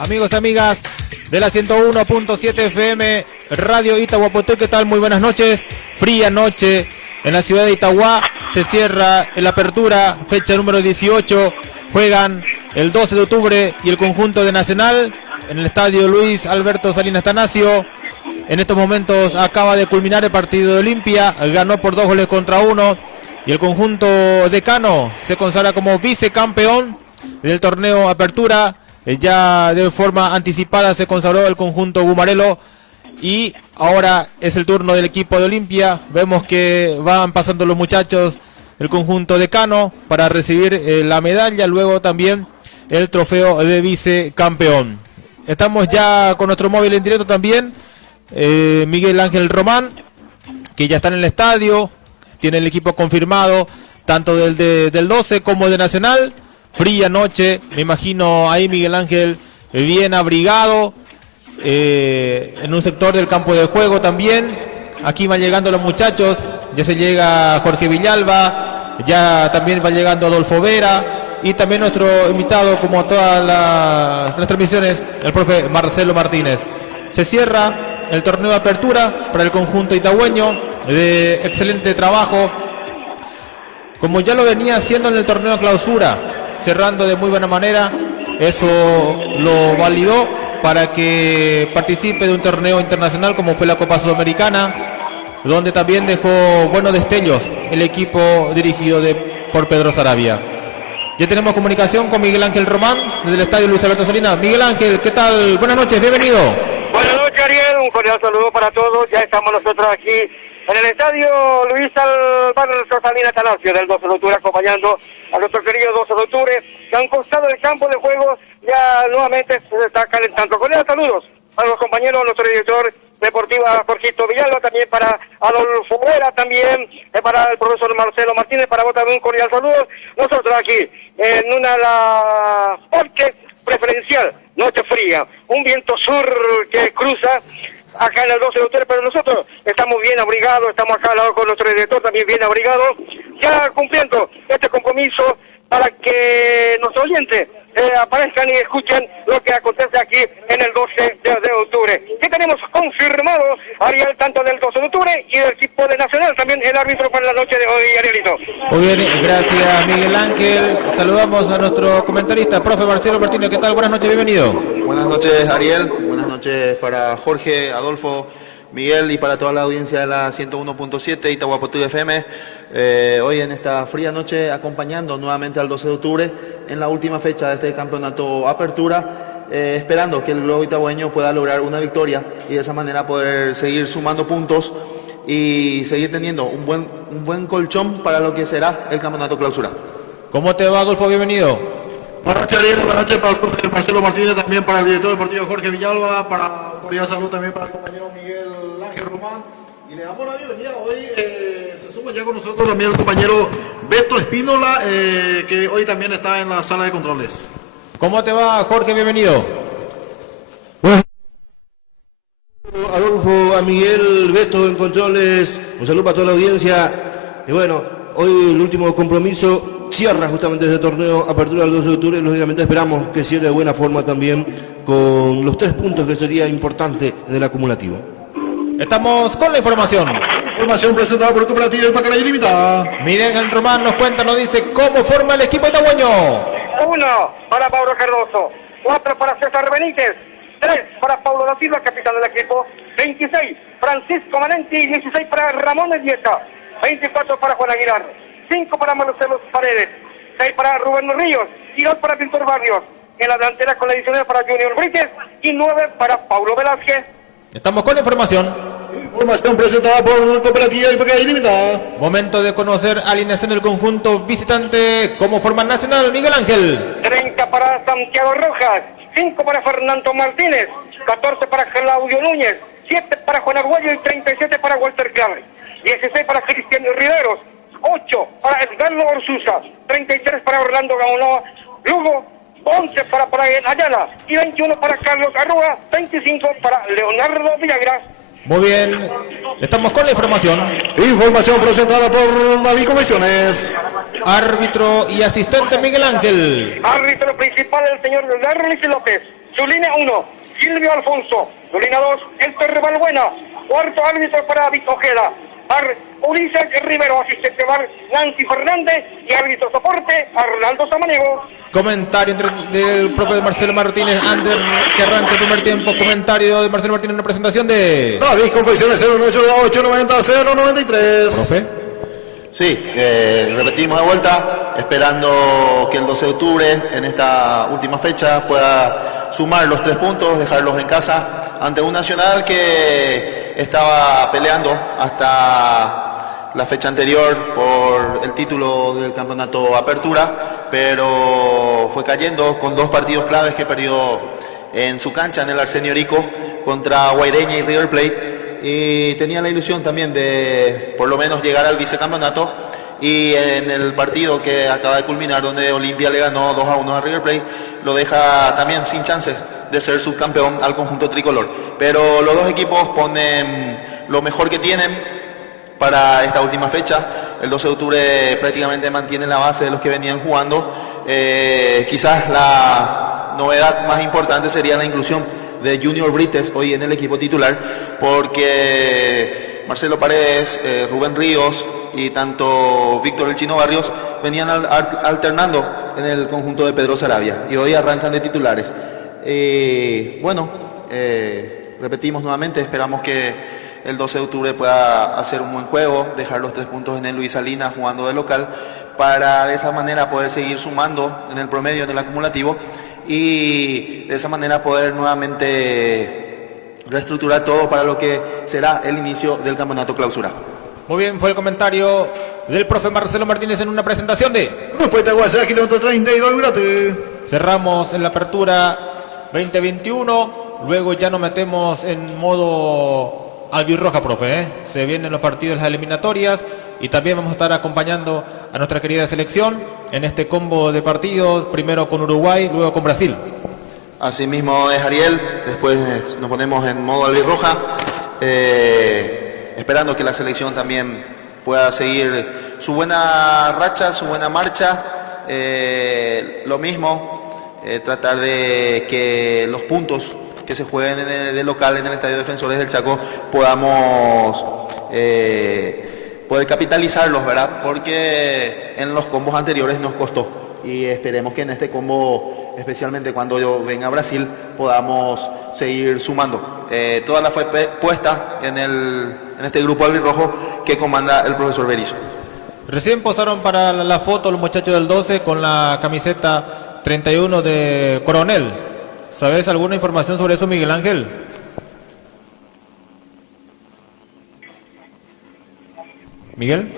Amigos y amigas de la 101.7 FM Radio Itahuapotó, ¿qué tal? Muy buenas noches. Fría noche en la ciudad de Itagua. Se cierra la apertura, fecha número 18. Juegan el 12 de octubre y el conjunto de Nacional en el estadio Luis Alberto Salinas Tanacio. En estos momentos acaba de culminar el partido de Olimpia. Ganó por 2-1 y el conjunto decano se consagra como vicecampeón del torneo Apertura. Ya de forma anticipada se consagró el conjunto gumarelo y ahora es el turno del equipo de Olimpia. Vemos que van pasando los muchachos del conjunto decano para recibir la medalla, luego también el trofeo de vicecampeón. Estamos ya con nuestro móvil en directo también, Miguel Ángel Román, que ya está en el estadio, tiene el equipo confirmado, tanto del 12 como de Nacional. Fría noche, me imagino ahí Miguel Ángel bien abrigado, en un sector del campo de juego también. Aquí van llegando los muchachos, ya se llega Jorge Villalba, ya también va llegando Adolfo Vera y también nuestro invitado, como todas las transmisiones, el profe Marcelo Martínez. Se cierra el torneo de apertura para el conjunto itagüeño, de excelente trabajo, como ya lo venía haciendo en el torneo de clausura, cerrando de muy buena manera. Eso lo validó para que participe de un torneo internacional como fue la Copa Sudamericana, donde también dejó buenos destellos el equipo dirigido por Pedro Saravia. Ya tenemos comunicación con Miguel Ángel Román desde el estadio Luis Alberto Salinas. Miguel Ángel, ¿qué tal? Buenas noches, bienvenido. Buenas noches, Ariel, un cordial saludo para todos. Ya estamos nosotros aquí en el estadio Luis Alberto Salinas Tanacio del 12 de octubre, acompañando a nuestro querido 12 de octubre, que han costado el campo de juego, ya nuevamente se está calentando. Cordial saludos para los compañeros, nuestro director deportivo Jorgito Villalba, también para Adolfo Vera, también para el profesor Marcelo Martínez, para vos también un cordial saludo. Nosotros aquí en una parque preferencial, noche fría, un viento sur que cruza acá en el 12 de octubre, pero nosotros estamos bien abrigados, estamos acá al lado con nuestro director también bien abrigado, ya cumpliendo este compromiso para que nuestros oyentes aparezcan y escuchen lo que acontece aquí en el 12 de octubre. Ya tenemos confirmado, Ariel, tanto del 12 de octubre y del equipo de Nacional, también el árbitro para la noche de hoy, Arielito. Muy bien, gracias Miguel Ángel. Saludamos a nuestro comentarista, profe Marcelo Martínez. ¿Qué tal? Buenas noches, bienvenido. Buenas noches, Ariel. Buenas noches para Jorge, Adolfo, Miguel y para toda la audiencia de la 101.7 Itahuapotú FM. Hoy en esta fría noche acompañando nuevamente al 12 de octubre en la última fecha de este campeonato Apertura, esperando que el Globo Itagüeño pueda lograr una victoria y de esa manera poder seguir sumando puntos y seguir teniendo un buen colchón para lo que será el campeonato Clausura. ¿Cómo te va, Adolfo? Bienvenido. Buenas noches, Ariel. Buenas noches para el profe Marcelo Martínez, también para el director deportivo Jorge Villalba, para cordial salud también para el compañero Miguel Ángel Román. Y le damos la bienvenida. Hoy se suma ya con nosotros también el compañero Beto Espínola, que hoy también está en la sala de controles. ¿Cómo te va, Jorge? Bienvenido. a Miguel Beto en controles, un saludo para toda la audiencia. Y bueno, hoy el último compromiso cierra justamente ese torneo, apertura del 12 de octubre, y lógicamente esperamos que cierre de buena forma también con los 3 puntos que sería importante en el acumulativo. Estamos con la información. Información presentada por Cooperativa Pacaraí Limitada. Miguel Román nos cuenta, nos dice cómo forma el equipo itahueño. 1 para Mauro Cardoso, 4 para César Benítez, 3 para Paulo da Silva, capitán del equipo, 26 Francisco Manenti, 16 para Ramón Elgueta, 24 para Juan Aguilar, 5 para Marcelo Paredes, 6 para Rubén Ríos y 2 para Víctor Barrios. En la delantera con la 19 para Junior Brites y 9 para Paulo Velázquez. Estamos con la información. Información presentada por Cooperativa Pacaraí Limitada. Momento de conocer alineación del conjunto visitante. ¿Cómo forma el Nacional, Miguel Ángel? 30 para Santiago Rojas, 5 para Fernando Martínez, 14 para Claudio Núñez, 7 para Juan Arguello y 37 para Walter Clave, 16 para Cristian Riveros, 8 para Edgardo Orsuza, 33 para Orlando Gaonoa Lugo, 11 para Brian Ayala y 21 para Carlos Arrua, 25 para Leonardo Villagra. Muy bien, estamos con la información. Información presentada por David Comisiones. Árbitro y asistente Miguel Ángel. Árbitro principal el señor Darlis López. Su línea 1, Silvio Alfonso. Su línea 2, Héctor Balbuena. Cuarto árbitro para David Ojeda. Ulises Rivero, asistente bar Nancy Fernández y árbitro soporte Arnaldo Samaniego. Comentario del profe Marcelo Martínez antes que arranque el primer tiempo. Comentario de Marcelo Martínez en una presentación de David Confecciones 098-890-093. profe. Sí, repetimos de vuelta, esperando que el 12 de octubre, en esta última fecha, pueda sumar los 3 puntos, dejarlos en casa ante un Nacional que estaba peleando hasta la fecha anterior por el título del campeonato Apertura, pero fue cayendo con 2 partidos claves que perdió en su cancha en el Arsenio Rico contra Guaireña y River Plate. Y tenía la ilusión también de por lo menos llegar al vicecampeonato, y en el partido que acaba de culminar donde Olimpia le ganó 2-1 a River Plate lo deja también sin chances de ser subcampeón al conjunto tricolor. Pero los dos equipos ponen lo mejor que tienen para esta última fecha. El 12 de octubre prácticamente mantiene la base de los que venían jugando. Quizás la novedad más importante sería la inclusión de Junior Brites hoy en el equipo titular, porque Marcelo Paredes, Rubén Ríos y tanto Víctor El Chino Barrios venían alternando en el conjunto de Pedro Saravia y hoy arrancan de titulares. Repetimos nuevamente, esperamos que el 12 de octubre pueda hacer un buen juego, dejar los 3 puntos en el Luis Salinas jugando de local, para de esa manera poder seguir sumando en el promedio, en el acumulativo, y de esa manera poder nuevamente reestructurar todo para lo que será el inicio del campeonato clausura. Muy bien, fue el comentario del profe Marcelo Martínez en una presentación de Después de Guasera, kilómetro 32, Virate. cerramos en la apertura 2021, luego ya nos metemos en modo albirroja, profe, Se vienen los partidos, las eliminatorias, y también vamos a estar acompañando a nuestra querida selección en este combo de partidos, primero con Uruguay, luego con Brasil. Así mismo es, Ariel, después nos ponemos en modo albirroja, esperando que la selección también pueda seguir su buena racha, su buena marcha. Lo mismo, tratar de que los puntos que se jueguen en el local en el Estadio Defensores del Chaco podamos poder capitalizarlos, ¿verdad? Porque en los combos anteriores nos costó, y esperemos que en este combo, especialmente cuando yo venga a Brasil, podamos seguir sumando. Toda la fue puesta en este grupo albirrojo que comanda el profesor Berizzo. Recién postaron para la foto los muchachos del 12 con la camiseta 31 de Coronel. ¿Sabes alguna información sobre eso, Miguel Ángel? ¿Miguel?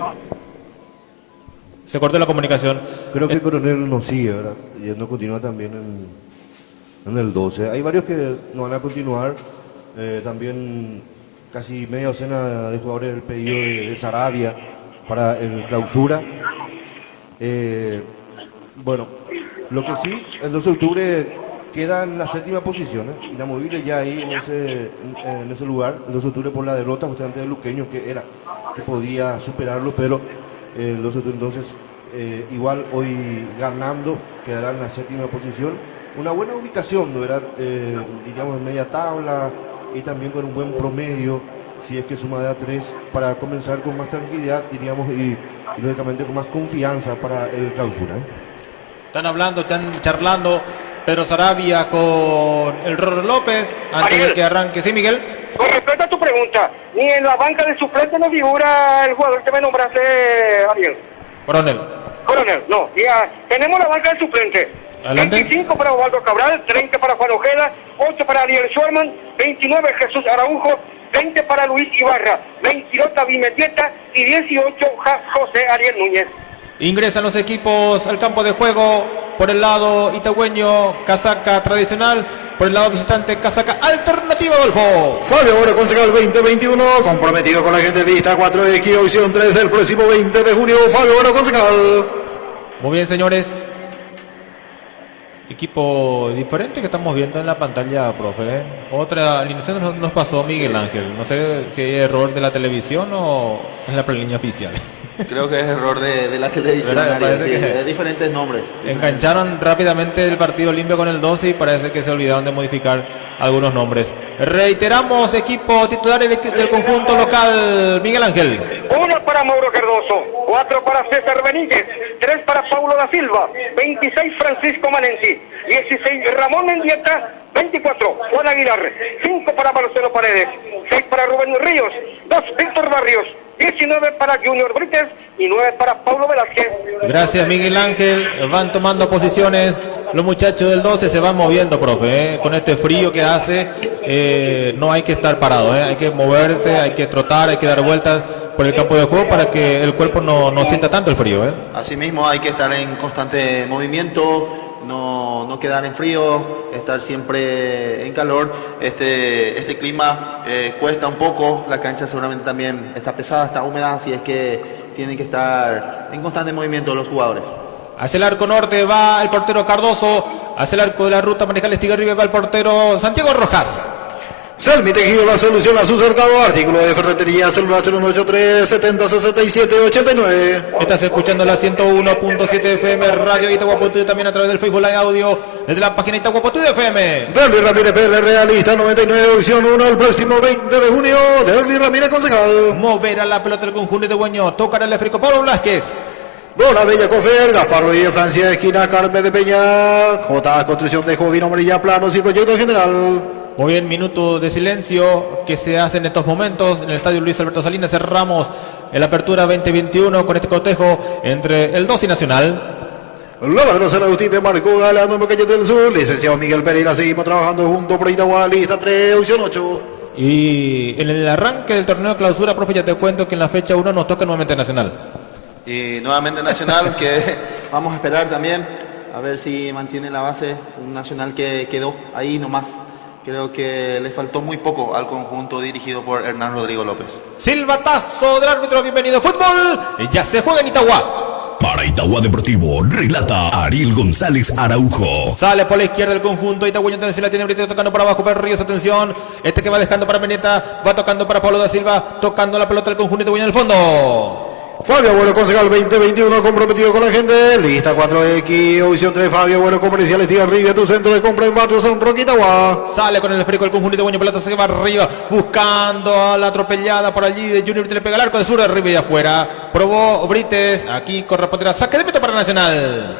Se cortó la comunicación. Creo que Coronel no sigue, ¿verdad? Y él no continúa también en el 12. Hay varios que no van a continuar. También casi media docena de jugadores del pedido de Sarabia para el clausura. Bueno, lo que sí, el 12 de octubre queda en la séptima posición, inamovible ya ahí en ese lugar, el 12 de octubre por la derrota justamente del Luqueño, que podía superarlo, pero el 12 de octubre entonces igual hoy ganando quedará en la séptima posición. Una buena ubicación, ¿no? Diríamos en media tabla y también con un buen promedio, si es que suma de A3, para comenzar con más tranquilidad, diríamos, y lógicamente con más confianza para el clausura. Están charlando Pedro Sarabia con el Rorro López antes de que arranque. Sí, Miguel. Con respecto a tu pregunta, ni en la banca de suplente no figura el jugador que me nombraste, Ariel. Coronel, No, ya tenemos la banca de suplente. Adelante. 25 para Osvaldo Cabral, 30 para Juan Ojeda, 8 para Ariel Schwarman, 29 Jesús Araujo, 20 para Luis Ibarra, 22 David Mendieta y 18 José Ariel Núñez. ingresan los equipos al campo de juego. Por el lado itagüeño, casaca tradicional. Por el lado visitante, casaca alternativa, Adolfo. Fabio Bueno, concejal 2021, comprometido con la gente de lista 4X, opción 3, el próximo 20 de junio. Fabio Bueno, concejal. Muy bien, señores. Equipo diferente que estamos viendo en la pantalla, profe. Otra alineación nos pasó Miguel Ángel. No sé si hay error de la televisión o en la planilla oficial. Creo que es error de la televisión, sí, de diferentes nombres. Engancharon rápidamente el partido limpio con el 12 y parece que se olvidaron de modificar algunos nombres. Reiteramos, equipo titular del conjunto local, Miguel Ángel. 1 para Mauro Cardoso, 4 para César Benítez, 3 para Paulo da Silva, 26 Francisco Manenti, 16 Ramón Mendieta, 24 Juan Aguilar, 5 para Marcelo Paredes, 6 para Rubén Ríos, 2 Víctor Barrios, 19 para Junior Brites y 9 para Paulo Velázquez. Gracias, Miguel Ángel. Van tomando posiciones. Los muchachos del 12 se van moviendo, profe. Con este frío que hace, no hay que estar parado. Hay que moverse, hay que trotar, hay que dar vueltas por el campo de juego para que el cuerpo no sienta tanto el frío. Asimismo, hay que estar en constante movimiento. No quedar en frío, estar siempre en calor. Este clima cuesta un poco, la cancha seguramente también está pesada, está húmeda, así es que tienen que estar en constante movimiento los jugadores. Hacia el arco norte va el portero Cardoso, hacia el arco de la ruta Manijales Estigarribia va el portero Santiago Rojas. Selmi Tejido, la solución a su cercado. Artículo de ferretería, celular 0183 70 67 89. Estás escuchando la 101.7 FM Radio Itahuapotú, también a través del Facebook Live Audio desde la página Itahuapotú FM. Derby Ramírez PL Realista 99, opción 1, el próximo 20 de junio. Derby Ramírez, concejal. Moverá la pelota del conjunto de Bueño, tocará el esférico Pablo Blasquez. Dona Bella Cofer, Gaspar Rodríguez, Francia, esquina, Carmen de Peña. J. Construcción de Jovino Amarilla, planos y proyecto general. Muy bien, minuto de silencio que se hace en estos momentos en el estadio Luis Alberto Salinas. Cerramos el Apertura 2021 con este cotejo entre el 12 y Nacional. La Madre San Agustín de Marco Galeano en Calle del Sur. Licenciado Miguel Pereira, seguimos trabajando junto por Itagua, lista 3, opción 8. Y en el arranque del torneo de clausura, profe, ya te cuento que en la fecha 1 nos toca nuevamente Nacional. Y nuevamente Nacional, que vamos a esperar también a ver si mantiene la base. Un Nacional que quedó ahí nomás. Creo que le faltó muy poco al conjunto dirigido por Hernán Rodrigo López. Silbatazo del árbitro, bienvenido fútbol. Ya se juega en Itagua. Para Itagua Deportivo, relata Ariel González Araujo. Sale por la izquierda el conjunto itagüeño, atención, la tiene Brito tocando para abajo, para Ríos, atención. Este que va dejando para Meneta, va tocando para Pablo da Silva, tocando la pelota del conjunto itagüeño en el fondo. Fabio Bueno, concejal 2021, comprometido con la gente. Lista 4X, opción 3, Fabio Bueno, comercial Estigarribia, tu centro de compra en Barrio San Roque, Itagua. Sale con el esférico el conjunto itagüeño, pelota se va arriba, buscando a la atropellada por allí de Junior, le pega el arco de sur, arriba y afuera. Probó Brites, aquí corresponderá saque de meta para Nacional.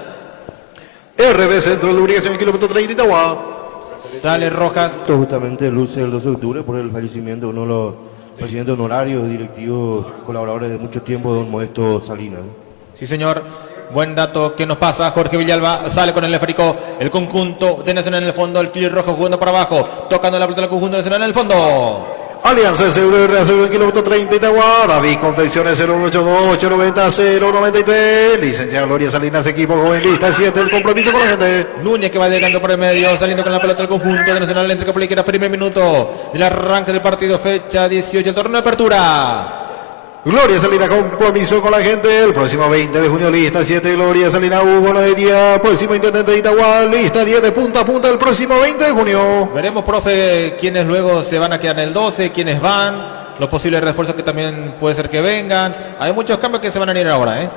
RB Centro de Lubricación, kilómetro 30, Itagua. Sale Rojas. Esto justamente luce el 12 de octubre por el fallecimiento de uno de los presidentes honorarios, directivos, colaboradores de mucho tiempo, don Modesto Salinas. Sí, señor. Buen dato que nos pasa. Jorge Villalba sale con el esférico. El conjunto de Nacional en el fondo. El Killer Rojo jugando para abajo. Tocando la pelota del conjunto Nacional en el fondo. Alianza Seguro y Reaseguro en kilómetro 30, Itagua. David Confecciones 082-890-093. Licenciada Gloria Salinas, equipo joven, lista 7, el compromiso con la gente. Núñez que va llegando por el medio, saliendo con la pelota del conjunto de Nacional entre Capoliquera, primer minuto del arranque del partido, fecha 18, el torneo de apertura. Gloria Salina, compromiso con la gente. El próximo 20 de junio, lista 7. Gloria Salina, Hugo Noedia, próximo intendente de Itagua, lista 10 de punta a punta el próximo 20 de junio. Veremos, profe, quiénes luego se van a quedar en el 12, quiénes van, los posibles refuerzos que también puede ser que vengan. Hay muchos cambios que se van a ir ahora, ¿eh?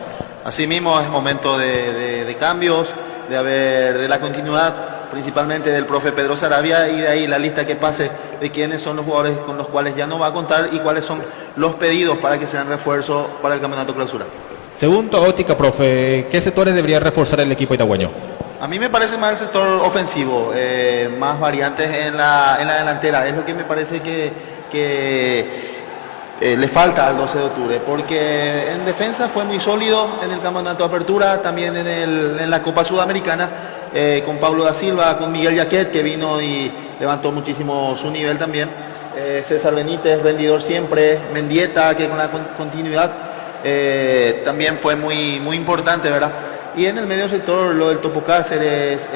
Asimismo, es momento de cambios, de la continuidad, principalmente del profe Pedro Saravia, y de ahí la lista que pase de quiénes son los jugadores con los cuales ya no va a contar y cuáles son los pedidos para que sean refuerzos para el campeonato clausura. Según tu óptica, profe, ¿qué sectores debería reforzar el equipo itagüeño? A mí me parece más el sector ofensivo, más variantes en la delantera, es lo que me parece que le falta al 12 de octubre, porque en defensa fue muy sólido en el campeonato de apertura, también en la Copa Sudamericana, con Pablo da Silva, con Miguel Yaquet, que vino y levantó muchísimo su nivel también, César Benítez, rendidor siempre, Mendieta, que con la continuidad también fue muy, muy importante, ¿verdad? Y en el medio sector, lo del Topo Cáceres,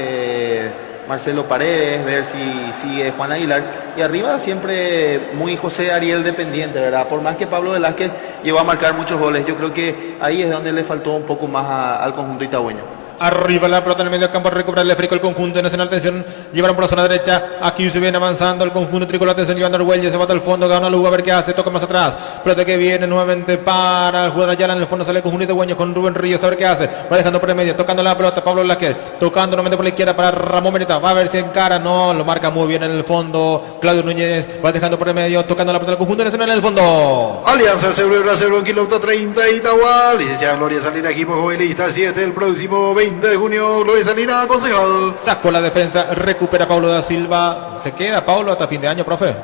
Marcelo Paredes, ver si sigue Juan Aguilar, y arriba siempre muy José Ariel dependiente, ¿verdad? Por más que Pablo Velázquez llegó a marcar muchos goles, yo creo que ahí es donde le faltó un poco más al conjunto itagüeño. Arriba la pelota en el medio campo, recupera el esférico el conjunto nacional, atención, llevaron por la zona derecha, aquí se viene avanzando el conjunto tricolor, atención, llevando el Huelle, se va al fondo, gana Lugo, a ver qué hace, toca más atrás, pelota que viene nuevamente para el jugador Ayala, en el fondo sale el conjunto itagüeño con Rubén Ríos, a ver qué hace, va dejando por el medio, tocando la pelota, Pablo Velázquez, tocando nuevamente por la izquierda para Ramón Benita, va a ver si encara, no, lo marca muy bien en el fondo, Claudio Núñez, va dejando por el medio, tocando la pelota del conjunto nacional en el fondo. Alianza celebra 0 en kilómetro 30 Itagua, licenciada Gloria Salina, equipo jovenilista 7, el próximo 20 de junio, Gloria Salina, concejal. Sacó la defensa, recupera Pablo da Silva, se queda Pablo hasta fin de año, profe.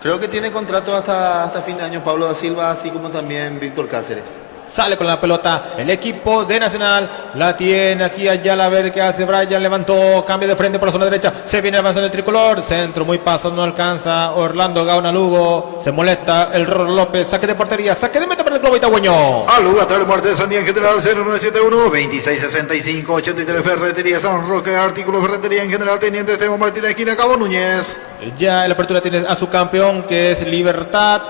Creo que tiene contrato hasta fin de año Pablo da Silva, así como también Víctor Cáceres. Sale con la pelota el equipo de Nacional, la tiene aquí Ayala, a ver qué hace Brian, levantó, cambia de frente por la zona derecha, se viene avanzando el tricolor, centro muy pasado, no alcanza, Orlando Gauna Lugo, se molesta el Rorro López, saque de portería, saque de meta para el globo itagüeño. Al lugar de muerte de Sanidad en general 0971 2665 83 Ferretería San Roque, artículo Ferretería en general, Teniente Esteban Martínez, esquina Cabo Núñez. Ya en la apertura tiene a su campeón que es Libertad,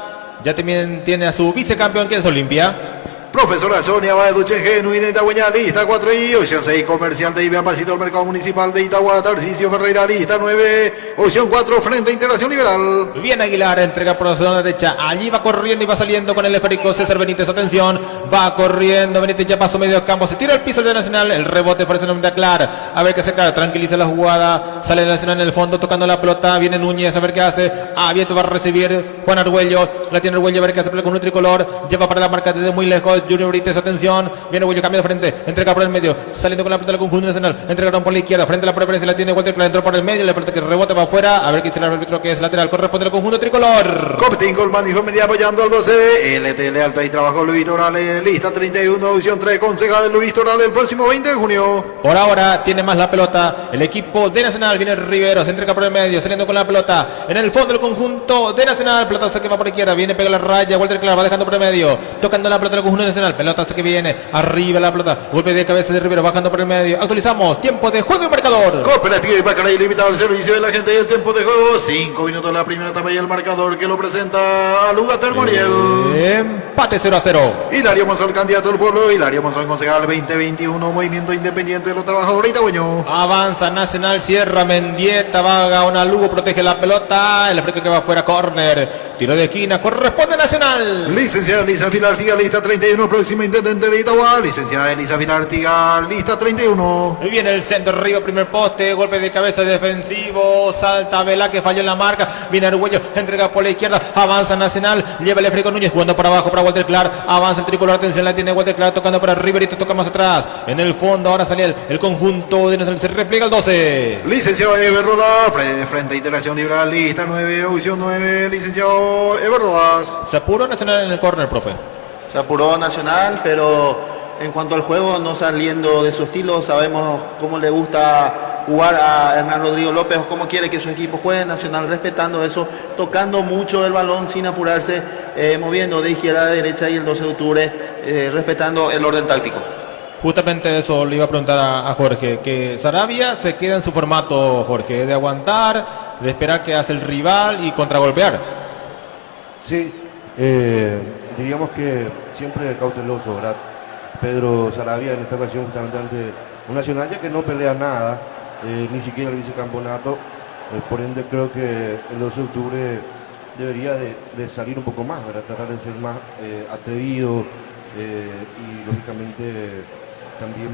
ya también tiene a su vicecampeón que es Olimpia. Profesora Sonia Baeduche, genuina Itagüeña, lista 4 y opción 6, comercial de Ibea, pasito al mercado municipal de Itagua, Tarcisio Ferreira, lista 9, opción 4, frente a Integración Liberal. Bien Aguilar, entrega por la zona derecha, allí va corriendo y va saliendo con el esférico César Benítez, atención, va corriendo, Benítez ya pasó medio campo, se tira al piso el de Nacional, el rebote parece nombre de Aclar, a ver qué se clara, tranquiliza la jugada, sale Nacional en el fondo, tocando la pelota, viene Núñez, a ver qué hace, abierto va a recibir Juan Argüello, la tiene Argüello, a ver qué hace con un tricolor, lleva para la marca desde muy lejos, Junior Brites, atención, viene Huello, cambia de frente, entrega por el medio, saliendo con la pelota del conjunto nacional, entregaron por la izquierda, frente a la preferencia la tiene Walter Clark, entró por el medio, la pelota que rebota para afuera, a ver qué dice el árbitro que es lateral, corresponde al conjunto tricolor. Copetín Colman y familia apoyando al 12, LTL Alta y Trabajo Luis Torales, lista 31, opción 3, concejal Luis Torales, el próximo 20 de junio. Por ahora tiene más la pelota el equipo de Nacional, viene Rivero, se entrega por el medio, saliendo con la pelota, en el fondo del conjunto de Nacional, pelota se quema por la izquierda, viene, pega la raya, Walter Clark va dejando por el medio, tocando la pelota del conjunto nacional, pelota que viene, arriba la pelota, golpe de cabeza de Rivero, bajando por el medio, actualizamos, tiempo de juego y marcador. Cooperativo y Bacalay limitado al servicio de la gente y el tiempo de juego, 5 minutos la primera etapa y el marcador que lo presenta a Lugater Moriel. Empate 0-0. Hilario Monzón, candidato del pueblo, Hilario Monzón, concejal 2021, Movimiento Independiente de los Trabajadores itagüeños. Avanza Nacional, cierra Mendieta, va Gaona Lugo, protege la pelota, el frente que va fuera, córner, tiro de esquina, corresponde Nacional. Licenciada Elisa Filartiga, lista 31, próximo intendente de Itagua, licenciada Elisa Filartiga, lista 31. Muy bien el centro, arriba, primer poste, golpe de cabeza defensivo, salta Velázquez, falló en la marca, viene Argüello, entrega por la izquierda, avanza Nacional, lleva el Efrico Núñez, jugando para abajo para Walter Clark, avanza el tricolor, atención, la tiene Walter Clark, tocando para Riverito, toca más atrás, en el fondo, ahora sale el conjunto de Nacional, se repliega el 12. Licenciado Eber Rodas, frente a Integración Liberal, lista 9, opción 9, licenciado Eber Rodas. Se apuró Nacional en el córner, profe. Se apuró Nacional, pero en cuanto al juego, no saliendo de su estilo, sabemos cómo le gusta jugar a Hernán Rodrigo López o cómo quiere que su equipo juegue. Nacional respetando eso, tocando mucho el balón sin apurarse, moviendo de izquierda a derecha y el 12 de octubre respetando el orden táctico. Justamente eso le iba a preguntar a Jorge, que Saravia se queda en su formato, Jorge, de aguantar, de esperar que hace el rival y contragolpear. Sí, Diríamos que siempre cauteloso, ¿verdad? Pedro Saravia en esta ocasión justamente ante un Nacional ya que no pelea nada, ni siquiera el vicecampeonato, por ende creo que el 12 de octubre debería de salir un poco más, ¿verdad? Tratar de ser más atrevido y lógicamente también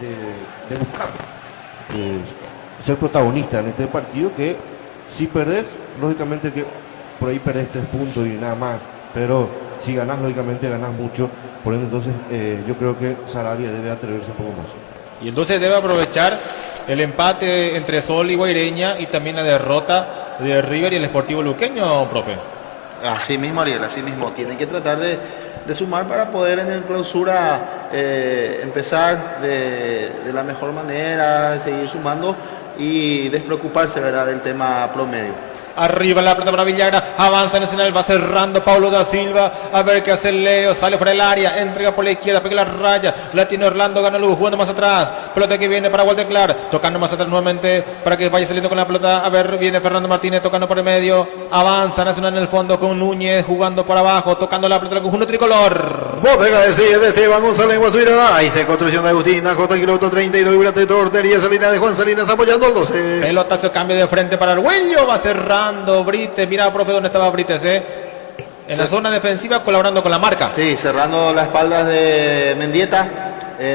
de buscar ser protagonista en este partido, que si perdés, lógicamente que por ahí perdés 3 puntos y nada más, pero si ganás, lógicamente ganás mucho, por ende entonces yo creo que Saravia debe atreverse un poco más. Y entonces debe aprovechar el empate entre Sol y Guaireña y también la derrota de River y el Sportivo Luqueño, profe. Así mismo, Ariel, así mismo. Tienen que tratar de sumar para poder en el clausura empezar de la mejor manera, seguir sumando y despreocuparse, ¿verdad?, del tema promedio. Arriba la pelota para Villagra, avanza Nacional, va cerrando Paulo da Silva, a ver qué hace Leo, sale por el área, entrega por la izquierda, pega la raya, la tiene Orlando, gana Luz, jugando más atrás, pelota que viene para Walter Clark, tocando más atrás nuevamente, para que vaya saliendo con la pelota, a ver, viene Fernando Martínez, tocando por el medio, avanza Nacional en el fondo con Núñez, jugando por abajo, tocando la pelota del conjunto tricolor. Bodega de Silla de Esteban González en Guasuira. Ahí se construcción de Agustín Acosta, kilómetro 32, durante Tortería Salina de Juan Salinas apoyando al 12. Pelotazo, cambio de frente para Arguello, va cerrando Brites, mira, profe, dónde estaba Brites, en la zona defensiva colaborando con la marca. Sí, cerrando las espaldas de Mendieta,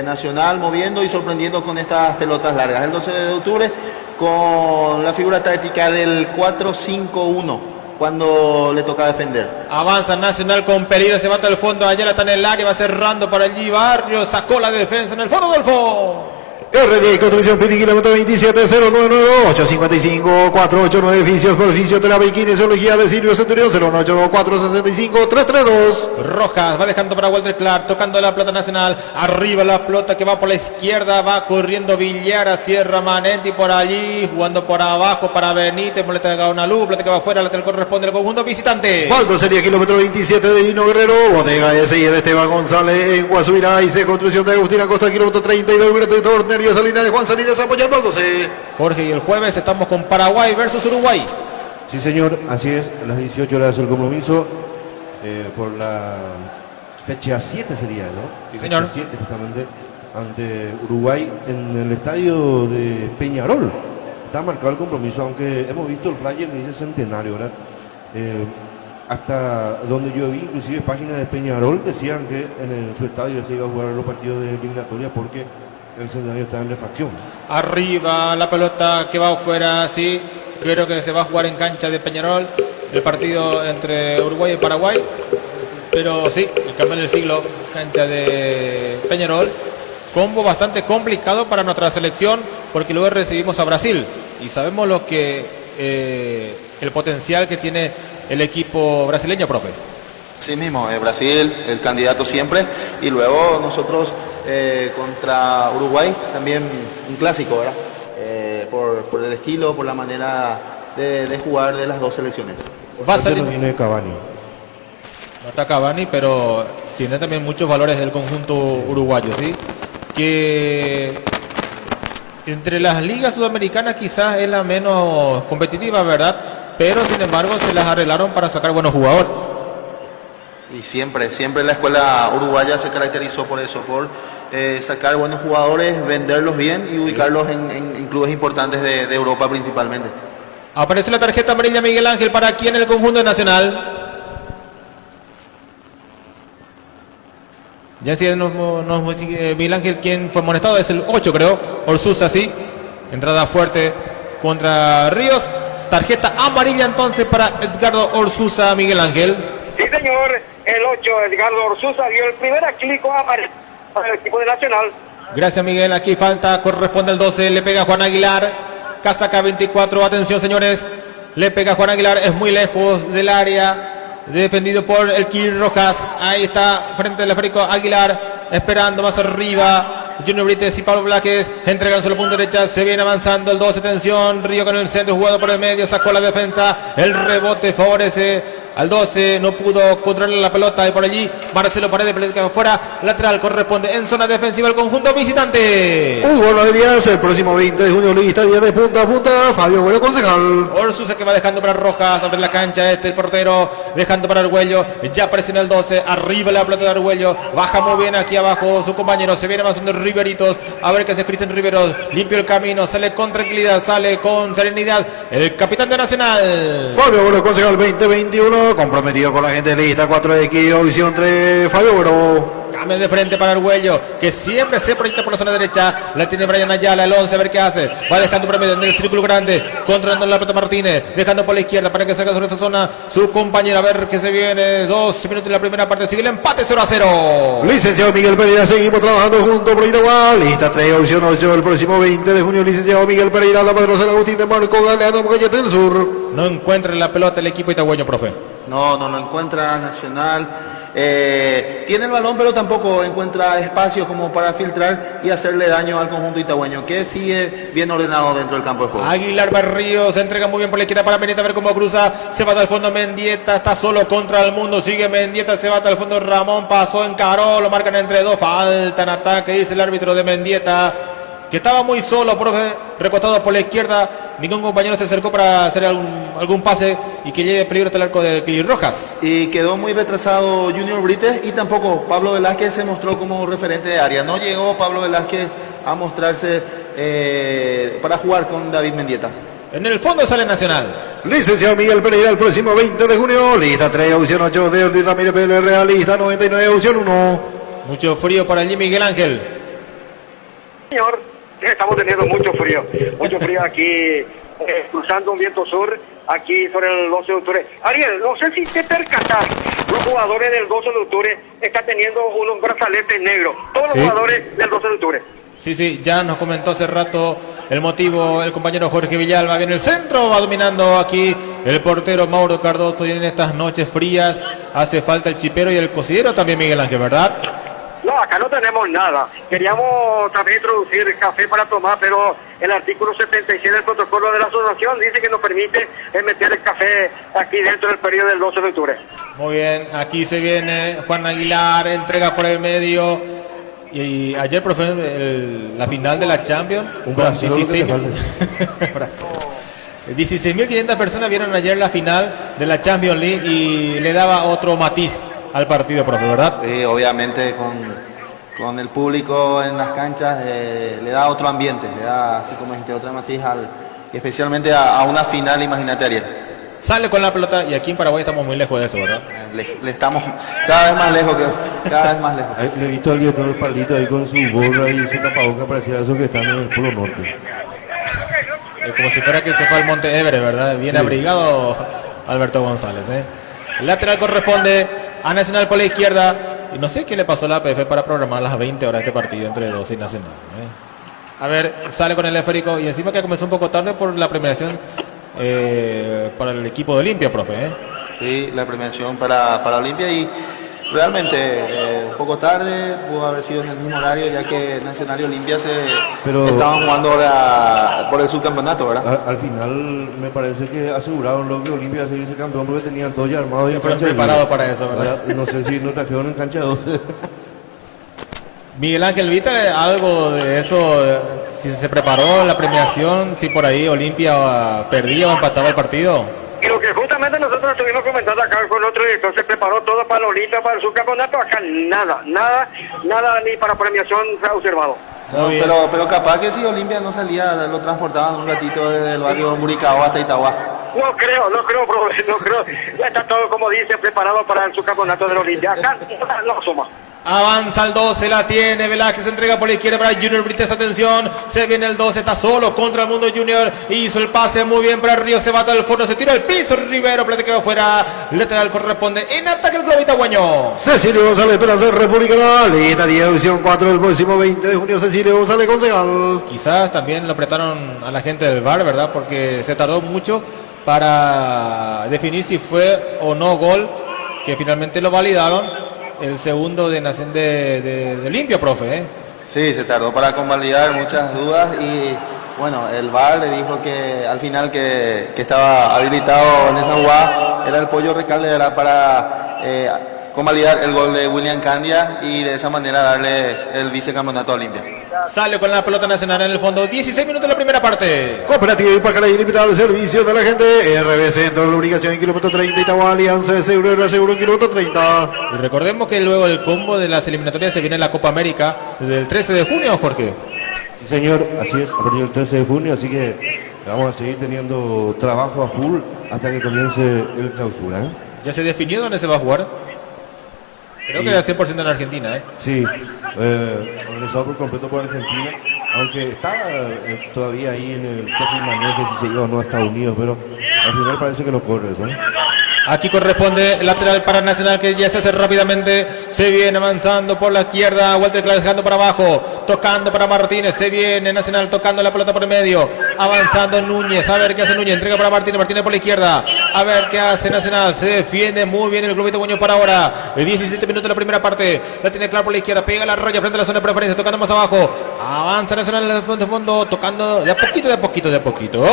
Nacional moviendo y sorprendiendo con estas pelotas largas. El 12 de octubre con la figura táctica del 4-5-1 cuando le toca defender. Avanza Nacional con peligro, se va hasta el fondo, allá está en el área, va cerrando para allí Barrio, sacó la defensa en el fondo del fondo. RD Construcción Piti, kilómetro 27, 0998 55 489, edificios por fisioterapia y kinesiología de Silvio Centurión, 082 65 332. Rojas va dejando para Walter Clark, tocando la pelota Nacional, arriba la pelota que va por la izquierda, va corriendo Villara, cierra Manetti por allí, jugando por abajo para Benítez, pelota de Gaunalú, pelota que va afuera, la que corresponde al conjunto visitante. Waldo sería kilómetro 27 de Dino Guerrero, Bodega S de Esteban González en Guasuira, y se construcción de Agustín Acosta, kilómetro 32, de Tornería Salina de Juan Salinas apoyando al 12. Jorge, y el jueves estamos con Paraguay versus Uruguay. Sí, señor, así es, a las 18 horas el compromiso por la fecha 7 sería, ¿no? Sí, señor. Fecha 7 justamente ante Uruguay en el estadio de Peñarol. Está marcado el compromiso, aunque hemos visto el flyer que dice Centenario, ¿verdad? Hasta donde yo vi, inclusive páginas de Peñarol decían que en su estadio se iba a jugar los partidos de eliminatoria porque el Centenario está en refacción. Arriba la pelota que va afuera, sí. Creo que se va a jugar en cancha de Peñarol el partido entre Uruguay y Paraguay. Pero sí, el campeón del siglo, cancha de Peñarol. Combo bastante complicado para nuestra selección porque luego recibimos a Brasil. Y sabemos lo que el potencial que tiene el equipo brasileño, profe. Sí mismo, Brasil, el candidato siempre. Y luego nosotros contra Uruguay, también un clásico, ¿verdad? Por el estilo, por la manera de jugar de las dos selecciones. Va a salir. No viene Cavani. No está Cavani, pero tiene también muchos valores del conjunto uruguayo, ¿sí? Que entre las ligas sudamericanas quizás es la menos competitiva, ¿verdad? Pero sin embargo se las arreglaron para sacar buenos jugadores. Y siempre la escuela uruguaya se caracterizó por eso, por sacar buenos jugadores, venderlos bien y ubicarlos en clubes importantes de Europa principalmente. Aparece la tarjeta amarilla Miguel Ángel para quién en el conjunto nacional. Ya si Miguel Ángel, quien fue amonestado, es el 8 creo, Orsuza, sí. Entrada fuerte contra Ríos. Tarjeta amarilla entonces para Edgardo Orsuza, Miguel Ángel. Sí, señor, el 8, Edgardo Orsuza, dio el primer aclico para el equipo de Nacional. Gracias, Miguel. Aquí falta, corresponde al 12, le pega Juan Aguilar. Casaca 24, atención, señores. Le pega Juan Aguilar, es muy lejos del área. Defendido por el Kir Rojas. Ahí está, frente al esférico Aguilar. Esperando más arriba. Junior Brites y Pablo Bláquez entregan solo punto derecha. Se viene avanzando el 12. Atención. Río con el centro, jugado por el medio. Sacó la defensa. El rebote favorece al 12, no pudo controlar la pelota y por allí Marcelo Paredes, pelota afuera, lateral corresponde en zona defensiva el conjunto visitante. Hugo Noé Díaz, el próximo 20 de junio, lista 10 de punta a punta, Fabio Bueno, concejal. Orsusa que va dejando para Rojas, sobre la cancha el portero, dejando para Argüello, ya presiona el 12, arriba la pelota de Argüello, baja muy bien aquí abajo su compañero, se viene avanzando Riveritos, a ver qué hace Cristian Riveros, limpio el camino, sale con tranquilidad, sale con serenidad, el capitán de Nacional. Fabio Bueno, concejal 2021, comprometido con la gente de lista 4X, visión entre Fabio Bueno. Cambio de frente para Argüello, que siempre se proyecta por la zona derecha, la tiene Brian Ayala, el 11, a ver qué hace, va dejando por medio en el círculo grande, controlando la pelota Martínez, dejando por la izquierda para que salga sobre esta zona su compañera, a ver qué se viene, 2 minutos de la primera parte, sigue el empate 0-0. Licenciado Miguel Pereira, seguimos trabajando junto por Itagua, lista 3, opción 8, el próximo 20 de junio, licenciado Miguel Pereira, la Padre San Agustín de Marco Galeano, Mollete del Sur. No encuentra la pelota el equipo itagüeño, profe. No lo encuentra Nacional. Tiene el balón, pero tampoco encuentra espacios como para filtrar y hacerle daño al conjunto itagüeño, que sigue bien ordenado dentro del campo de juego. Aguilar Barrios se entrega muy bien por la izquierda para Mendieta, a ver cómo cruza, se va al fondo Mendieta, está solo contra el mundo, sigue Mendieta, se va al fondo Ramón, pasó, encaró, lo marcan entre dos, falta en ataque, dice el árbitro de Mendieta, que estaba muy solo, profe, recostado por la izquierda, ningún compañero se acercó para hacer algún pase y que lleve peligro hasta el arco de Kili Rojas. Y quedó muy retrasado Junior Brites y tampoco Pablo Velázquez se mostró como referente de área. No llegó Pablo Velázquez a mostrarse para jugar con David Mendieta. En el fondo sale Nacional. Licenciado Miguel Pereira, el próximo 20 de junio, lista 3, opción 8 de Ortiz Ramírez PLR, lista 99, opción 1. Mucho frío para allí Miguel Ángel. Señor, estamos teniendo mucho frío aquí, cruzando un viento sur, aquí sobre el 12 de octubre. Ariel, no sé si te percatas, los jugadores del 12 de octubre están teniendo unos brazaletes negros, todos los jugadores del 12 de octubre. Sí, ya nos comentó hace rato el motivo el compañero Jorge Villalba. Viene el centro, va dominando aquí el portero Mauro Cardoso y en estas noches frías hace falta el chipero y el cocinero también, Miguel Ángel, ¿verdad? No, acá no tenemos nada. Queríamos también introducir café para tomar, pero el artículo 76 del protocolo de la asociación dice que nos permite meter el café aquí dentro del periodo del 12 de octubre. Muy bien, aquí se viene Juan Aguilar, entrega por el medio. Y ayer, profe, la final de la Champions, con 16.500 personas vieron ayer la final de la Champions League y le daba otro matiz al partido, profe, ¿verdad? Sí, obviamente con el público en las canchas le da otro ambiente, le da, así como dijiste, otra matiz y especialmente a una final, imagínate, Ariel. Sale con la pelota y aquí en Paraguay estamos muy lejos de eso, ¿verdad? Le estamos cada vez más lejos, cada vez más lejos. Le he visto al director del palito ahí con su gorra y su tapabocas, parecía eso que están en el Polo Norte. Como si fuera que se fue al Monte Everest, ¿verdad? Bien abrigado Alberto González, ¿eh? El lateral corresponde a Nacional por la izquierda. Y no sé qué le pasó a la APF para programar las 20 horas de este partido entre 12 y Nacional, ¿eh? A ver, sale con el esférico y encima que comenzó un poco tarde por la premiación para el equipo de Olimpia, profe, ¿eh? Sí, la premiación para Olimpia y realmente un poco tarde, pudo haber sido en el mismo horario ya que Nacional y Olimpia estaban jugando por el subcampeonato, ¿verdad? Al final me parece que aseguraron lo que Olimpia se hizo campeón porque tenían todo ya armado. Se fueron preparados para eso, ¿verdad? No sé si no trajeron en cancha 12. Miguel Ángel, ¿viste algo de eso? Si se preparó la premiación, si por ahí Olimpia perdía o empataba el partido. Y lo que justamente nosotros estuvimos comentando acá con otro director, se preparó todo para la Olimpia, para el subcampeonato, acá nada, ni para premiación se ha observado. No, pero capaz que si Olimpia no salía, lo transportaban un ratito desde el barrio Muricao hasta Itagua. No creo, profe, no creo. Ya está todo, como dice, preparado para el subcampeonato de la Olimpia. Acá no asoma. Avanza el 12, la tiene Velázquez, se entrega por la izquierda para Junior Brites, atención, se viene el 12, está solo contra el mundo Junior, hizo el pase muy bien para Río, se bata al fondo, se tira al piso, Rivero, plata que va afuera, lateral corresponde, en ataque el globo itagüeño. Cecilio González, Esperanza Republicana, lista 10, edición 4 del próximo 20 de junio, Cecilio González, concejal. Quizás también lo apretaron a la gente del VAR, ¿verdad? Porque se tardó mucho para definir si fue o no gol, que finalmente lo validaron. El segundo de Nación de Olimpia, profe, ¿eh? Sí, se tardó para convalidar, muchas dudas y bueno, el VAR le dijo que al final que estaba habilitado en esa jugada era el Pollo Recalde, ¿verdad? Para convalidar el gol de William Candia y de esa manera darle el vicecampeonato a Olimpia. Sale con la pelota Nacional en el fondo. 16 minutos de la primera parte. Cooperativa Ipacaraí Limitada al servicio de la gente. RB Centro, la ubicación en kilómetro 30. Itagua Alianza de Seguro, seguro en kilómetro 30. Y recordemos que luego el combo de las eliminatorias se viene la Copa América desde el 13 de junio, Jorge. Sí, señor, así es, a partir del 13 de junio, así que vamos a seguir teniendo trabajo a full hasta que comience el clausura. ¿Ya se definió dónde se va a jugar? Creo que era 100% en Argentina, ¿eh? Sí, organizado por completo por Argentina, aunque estaba todavía ahí en el Tepi Maneje si se iba o no a Estados Unidos, pero al final parece que no corre eso. Aquí corresponde el lateral para Nacional, que ya se hace rápidamente. Se viene avanzando por la izquierda. Walter Clark dejando para abajo. Tocando para Martínez. Se viene Nacional tocando la pelota por el medio. Avanzando Núñez. A ver qué hace Núñez. Entrega para Martínez. Martínez por la izquierda. A ver qué hace Nacional. Se defiende muy bien el Globito Buño para ahora. 17 minutos de la primera parte. La tiene Clark por la izquierda. Pega la raya frente a la zona de preferencia. Tocando más abajo. Avanza Nacional en el fondo. Tocando de a poquito, de a poquito, de a poquito.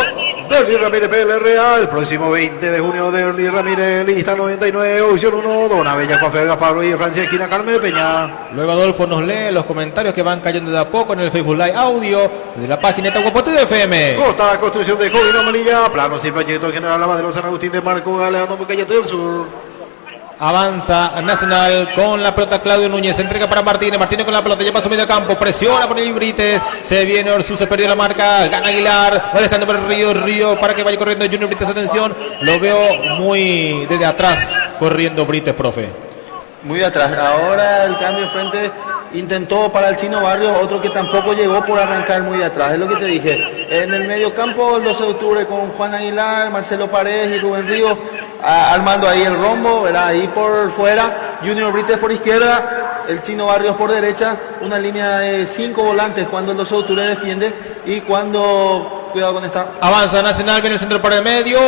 Derly Ramírez PLRA, el próximo 20 de junio, Derly Ramírez, lista 99, opción 1, Dona Bella, Cofer, Gaspar Ruiz, Francia, esquina Carmen Peña. Luego Adolfo nos lee los comentarios que van cayendo de a poco en el Facebook Live audio desde la página de Guapotudo FM. Cota, construcción de Jovino Melilla, planos y proyectos General Lavadero San Agustín de Marco, Galeano, Bucayete del Sur. Avanza Nacional con la pelota Claudio Núñez, entrega para Martínez, Martínez con la pelota, lleva a su medio campo, presiona por el Brites, se viene Orsú, se perdió la marca, gana Aguilar, va dejando por el Río para que vaya corriendo Junior Brites, atención, lo veo muy desde atrás corriendo Brites, profe. Muy atrás, ahora el cambio de frente intentó para el Chino Barrios, otro que tampoco llegó por arrancar muy atrás, es lo que te dije. En el medio campo el 12 de octubre con Juan Aguilar, Marcelo Paredes y Rubén Ríos, armando ahí el rombo, ¿verdad? Ahí por fuera, Junior Brites por izquierda, el Chino Barrios por derecha, una línea de 5 volantes cuando el 12 de octubre defiende y cuando, cuidado con esta. Avanza Nacional, viene el centro por el medio,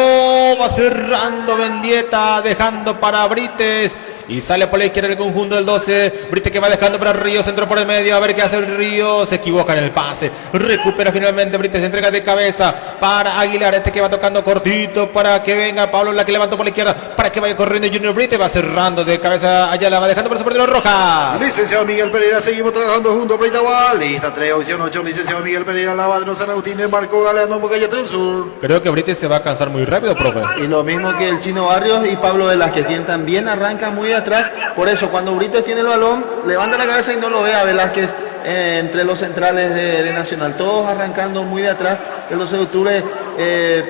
va cerrando Mendieta, dejando para Brites. Y sale por la izquierda el conjunto del 12. Brites que va dejando para Río, centro por el medio. A ver qué hace el Río. Se equivoca en el pase. Recupera finalmente Brites. Entrega de cabeza para Aguilar. Este que va tocando cortito para que venga Pablo, la que levantó por la izquierda. Para que vaya corriendo Junior Brites. Va cerrando de cabeza allá. La va dejando por su partido roja. Licenciado Miguel Pereira, seguimos trabajando juntos para Itagua. Lista 3, opción 8. Licenciado Miguel Pereira, Lavadero San Agustín de Marco, Galeano, Bucayete del Sur. Creo que Brites se va a cansar muy rápido, profe. Y lo mismo que el Chino Barrios y Pablo Velázquez, quien también arranca muy atrás. Por eso, cuando Brites tiene el balón, levanta la cabeza y no lo ve a Velázquez entre los centrales de Nacional. Todos arrancando muy de atrás. El 12 de octubre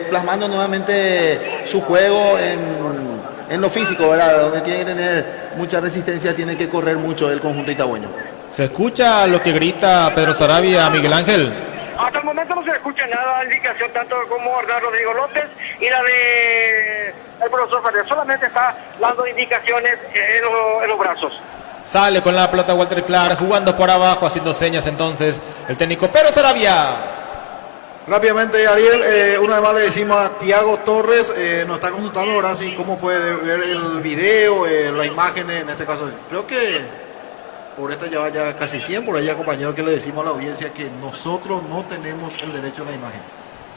plasmando nuevamente su juego en lo físico, ¿verdad? Donde tiene que tener mucha resistencia, tiene que correr mucho el conjunto itagüeño. ¿Se escucha lo que grita Pedro Sarabia a Miguel Ángel? Hasta el momento no se escucha nada, indicación tanto como Hernán Rodrigo López y la de el profesor Ferrer. Solamente está dando indicaciones en los brazos. Sale con la pelota Walter Clark, jugando por abajo, haciendo señas entonces el técnico Pedro Sarabia. Rápidamente, Ariel, una vez más le decimos a Tiago Torres, nos está consultando ahora sí cómo puede ver el video, la imagen en este caso. Creo que por esta ya vaya casi 100, por allá compañero que le decimos a la audiencia que nosotros no tenemos el derecho a la imagen.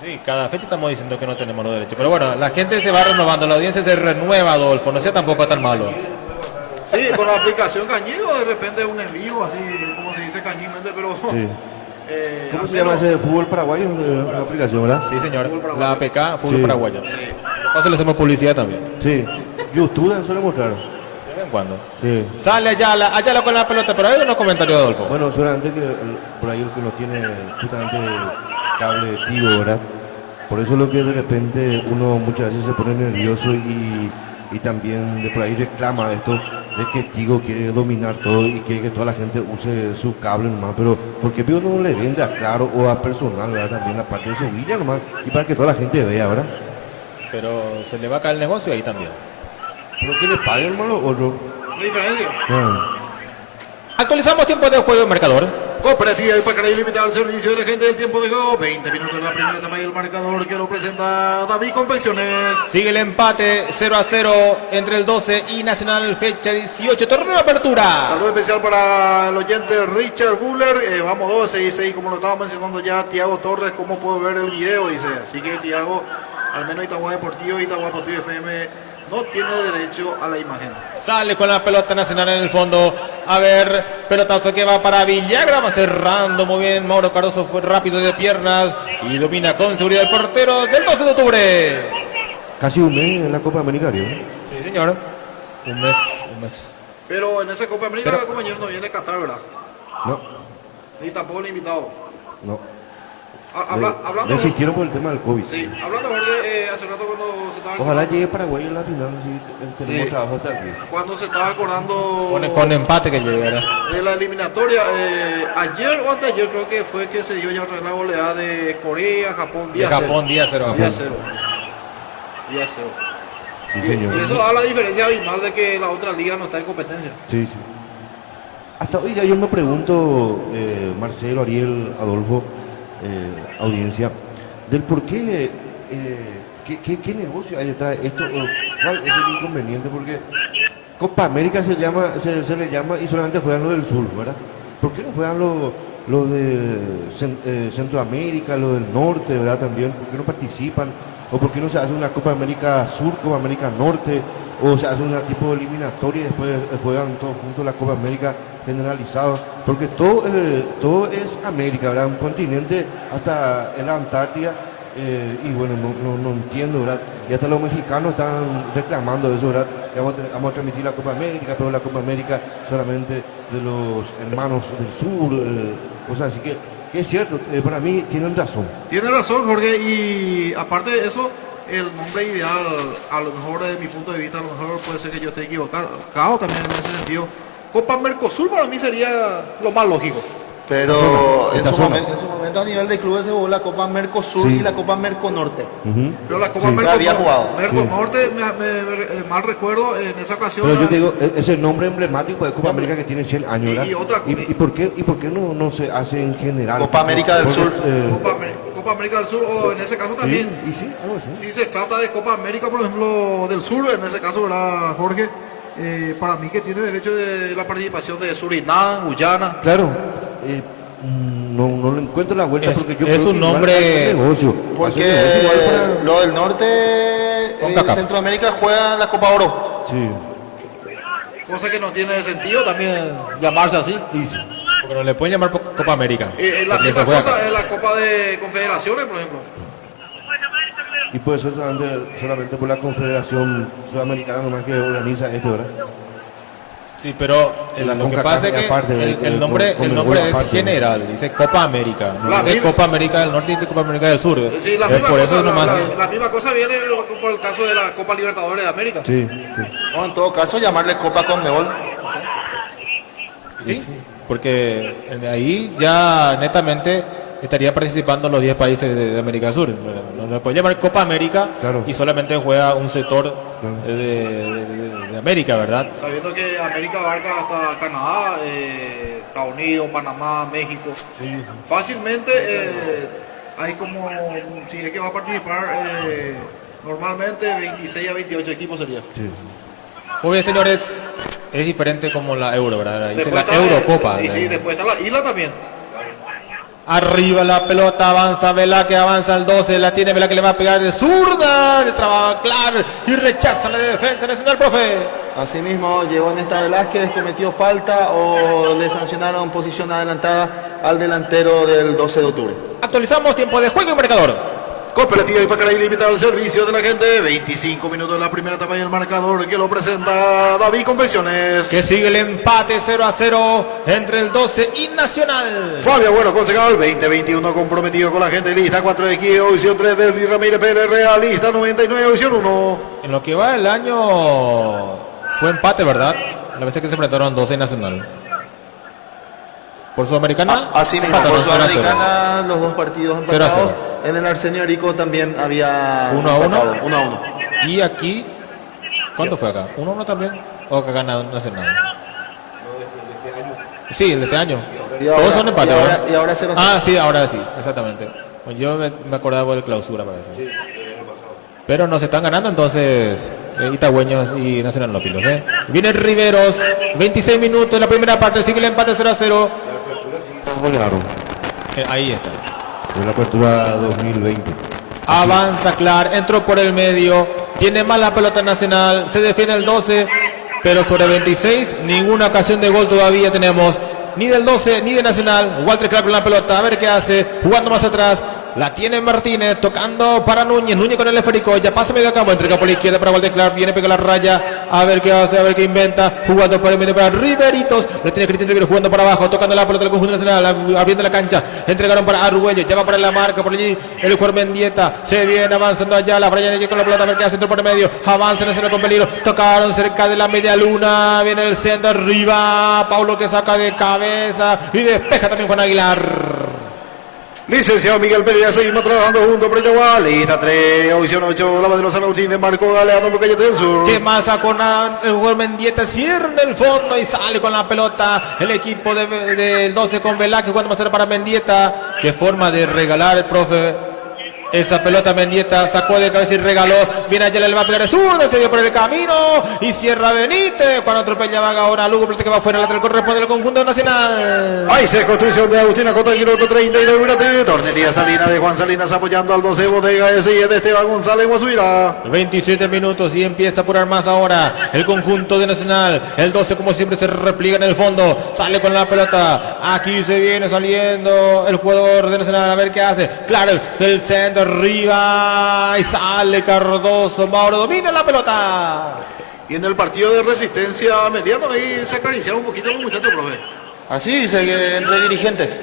Sí, cada fecha estamos diciendo que no tenemos los derechos. Pero bueno, la gente se va renovando, la audiencia se renueva, Adolfo, no sea tampoco tan malo. Sí, con la aplicación Cañigo, de repente un envío, así como se dice cañilmente, pero... Sí. ¿Cómo se llama ese fútbol paraguayo? La aplicación, ¿verdad? Sí, señor, la APK, Fútbol Sí. Paraguayo. Sí. Paso le hacemos publicidad también, Sí. YouTube suele mostrar. de vez en cuando. Sí. Sale Ayala con la pelota, pero hay unos comentarios, Adolfo. Bueno, solamente que por ahí el que no tiene justamente cable Tigo, ¿verdad? Por eso es lo que de repente uno muchas veces se pone nervioso y también de por ahí reclama esto de que Tigo quiere dominar todo y quiere que toda la gente use su cable nomás, pero porque Pío no le vende a Claro o a Personal, ¿verdad? También la parte de su villa nomás y para que toda la gente vea, ¿verdad? Pero se le va a caer el negocio ahí también. Pero que le paguen, hermano, otro. ¿La diferencia? Actualizamos tiempo de juego en marcador. Cooperativa Ipacaraí Limitada al servicio de la gente del tiempo de juego. 20 minutos de la primera etapa y el marcador que lo presenta David Confecciones. Sigue el empate 0-0 entre el 12 y Nacional, fecha 18, torneo de apertura. Saludo especial para el oyente Richard Buller. Vamos 12, dice, y como lo estaba mencionando ya Tiago Torres, ¿cómo puedo ver el video? Dice, así que Tiago, al menos Itagua Deportivo y Itagua Deportivo FM no tiene derecho a la imagen. Sale con la pelota Nacional en el fondo. A ver, pelotazo que va para Villagra. Va cerrando muy bien. Mauro Cardoso fue rápido de piernas y domina con seguridad el portero del 12 de octubre. Casi un mes en la Copa América, ¿no? Sí, señor. Un mes. Pero en esa Copa América, compañero, no viene Qatar, ¿verdad? No, Ni tampoco el invitado. no. Hablando, Desistieron por el tema del COVID. sí, hablando Jorge, hace rato cuando se estaba Ojalá llegue Paraguay en la final, si tenemos Sí. trabajo hasta el fin. cuando se estaba acordando Con empate que llegará. de la eliminatoria, ayer o anteayer creo que fue que se dio ya otra vez la goleada de Corea, Japón, De Japón, día cero. Día cero. Día cero. Sí, Y señor. eso da la diferencia abismal de que la otra liga no está en competencia. Sí, sí. Hasta hoy ya yo me pregunto, Marcelo, Ariel, Adolfo, audiencia, del por qué, qué negocio hay detrás de esto, o cuál es el inconveniente, porque Copa América se le llama y solamente juegan los del sur, ¿verdad? ¿Por qué no juegan los de Centroamérica, los del norte, ¿verdad? También, ¿por qué no participan? ¿O por qué no se hace una Copa América Sur, Copa América Norte? ¿O se hace una tipo de eliminatoria y después juegan todos juntos la Copa América generalizada? Porque todo es América, ¿verdad? Un continente hasta en la Antártida. Y bueno, no entiendo, ¿verdad? Y hasta los mexicanos están reclamando eso, ¿verdad? Que vamos a transmitir la Copa América, pero la Copa América solamente de los hermanos del sur, cosas así que es cierto, para mí tienen razón. Tiene razón, Jorge, y aparte de eso, el nombre ideal, a lo mejor desde mi punto de vista, a lo mejor puede ser que yo esté equivocado también en ese sentido. Copa Mercosur para mí sería lo más lógico. Pero en Esta su, zona. momento, a nivel de clubes se jugó la Copa Mercosur Sí. y la Copa Merconorte. Pero la Copa Sí. Ya había jugado. Merconorte, mal recuerdo, en esa ocasión. Pero yo te digo, es el nombre emblemático de Copa América que tiene 100 años, ¿verdad? Y otra- ¿Y por qué no se hace en general? Copa América del Sur. Copa América del Sur, o en ese caso también. Sí, algo así. Si se trata de Copa América, por ejemplo, del Sur, en ese caso, ¿verdad, Jorge? Para mí que tiene derecho de la participación de Surinam, Guyana. Claro, no le encuentro la vuelta Es- porque yo es creo un que igual nombre- hace negocio. Porque Hace negocio igual para- lo del norte, CONCACAF. Centroamérica juega la Copa Oro. Sí, Cosa que no tiene sentido también llamarse así. y sí. Porque no le pueden llamar Copa América. La porque se misma juega cosa acá. es la Copa de Confederaciones, por ejemplo. Y puede ser solamente por la Confederación Sudamericana nomás que organiza esto, ¿verdad? Sí, pero La lo que CONCACAF pasa es que aparte de- el nombre, con el el nombre gol es aparte. general, dice Copa América, no La dice misma- Copa América del Norte y Copa América del Sur. Sí, la Es misma, por cosa, eso nomás. la misma cosa viene por el caso de la Copa Libertadores de América. Sí, sí. O en todo caso llamarle Copa Conmebol. Sí, porque ahí ya netamente estaría participando los 10 países de América del Sur. No le puede llamar Copa América Claro. y solamente juega un sector de América, ¿verdad? Sabiendo que América abarca hasta Canadá, Estados Unidos, Panamá, México. Fácilmente hay como, si es que va a participar, normalmente 26 a 28 equipos sería. Sí. Muy bien, señores, es diferente como la Euro, ¿verdad? Dice Después la está, Eurocopa. y sí, después está la isla también. Arriba la pelota, avanza Velázquez, avanza el 12, la tiene Velázquez, le va a pegar de zurda, le trabaja claro y rechaza la defensa nacional, profe. Asimismo, llegó en esta Velázquez, cometió falta o le sancionaron posición adelantada al delantero del 12 de octubre. Actualizamos tiempo de juego y marcador. Cooperativa Ipacaraí limita al servicio de la gente. 25 minutos de la primera etapa y el marcador que lo presenta David Confecciones. Que sigue el empate 0-0 entre el 12 y Nacional. Fabio Bueno, concejal 2021 comprometido con la gente. Lista 4 de Kio, audición 3 de Luis Ramírez Pérez, realista 99, audición 1. En lo que va el año fue empate, ¿verdad? La vez que se enfrentaron 12 y Nacional. Por Sudamericana. Así mismo, empataron por 0-0. Sudamericana, los dos partidos 0-0. empatados. En el Arsenio Arico también había 1-1. empatado, 1-1. Y aquí, ¿cuánto fue acá? ¿1-1 también? ¿O que gana Nacional? Sí, el de este año. Y ahora- Todos son empates, y ahora- ¿verdad? y ahora 0-0. Ah, sí, ahora sí, exactamente. Pues yo me acordaba del clausura, parece. Pero nos están ganando entonces Itagüeños y Nacionalófilos, ¿eh? Viene Riveros, 26 minutos en la primera parte, sigue el empate 0-0. Ganaron Ahí está. en la apertura 2020. Avanza Clar, entró por el medio, Tiene más la pelota Nacional. Se defiende el 12, pero sobre 26 ninguna ocasión de gol todavía tenemos. Ni del 12 ni de Nacional. Walter Clark con la pelota. A ver qué hace. Jugando más atrás. La tiene Martínez, tocando para Núñez. Núñez con el esférico, ya pasa medio campo. Entrega por la izquierda para Walter Clark. Viene, pega la raya. A ver qué hace, a ver qué inventa. Jugando por el medio para Riveritos. Le tiene Cristian Rivero jugando para abajo. Tocando la pelota del conjunto nacional. Abriendo la cancha. Entregaron para Arguello. Lleva para la marca. Por allí el jugador Mendieta. Se viene avanzando allá. La Brian con la pelota. A ver qué hace. Entró por el medio. Avanza Nacional con peligro. Tocaron cerca de la media luna. Viene el centro arriba. Paulo que saca de cabeza. Y despeja también Juan Aguilar. Licenciado Miguel Pereira, seguimos trabajando juntos por Itaguá. Lista 3, audición 8, la bandera San Agustín de Marco Galeano, por Calle del Sur. ¿Qué más con el jugador Mendieta? Cierra en el fondo y sale con la pelota. El equipo del 12 con Velázquez jugando más tarde para Mendieta. Qué forma de regalar el profe. Esa pelota Mendieta sacó de cabeza y regaló. Viene allá, le va a pegar de zurda, se dio por el camino y cierra Benítez. Cuando atropellaba ahora Lugo, pero que va fuera, lateral corresponde al conjunto nacional. Ahí se construcción de Agustín Acosta, kilómetro 32, mirate. Tornería Salinas de Juan Salinas apoyando al 12, Bodega S de Esteban González Guasuira. 27 minutos y empieza a apurar más ahora el conjunto de Nacional. El 12 como siempre se repliega en el fondo. Sale con la pelota. Aquí se viene saliendo el jugador de Nacional. A ver qué hace. Claro, el centro arriba y sale Cardoso. Mauro domina la pelota. Y en el partido de Resistencia Meliano ahí se acariciaron un poquito los muchachos, profe. Así dice que entre dirigentes.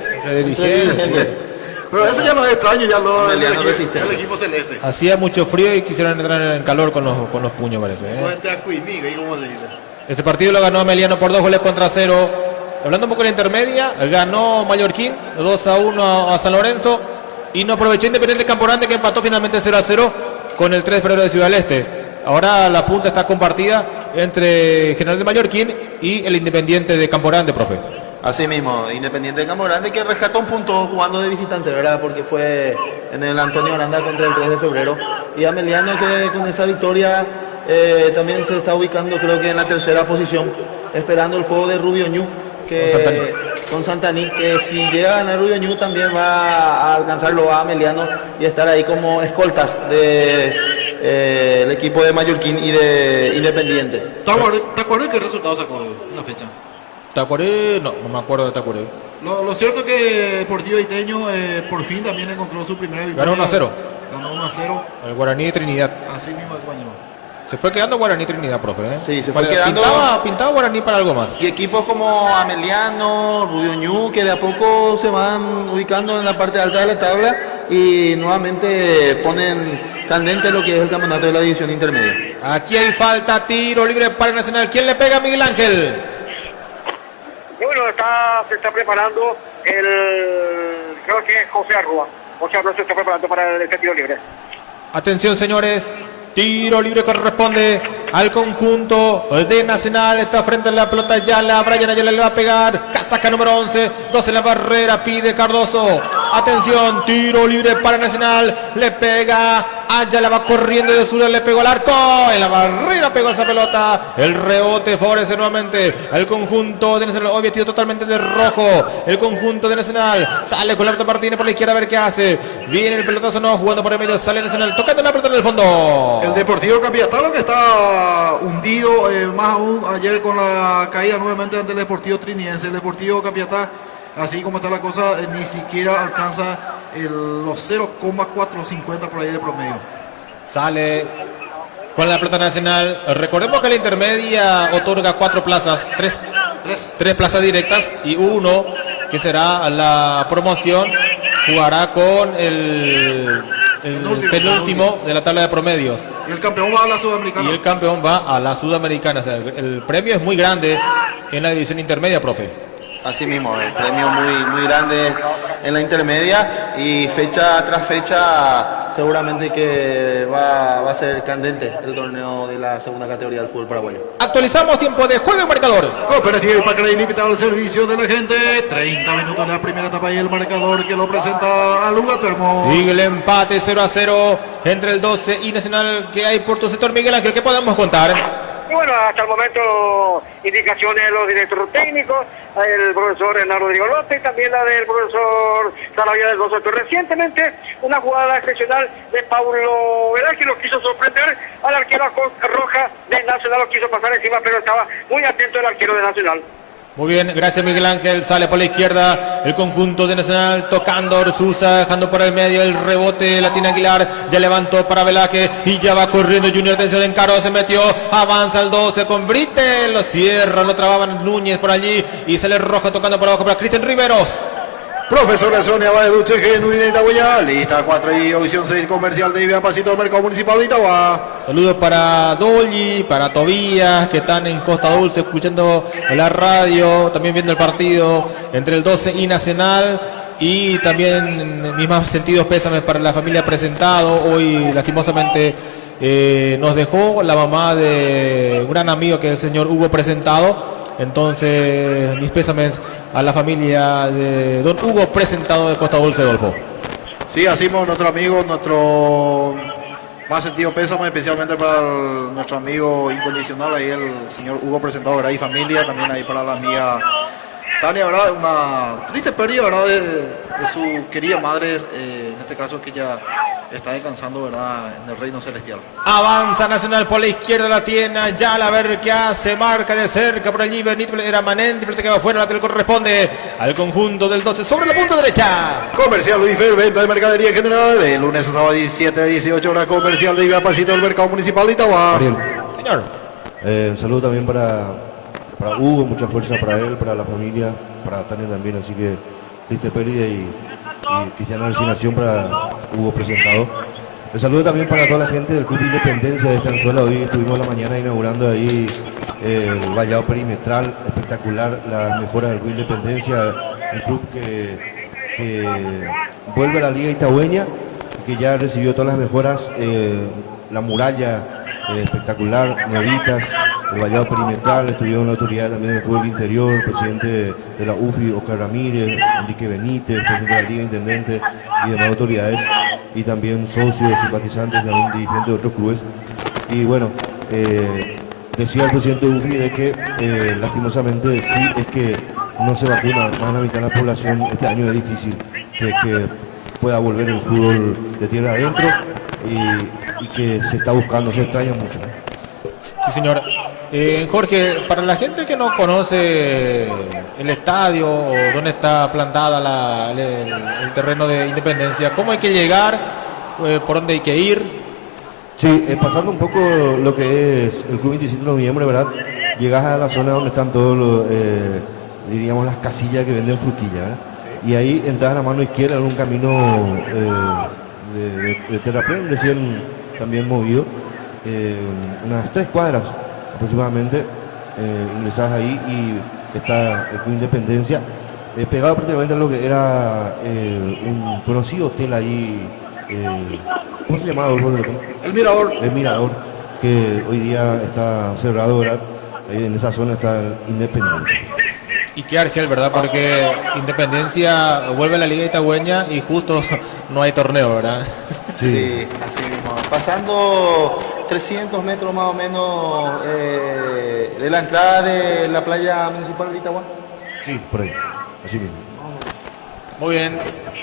Pero eso ya no es extraño, ya lo el Resistencia. equipo celeste. Hacía mucho frío y quisieran entrar en calor con los puños, parece. ¿Cómo se dice? Este partido lo ganó Meliano por 2-0. Hablando un poco de la intermedia, ganó Mallorquín 2-1 a San Lorenzo. Y no aprovechó Independiente Camporante, que empató finalmente 0-0 con el 3 de febrero de Ciudad del Este. Ahora la punta está compartida entre General de Mallorquín y el Independiente de Camporante, profe. Así mismo, Independiente de Campo Grande, que rescató un punto jugando de visitante, ¿verdad? Porque fue en el Antonio Aranda contra el 3 de febrero. Y Ameliano, que con esa victoria también se está ubicando, creo que en la tercera posición, esperando el juego de Rubio Ñu, con Santaní, que si llega a ganar Rubio Ñu también va a alcanzarlo a Ameliano y estar ahí como escoltas de el equipo de Mallorquín y de Independiente. ¿Te acuerdas qué resultado sacó en la fecha? Tacuaré, no me acuerdo de Tacuaré. Lo cierto es que Deportivo Iteño por fin también encontró su primera victoria. Ganó 1-0. Ganó 1-0. El Guaraní de Trinidad. Así mismo español. Se fue quedando Guaraní Trinidad, profe. Sí, se fue quedando. Pintaba Guaraní para algo más. Y equipos como Ameliano, Rubio Ñu, que de a poco se van ubicando en la parte alta de la tabla y nuevamente ponen candente lo que es el campeonato de la división intermedia. Aquí hay falta, tiro libre para el Nacional. ¿Quién le pega a Miguel Ángel? Bueno, se está preparando creo que es José Arrua. José Arrua se está preparando para el tiro libre. Atención, señores. Tiro libre corresponde al conjunto de Nacional. Está frente a la pelota Ayala. Brian Ayala le va a pegar. Casaca número 11. 12 en la barrera. Pide Cardoso. Atención. Tiro libre para Nacional. Le pega. Ayala va corriendo de sur. Le pegó al arco. En la barrera pegó esa pelota. El rebote favorece nuevamente al conjunto de Nacional. Hoy vestido totalmente de rojo. El conjunto de Nacional. Sale con la pelota Martínez por la izquierda a ver qué hace. Viene el pelotazo. No, jugando por el medio. Sale Nacional. Tocando la pelota en el fondo. El Deportivo Capiatalo que está hundido, más aún ayer con la caída nuevamente ante el Deportivo Trinidense. El Deportivo Capiatá, así como está la cosa, ni siquiera alcanza los 0,450 por ahí de promedio. Sale con la pelota Nacional. Recordemos que la intermedia otorga 4 plazas, 3 plazas directas y uno que será la promoción jugará con el penúltimo de la tabla de promedios. Y el campeón va a la Sudamericana. Y el campeón va a la Sudamericana. O sea, el premio es muy grande en la división intermedia, profe. Así mismo, el premio muy grande en la intermedia y fecha tras fecha seguramente que va a ser candente el torneo de la segunda categoría del fútbol paraguayo. Actualizamos tiempo de juego y marcador. Cooperativa y Pacra ilimitado al servicio de la gente. 30 minutos en la primera etapa y el marcador que lo presenta a Lugatermo. Sigue el empate 0-0 entre el 12 y Nacional que hay por tu sector. Miguel Ángel, ¿qué podemos contar? Y bueno, hasta el momento indicaciones de los directores técnicos, el profesor Hernán Rodrigo López, también la del profesor Sarabia del Dos Soto. Recientemente una jugada excepcional de Paulo Velázquez que lo quiso sorprender al arquero Roja de Nacional, lo quiso pasar encima, pero estaba muy atento el arquero de Nacional. Muy bien, gracias Miguel Ángel. Sale por la izquierda el conjunto de Nacional, tocando Orsuza, dejando por el medio el rebote. La tiene Aguilar, ya levantó para Velázquez y ya va corriendo Junior. Atención, encaró, se metió, avanza el 12 con Brite, lo cierra, lo trababan Núñez por allí y sale Roja tocando por abajo para Cristian Riveros. Profesora Sonia Baeduche, genuina Itahuaya, lista 4 y audición 6 comercial de Ibia Pasito del Mercado Municipal de Itagua. Saludos para Dolly, para Tobías, que están en Costa Dulce escuchando la radio, también viendo el partido entre el 12 y Nacional. Y también mis más sentidos pésames para la familia Presentado. Hoy lastimosamente nos dejó la mamá de un gran amigo que es el señor Hugo Presentado. Entonces mis pésames a la familia de don Hugo Presentado de Costa Dulce, Adolfo. Sí, así nuestro amigo, nuestro más sentido pésame, especialmente para nuestro amigo incondicional, ahí el señor Hugo Presentado, ¿verdad? Y familia, también ahí para la amiga Tania, ¿verdad? Una triste pérdida, ¿verdad? De su querida madre, en este caso que ya está descansando, ¿verdad? En el reino celestial. Avanza Nacional por la izquierda, la tiene ya a ver qué hace, marca de cerca por allí Benito, era Manenti, pero que va afuera, la tele corresponde al conjunto del 12 sobre la punta derecha. Comercial Luis Fer, venta de mercadería general de lunes a sábado 17 a 18 horas, comercial de Ibia Pasito del Mercado Municipal de Itagua. Ariel, Señor. un saludo también para Hugo, mucha fuerza para él, para la familia, para Tania también, así que triste pérdida y cristiana resignación para Hugo Presentado. Un saludo también para toda la gente del Club de Independencia de Estanzuela. Hoy estuvimos la mañana inaugurando ahí el vallado perimetral, espectacular, las mejoras del Club de Independencia, un club que vuelve a la Liga Itagüeña y que ya recibió todas las mejoras, la muralla espectacular, nuevitas, el vallado perimetral. Estuvieron la autoridad también del fútbol interior, el presidente de la UFI, Oscar Ramírez, Enrique Benítez, el presidente de la Liga Intendente y demás autoridades, y también socios, simpatizantes, también dirigentes de otros clubes. Y bueno, decía el presidente de UFI de que lastimosamente sí es que no se vacuna más de la mitad de la población. Este año es difícil que pueda volver el fútbol de tierra adentro y que se está buscando, se extraña mucho. Sí, señor. Jorge, para la gente que no conoce el estadio o dónde está plantada el terreno de Independencia, ¿cómo hay que llegar? ¿Por dónde hay que ir? Sí, pasando un poco lo que es el Club 27 de Noviembre, ¿verdad? Llegas a la zona donde están todos los, diríamos, las casillas que venden frutilla, ¿verdad? Y ahí entras a la mano izquierda en un camino de terraplén, recién también movido, unas 3 cuadras aproximadamente, ingresas ahí y está el Club Independencia, pegado prácticamente a lo que era un conocido hotel ahí, ¿cómo se llamaba? El Mirador. El Mirador, que hoy día está cerrado, ¿verdad? Ahí en esa zona está el Independencia. Y qué Argel, ¿verdad? Porque Independencia vuelve a la Liga Itagüeña y justo no hay torneo, ¿verdad? Sí, así mismo. Pasando 300 metros más o menos de la entrada de la playa municipal de Itagua. Sí, por ahí, así mismo. Muy bien.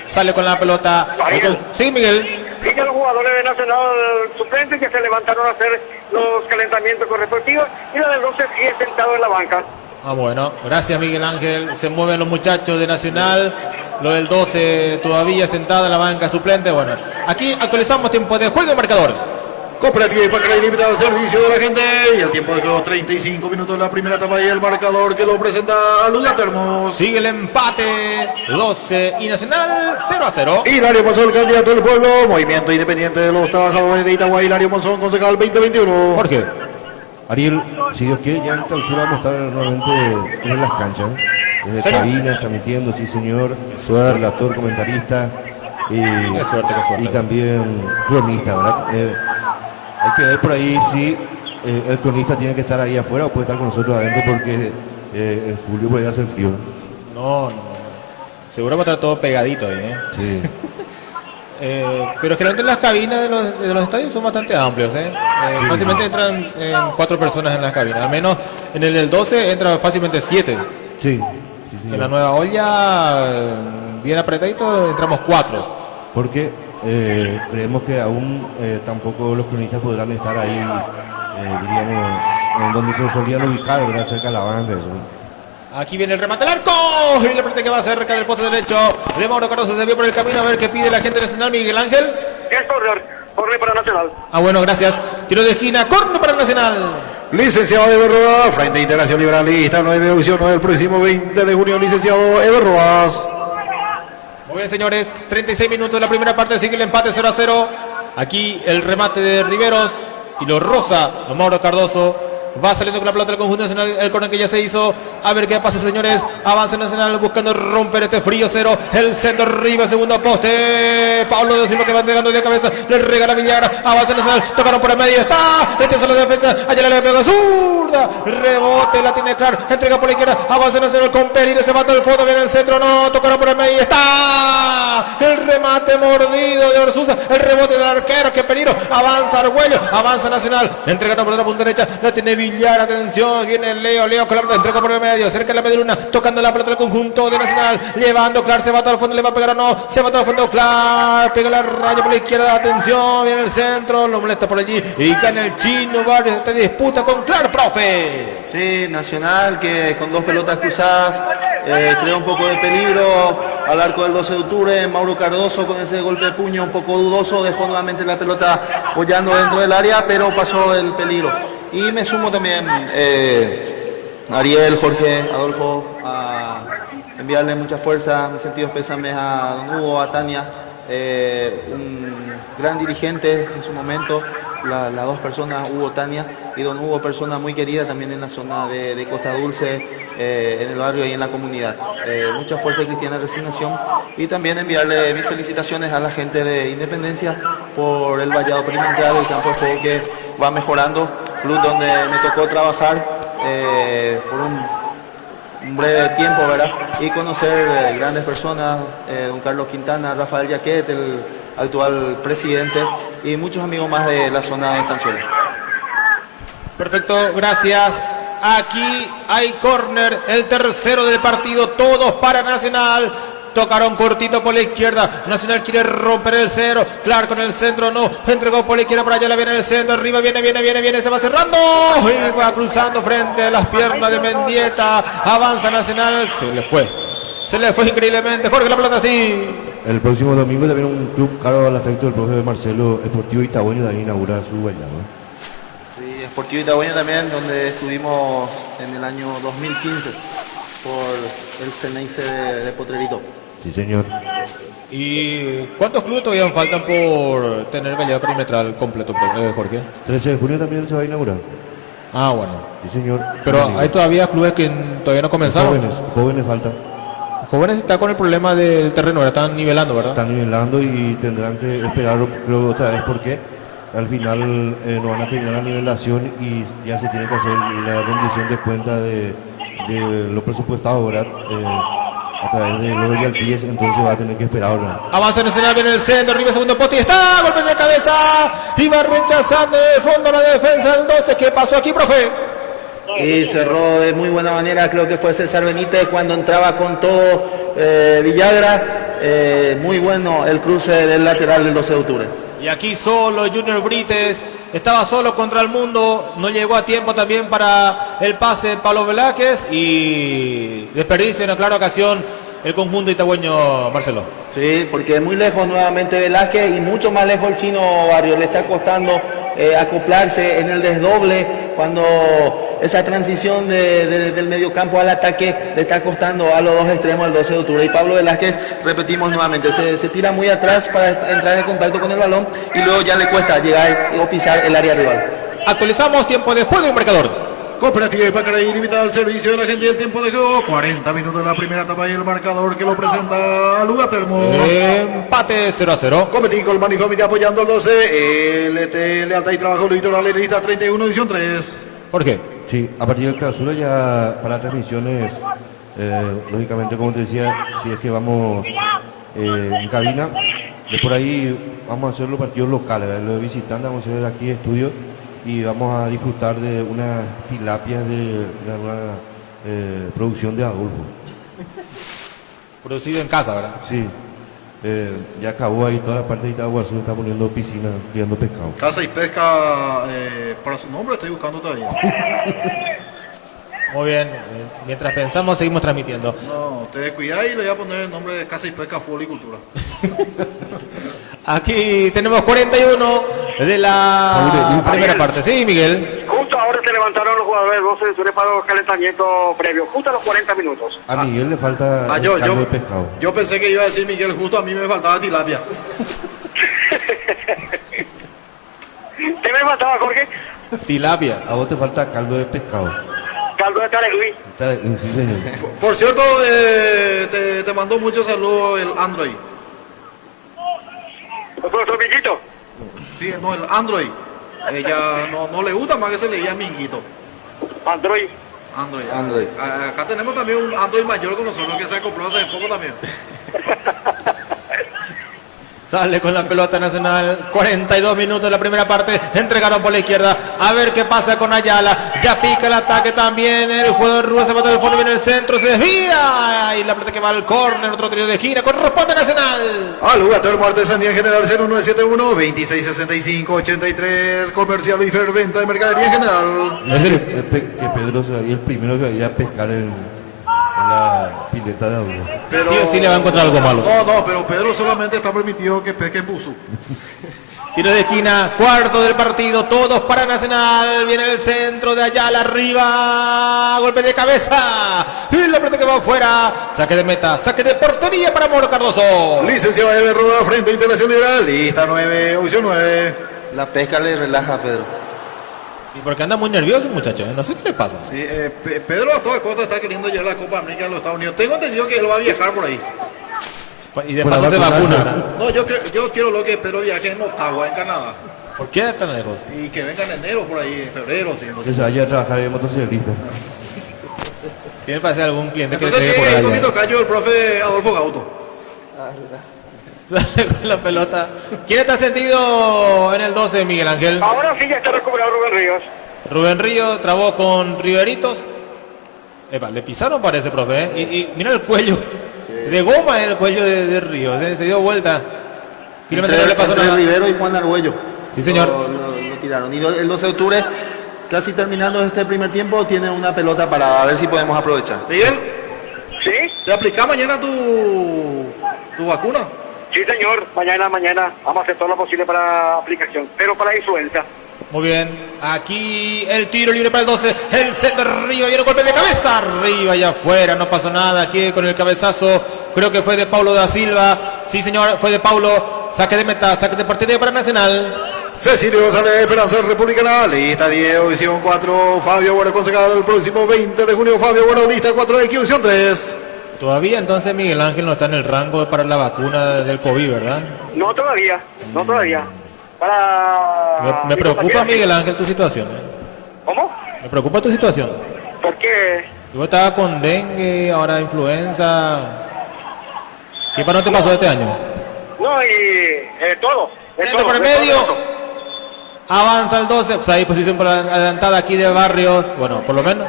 Sale con la pelota. Sí, Miguel. Y que los jugadores de Nacional suplentes que se levantaron a hacer los calentamientos correspectivos y la del 12 sigue sentado en la banca. Ah, bueno, gracias Miguel Ángel. Se mueven los muchachos de Nacional. Lo del 12 todavía sentado en la banca suplente. Bueno, aquí actualizamos tiempo de juego y marcador. Cooperativa y Pacra Ilimitada al servicio de la gente. Y el tiempo de juego 35 minutos de la primera etapa y el marcador que lo presenta Luda Termos. Sigue el empate 12 y Nacional 0-0. Hilario Monzón, candidato del pueblo. Movimiento Independiente de los Trabajadores de Itagua. Hilario Monzón, concejal 2021. Jorge. Ariel, si Dios quiere, ya en clausura vamos a estar nuevamente en las canchas, desde cabina, transmitiendo, sí señor, relator, comentarista Qué suerte. y también cronista, ¿verdad? Hay que ver por ahí si el cronista tiene que estar ahí afuera o puede estar con nosotros adentro, porque en julio puede hacer frío. No. Seguro va a estar todo pegadito ahí, ¿eh? Sí. Pero generalmente las cabinas de los estadios son bastante amplios, ¿eh? Fácilmente entran 4 personas en las cabinas. Al menos en el del 12 entran fácilmente 7. Sí. En la Nueva Olla, bien apretadito, entramos 4. Porque creemos que aún tampoco los cronistas podrán estar ahí, diríamos, en donde se solían ubicar, ¿verdad? Cerca de la banca. Aquí viene el remate al arco y la pelota que va cerca del poste derecho de Mauro Cardoso. Se vio por el camino a ver qué pide la gente nacional. Miguel Ángel. Es corner para Nacional. Bueno, gracias. Tiro de esquina, corner para Nacional. Licenciado Eber Rodas, Frente de Integración Liberalista, 9 de opción, el próximo 20 de junio, licenciado Eber Rodas. Muy bien, señores, 36 minutos de la primera parte, sigue el empate 0-0. Aquí el remate de Riveros y lo roza a Mauro Cardoso. Va saliendo con la pelota del conjunto nacional, el corner que ya se hizo. A ver qué pasa, señores. Avanza Nacional buscando romper este frío cero. El centro arriba, segundo poste. Pablo de Silva que va entregando de cabeza. Le regala Villagra. Avanza Nacional. Tocaron por el medio. Está. Este es la defensa. Allá le pega zurda. Rebote. La tiene claro. Entrega por la izquierda. Avanza Nacional con Pereira. Se mata al fondo. Viene el centro. No. Tocaron por el medio. Está. El remate mordido de Orsuza. El rebote del arquero. Que peligro. Avanza Argüello. Avanza Nacional. Entregando por la punta derecha. La tiene Villar, atención, viene Leo con la pelota, entrega por el medio, cerca de la media luna, tocando la pelota del conjunto de Nacional, llevando Clark, se va al fondo, le va a pegar o no, se va al fondo, Clark, pega la raya por la izquierda, atención, viene el centro, lo molesta por allí, y gana el Chino Barrios, esta disputa con Clark, profe. Sí, Nacional que con 2 pelotas cruzadas creó un poco de peligro al arco del 12 de octubre. Mauro Cardoso con ese golpe de puño un poco dudoso dejó nuevamente la pelota apoyando dentro del área, pero pasó el peligro. Y me sumo también Ariel, Jorge, Adolfo, a enviarle mucha fuerza, mis sentidos pésames a don Hugo, a Tania, un gran dirigente en su momento, las 2 personas, Hugo, Tania, y don Hugo, persona muy querida también en la zona de Costa Dulce, en el barrio y en la comunidad. Mucha fuerza y cristiana resignación, y también enviarle mis felicitaciones a la gente de Independencia por el vallado perimetral, el campo de juego que va mejorando, club donde me tocó trabajar por un breve tiempo, ¿verdad? Y conocer grandes personas, don Carlos Quintana, Rafael Yaquet, el actual presidente, y muchos amigos más de la zona de Estanzuela. Perfecto, gracias. Aquí hay córner, el tercero del partido, todos para Nacional. Tocaron cortito por la izquierda. Nacional quiere romper el cero. Clark con el centro, no. Entregó por la izquierda, por allá le viene el centro. Arriba viene. Se va cerrando. Y va cruzando frente a las piernas de Mendieta. Avanza Nacional. Se le fue increíblemente. Jorge, la pelota sí. El próximo domingo también un club caro al afecto del profe Marcelo, Sportivo Itabueño, también inaugura su bailado. Sí, Sportivo Itabueño también, donde estuvimos en el año 2015 por el Ceneice de Potrerito. Sí, señor. ¿Y cuántos clubes todavía faltan por tener vallado perimetral completo, Jorge? 13 de junio también se va a inaugurar. Ah, bueno. Sí, señor. Pero hay todavía clubes que todavía no comenzaron. Jóvenes faltan. Jóvenes está con el problema del terreno, ahora están nivelando, ¿verdad? Están nivelando y tendrán que esperar, creo, otra vez, porque al final no van a terminar la nivelación y ya se tiene que hacer la rendición de cuenta de lo presupuestado, ¿verdad? A través de los royalties, entonces va a tener que esperar, ¿verdad? Avanza Nacional, viene el centro, arriba segundo poste y está, golpe de cabeza, y va rechazando de fondo la defensa del 12. ¿Qué pasó aquí, profe? Y cerró de muy buena manera, creo que fue César Benítez cuando entraba con todo Villagra. Muy bueno el cruce del lateral del 12 de octubre. Y aquí solo Junior Brites, estaba solo contra el mundo, no llegó a tiempo también para el pase de Pablo Velázquez y desperdicia en una clara ocasión el conjunto itabueño, Marcelo. Sí, porque muy lejos nuevamente Velázquez y mucho más lejos el Chino Barrio. Le está costando acoplarse en el desdoble cuando esa transición del mediocampo al ataque le está costando a los dos extremos del 12 de octubre. Y Pablo Velázquez, repetimos nuevamente, se tira muy atrás para entrar en contacto con el balón y luego ya le cuesta llegar o pisar el área rival. Actualizamos tiempo de juego y marcador. Cooperativa de Pacaray limitada al servicio de la gente del tiempo de juego. 40 minutos de la primera etapa y el marcador que lo presenta Lugatermo. Empate 0-0. Copetín, Colman y familia apoyando al 12. LT, Lealtad y Trabajo Litoral, lista 31, edición 3. Jorge. Sí, a partir del clausura ya para transmisiones, lógicamente, como te decía, si es que vamos en cabina, De por ahí vamos a hacer los partidos locales, ¿verdad? Los de visitantes vamos a hacer aquí estudios y vamos a disfrutar de unas tilapias de una producción de Adolfo. Producido en casa, ¿verdad? Sí, ya acabó ahí toda la parte de Itaguazú, está poniendo piscina, criando pescado. Casa y Pesca, para su nombre estoy buscando todavía. Muy bien, mientras pensamos seguimos transmitiendo. No, ustedes cuidáis y le voy a poner el nombre de Casa y Pesca, Fútbol y Cultura. Aquí tenemos 41 de la primera parte. Sí, Miguel. Justo ahora se levantaron los jugadores 12 de Sure para los calentamientos previos, justo a los 40 minutos. A Miguel le falta el caldo de pescado. Yo pensé que iba a decir Miguel, justo a mí me faltaba tilapia. ¿Qué me faltaba, Jorge? Tilapia. A vos te falta caldo de pescado. Caldo de Talegui. Sí, señor. Por cierto, te mandó muchos saludos el Android. Profesor Minguito. Sí, no, el Android. Ella no le gusta más que se leía Minguito. Android. Android. Acá tenemos también un Android mayor con nosotros que se acopló hace poco también. Sale con la pelota Nacional, 42 minutos de la primera parte, entregaron por la izquierda, a ver qué pasa con Ayala, ya pica el ataque también, el jugador Rúa se bota del fondo, viene el centro, se desvía, y la pelota que va al córner, otro tiro de esquina, corresponde Nacional. Al jugador Artesanía en General 0971-2665-83, Comercial y Ferventa de Mercadería en General. Que Pedro se había el primero que había a pescar en la pileta de agua. Pero, Sí o sí le va a encontrar algo malo. No, pero Pedro solamente está permitido que pesque en buzo. Tiro de esquina, cuarto del partido, todos para Nacional, viene el centro de Ayala, arriba, golpe de cabeza, y la pelota que va afuera, saque de meta, saque de portería para Moro Cardoso. Licenciado Eber Roda, Frente Integración Liberal, lista 9, opción 9. La pesca le relaja a Pedro. Sí, porque anda muy nervioso el muchacho, no sé qué le pasa. Sí, Pedro a toda costa está queriendo llevar la Copa América a los Estados Unidos. Tengo entendido que él va a viajar por ahí. Y de Para paso se vacunarse. vacuna, ¿verdad? No, yo quiero lo que Pedro viaje en Ottawa, en Canadá. ¿Por qué tan lejos? Y que venga en enero por ahí, en febrero, sí. No Que sé. se vaya a trabajar de motociclista. Tiene para ser algún cliente que Entonces llegue por tiene un allá. poquito callo el profe Adolfo Gauto. Sale con la pelota. ¿Quién está sentido en el 12, Miguel Ángel? Ahora sí ya está recuperado Rubén Ríos. Rubén Río trabó con Riveritos. Epa, le pisaron parece, profe, ¿eh? Y mira el cuello. De goma el cuello de Río. Se dio vuelta. Finalmente no le pasó Entre nada. Rivero y Juan Arguello. Sí, señor. Lo tiraron. Y el 12 de octubre, casi terminando este primer tiempo, tiene una pelota para ver si podemos aprovechar. Miguel, ¿Sí? ¿te aplicás mañana tu vacuna? Sí, señor. Mañana vamos a hacer todo lo posible para aplicación, pero para influenza. Muy bien. Aquí el tiro libre para el 12. El set de arriba. Viene un golpe de cabeza. Arriba y afuera. No pasó nada aquí con el cabezazo. Creo que fue de Paulo da Silva. Sí, señor. Fue de Paulo. Saque de meta. Saque de partido para Nacional. Cecilio González, Esperanza Republicana, lista 10, opción 4, Fabio Bueno, concejal el próximo 20 de junio, Fabio Bueno, lista 4, opción 3. Todavía entonces Miguel Ángel no está en el rango para la vacuna del COVID, ¿verdad? No todavía. Para... Me preocupa, Miguel Ángel, tu situación. ¿Cómo? Me preocupa tu situación. ¿Por qué? Yo estaba con dengue, ahora influenza. ¿Qué para no te pasó este año? No, y todo. Centro por el medio. Avanza el 12. Pues ahí posición adelantada aquí de Barrios. Bueno, por lo menos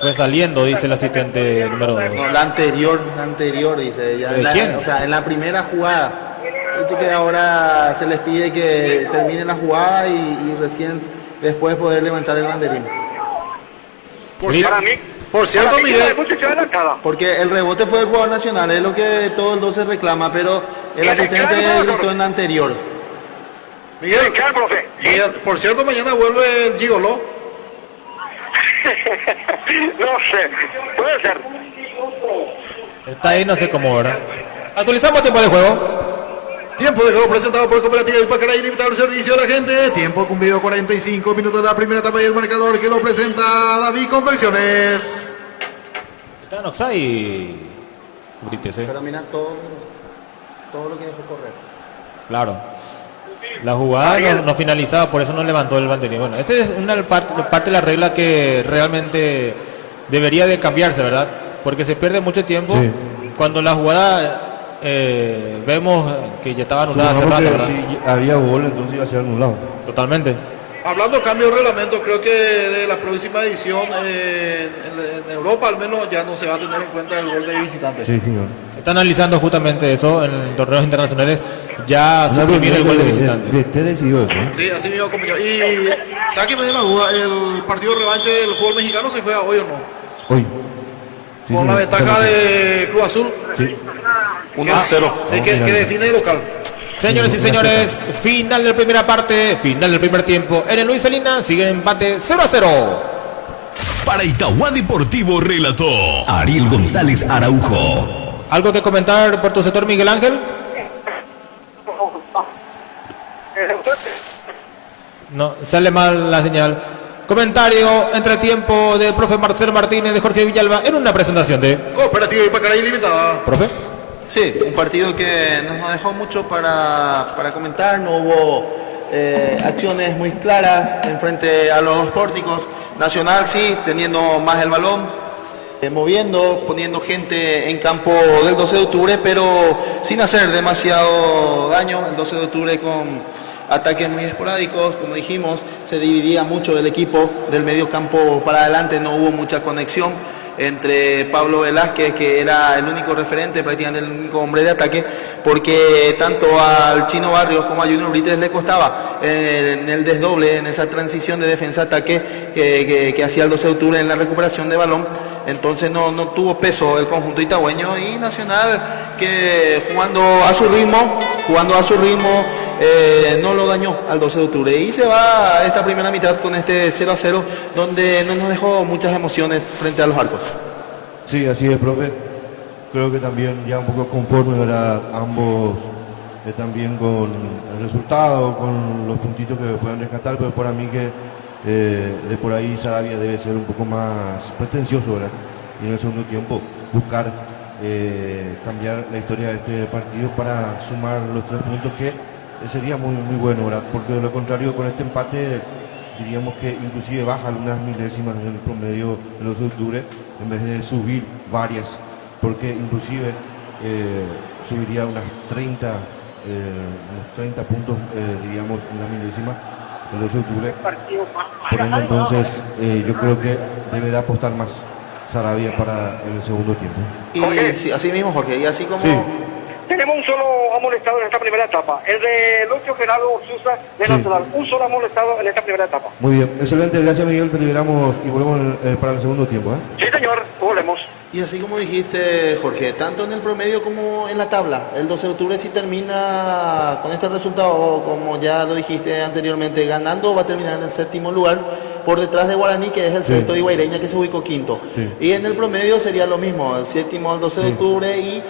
fue saliendo, dice el asistente número 2. No, la anterior dice. Ya, ¿De quién? O sea, en la primera jugada. Viste que ahora se les pide que terminen la jugada y recién después poder levantar el banderín. Para mí, Por cierto, para mí que Miguel, la posición adelantada. Porque el rebote fue del jugador nacional, es lo que todo el 12 reclama, pero el asistente gritó en la anterior. Miguel, Claro, profe. ¿Sí? Miguel, por cierto, mañana vuelve el Gigoló. No sé, puede ser. Está ahí, no sé cómo, ¿verdad? Actualizamos tiempo de juego. Tiempo de juego presentado por Cooperativa Ipacará y limitar el servicio a la gente. Tiempo cumplido 45 minutos de la primera etapa y el marcador que lo presenta David Confecciones. Está en Oxai. Brítese. Pero mira todo lo que dejó correr. Claro. La jugada no finalizaba, por eso no levantó el banderín. Bueno, esta es una parte de la regla que realmente debería de cambiarse, ¿verdad? Porque se pierde mucho tiempo Sí. cuando la jugada vemos que ya estaba anulada hace Supongamos rato, que ¿verdad? si había gol, entonces iba a ser anulado. Totalmente. Hablando de cambio de reglamento, creo que de la próxima edición en Europa al menos ya no se va a tener en cuenta el gol de visitantes. Sí, señor. Se está analizando justamente eso en torneos internacionales, ya Una suprimir el gol de reunión visitante. de decidió eso, ¿eh? Sí, así mismo, compañero. Y sáqueme de la duda, ¿el partido de revanche del fútbol mexicano se juega hoy o no? Hoy. Sí, Con la señor. ventaja de Cruz Azul, Sí. 1-0. sí, que define el local. Señores y señores, final de la primera parte, final del primer tiempo. En el Luis Salinas sigue el empate 0-0. Para Itauguá Deportivo relató Ariel González Araujo. ¿Algo que comentar por tu sector, Miguel Ángel? No, sale mal la señal. Comentario, entretiempo del profe Marcelo Martínez de Jorge Villalba en una presentación de... Cooperativa Ipacaray Limitada. ¿Profe? Sí, un partido que nos dejó mucho para comentar, no hubo acciones muy claras en frente a los pórticos. Nacional sí, teniendo más el balón, moviendo, poniendo gente en campo del 12 de octubre, pero sin hacer demasiado daño. El 12 de octubre con ataques muy esporádicos, como dijimos, se dividía mucho el equipo del medio campo para adelante, no hubo mucha conexión entre Pablo Velázquez, que era el único referente, prácticamente el único hombre de ataque, porque tanto al Chino Barrios como a Junior Brites le costaba en el desdoble, en esa transición de defensa-ataque que hacía el 12 de octubre en la recuperación de balón. Entonces no tuvo peso el conjunto itagüeño, y Nacional que jugando a su ritmo, no lo dañó al 12 de octubre, y se va esta primera mitad con este 0-0 donde no nos dejó muchas emociones frente a los arcos. Sí, así es, profe. Creo que también ya un poco conforme, ¿verdad? Ambos también con el resultado, con los puntitos que puedan rescatar, pero para mí que de por ahí Sarabia debe ser un poco más pretencioso, ¿verdad? Y en el segundo tiempo buscar cambiar la historia de este partido para sumar los 3 puntos que sería muy bueno, ¿verdad? Porque de lo contrario, con este empate diríamos que inclusive baja algunas milésimas en el promedio de los de octubre en vez de subir varias, porque inclusive subiría unos 30 puntos, diríamos, en la milésima de los de octubre. Por ende, entonces yo creo que debe de apostar más Sarabia para el segundo tiempo. Y sí, así mismo, Jorge, y así como... Sí. Tenemos un solo amonestado en esta primera etapa, el de Lucio Gerardo Sousa de Nacional. Un solo amonestado en esta primera etapa. Muy bien, excelente, gracias Miguel, te liberamos y volvemos para el segundo tiempo. Sí, señor, volvemos. Y así como dijiste, Jorge, tanto en el promedio como en la tabla, el 12 de octubre si termina con este resultado, como ya lo dijiste anteriormente, ganando, va a terminar en el 7º lugar, por detrás de Guaraní, que es el sexto, y Guaireña, que se ubicó 5º. Sí. Y en el promedio sería lo mismo, el 7º al 12 de octubre, y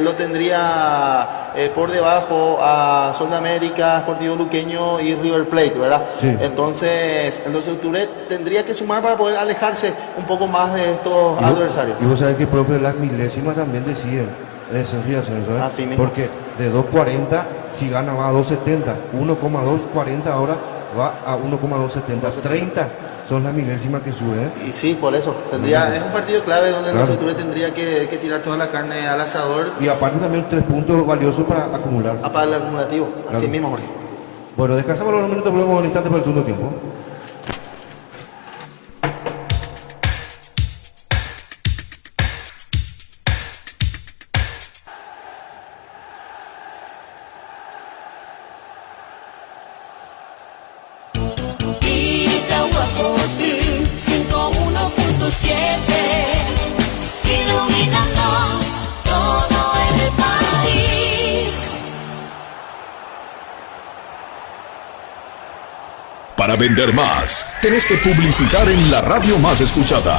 lo tendría por debajo a Sol de América, Sportivo Luqueño y River Plate, ¿verdad? Sí. Entonces, el 12 de octubre tendría que sumar para poder alejarse un poco más de estos adversarios. Y vos sabés que, profe, las milésimas también deciden descenso y ascenso, ¿eh? Así mismo. Porque de 2.40, si gana va a 2.70, 1.240 ahora va a 1.270, 30 son las milésimas que suben, ¿eh? Y sí, por eso. Es un partido clave donde el Claro. 12 de octubre tendría que tirar toda la carne al asador Y aparte también 3 puntos valiosos para acumular. para el acumulativo. Así Claro. mismo, Jorge. Bueno, descansamos unos minutos, volvemos un instante para el segundo tiempo. Itahuapote 101.7, iluminando todo el país. Para vender más, tenés que publicitar en la radio más escuchada.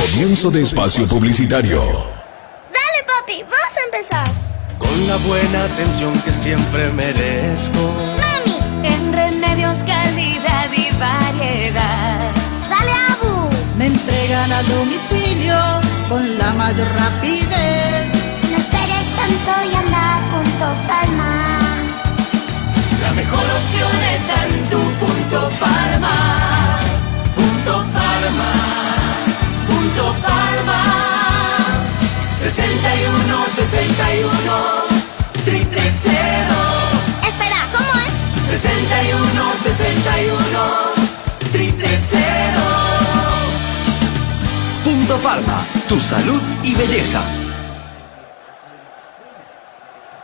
Comienzo de espacio publicitario. Dale, papi, vas a empezar. Con la buena atención que siempre merezco. Mami, En remedios, calidad y variedad. dale, Abu. Me entregan a domicilio con la mayor rapidez. No esperes tanto y anda a Punto Farma. La mejor opción está en tu Punto Farma. Punto Farma. Punto Farma. 61 Espera, ¿cómo es? 61 000. Punto Pharma, tu salud y belleza.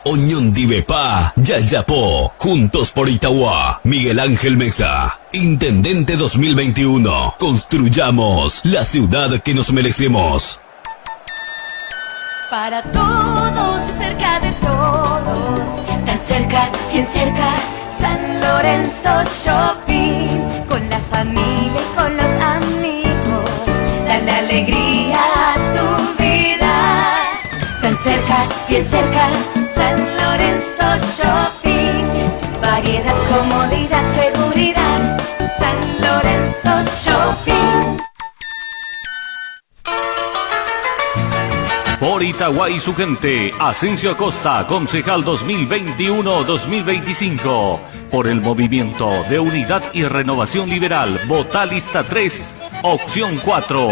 Oñón Divepa, Yayapó, Juntos por Itauguá, Miguel Ángel Mesa, Intendente 2021. Construyamos la ciudad que nos merecemos. Para todos, cerca de todos, tan cerca, bien cerca, San Lorenzo Shopping, con la familia y con los amigos, dale alegría a tu vida. Tan cerca, bien cerca, San Lorenzo Shopping, variedad, comodidad, seguridad, San Lorenzo Shopping. Por Itauguá y su gente, Asensio Acosta, concejal 2021-2025. Por el Movimiento de Unidad y Renovación Liberal, vota lista 3, opción 4.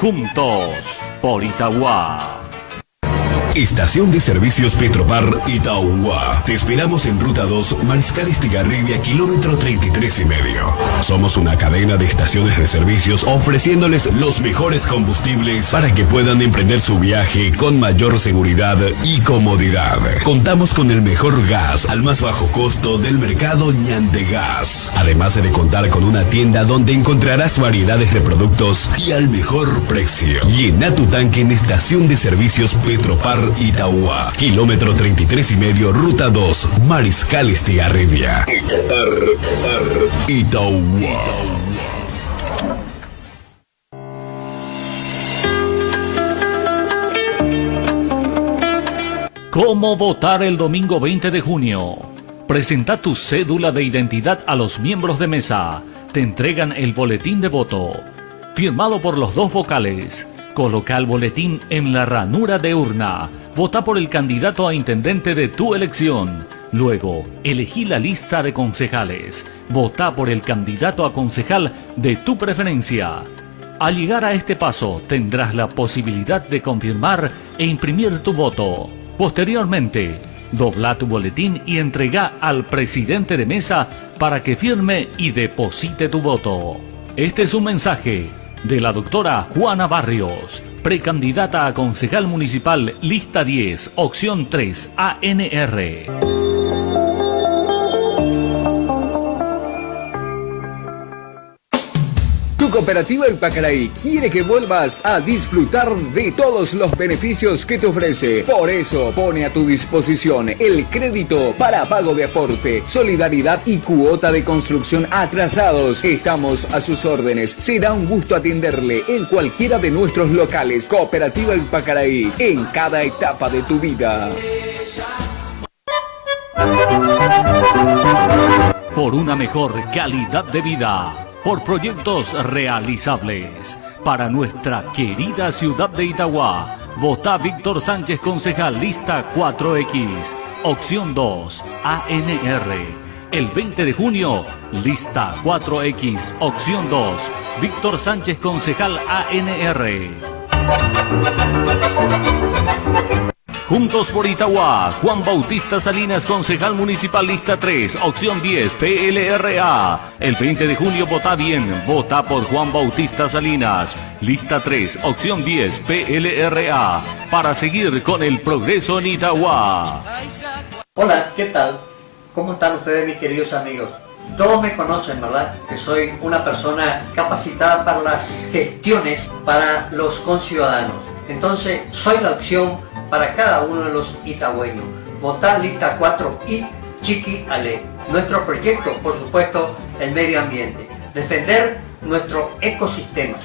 Juntos por Itauguá. Estación de Servicios Petropar Itauguá. Te esperamos en Ruta 2, Mariscal Estigarribia, kilómetro 33,5. Somos una cadena de estaciones de servicios ofreciéndoles los mejores combustibles para que puedan emprender su viaje con mayor seguridad y comodidad. Contamos con el mejor gas al más bajo costo del mercado Ñandegas. Además de contar con una tienda donde encontrarás variedades de productos y al mejor precio. Llena tu tanque en Estación de Servicios Petropar Itauguá, kilómetro 33,5, ruta 2, Mariscal Estigarribia. Itauguá. ¿Cómo votar el domingo 20 de junio? Presenta tu cédula de identidad a los miembros de mesa. Te entregan el boletín de voto, firmado por los dos vocales. Coloca el boletín en la ranura de urna. Vota por el candidato a intendente de tu elección. Luego, elegí la lista de concejales. Vota por el candidato a concejal de tu preferencia. Al llegar a este paso, tendrás la posibilidad de confirmar e imprimir tu voto. Posteriormente, dobla tu boletín y entrega al presidente de mesa para que firme y deposite tu voto. Este es un mensaje de la doctora Juana Barrios, precandidata a concejal municipal, lista 10, opción 3, ANR. Tu cooperativa El Pacaraí quiere que vuelvas a disfrutar de todos los beneficios que te ofrece. Por eso pone a tu disposición el crédito para pago de aporte, solidaridad y cuota de construcción atrasados. Estamos a sus órdenes. Será un gusto atenderle en cualquiera de nuestros locales. Cooperativa El Pacaraí, en cada etapa de tu vida. Por una mejor calidad de vida. Por proyectos realizables para nuestra querida ciudad de Itauguá. Vota Víctor Sánchez, concejal, lista 4X, opción 2, ANR. El 20 de junio, lista 4X, opción 2, Víctor Sánchez, concejal, ANR. Juntos por Itauguá, Juan Bautista Salinas, concejal municipal, lista 3, opción 10, PLRA. El 20 de junio vota bien, vota por Juan Bautista Salinas, lista 3, opción 10, PLRA, para seguir con el progreso en Itauguá. Hola, ¿qué tal? ¿Cómo están ustedes, mis queridos amigos? Todos me conocen, ¿verdad? Que soy una persona capacitada para las gestiones para los conciudadanos. Entonces, soy la opción para cada uno de los itagüeños. Votar lista 4 y Chiqui Ale. Nuestro proyecto, por supuesto, el medio ambiente. Defender nuestro ecosistema.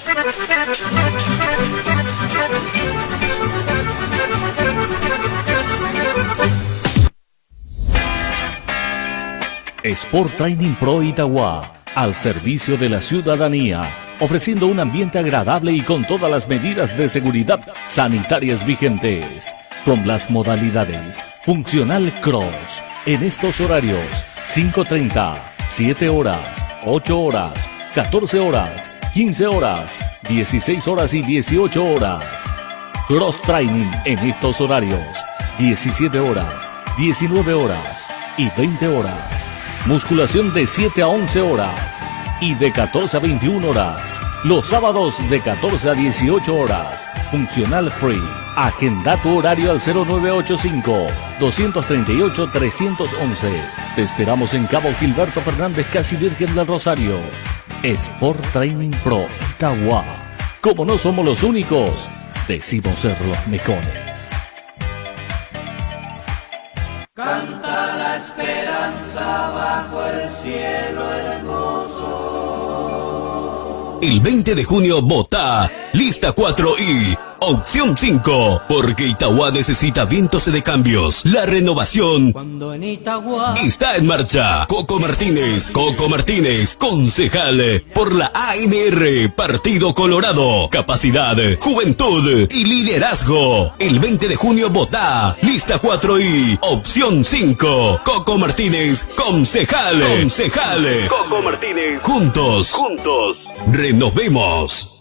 Sport Training Pro Itauguá, al servicio de la ciudadanía, ofreciendo un ambiente agradable y con todas las medidas de seguridad sanitarias vigentes, con las modalidades funcional cross, en estos horarios, 5:30, 7 horas, 8 horas, 14 horas, 15 horas, 16 horas y 18 horas. Cross Training en estos horarios, 17 horas, 19 horas y 20 horas. Musculación de 7 a 11 horas y de 14 a 21 horas. Los sábados de 14 a 18 horas. Funcional free. Agenda tu horario al 0985-238-311. Te esperamos en Cabo Gilberto Fernández, Casi Virgen del Rosario. Sport Training Pro Itagua. Como no somos los únicos, decimos ser los mejores. Canta la esperanza bajo el cielo hermoso. El 20 de junio vota Lista 4i, opción 5, porque Itagua necesita vientos de cambios. La renovación Cuando en Itagua está en marcha. Coco Martínez, concejal por la ANR, Partido Colorado. Capacidad, juventud y liderazgo. El 20 de junio vota Lista 4i, opción 5. Coco Martínez, concejal. Coco Martínez. Juntos. Renovemos.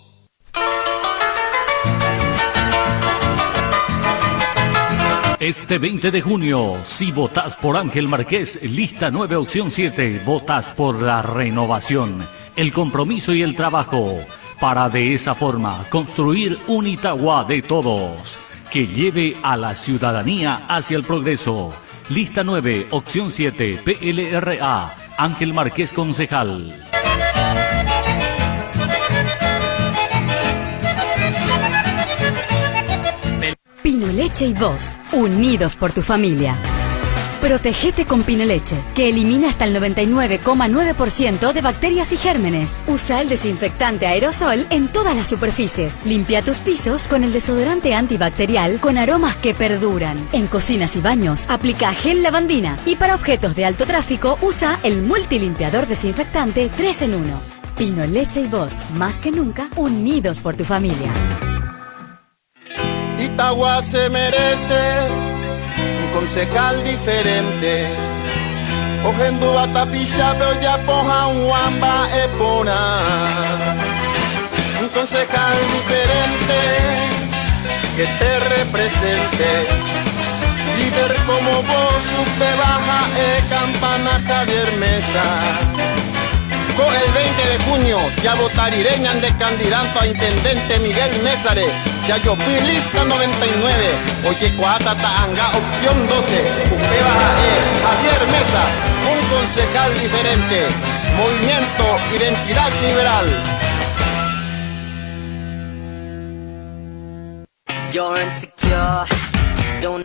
Este 20 de junio, si votás por Ángel Márquez, lista 9, opción 7, votás por la renovación, el compromiso y el trabajo, para de esa forma construir un Itagua de todos, que lleve a la ciudadanía hacia el progreso. Lista 9, opción 7, PLRA, Ángel Márquez, concejal. Pinoleche y vos, unidos por tu familia. Protégete con Pinoleche, que elimina hasta el 99,9% de bacterias y gérmenes. Usa el desinfectante aerosol en todas las superficies. Limpia tus pisos con el desodorante antibacterial con aromas que perduran. En cocinas y baños, aplica gel lavandina. Y para objetos de alto tráfico, usa el multilimpiador desinfectante 3 en 1. Pinoleche y vos, más que nunca, unidos por tu familia. Itagua se merece un concejal diferente. Ojenduba tapilla veo ya poja un wamba epona. Un concejal diferente que te represente. Líder como vos, supe baja campana Javier Mesa. Con el 20 de junio ya votarireñan de candidato a intendente Miguel Mésare. Ya yo fui lista 99, oye Coatata Anga, opción 12, Upe baja Javier Mesa, un concejal diferente, Movimiento Identidad Liberal.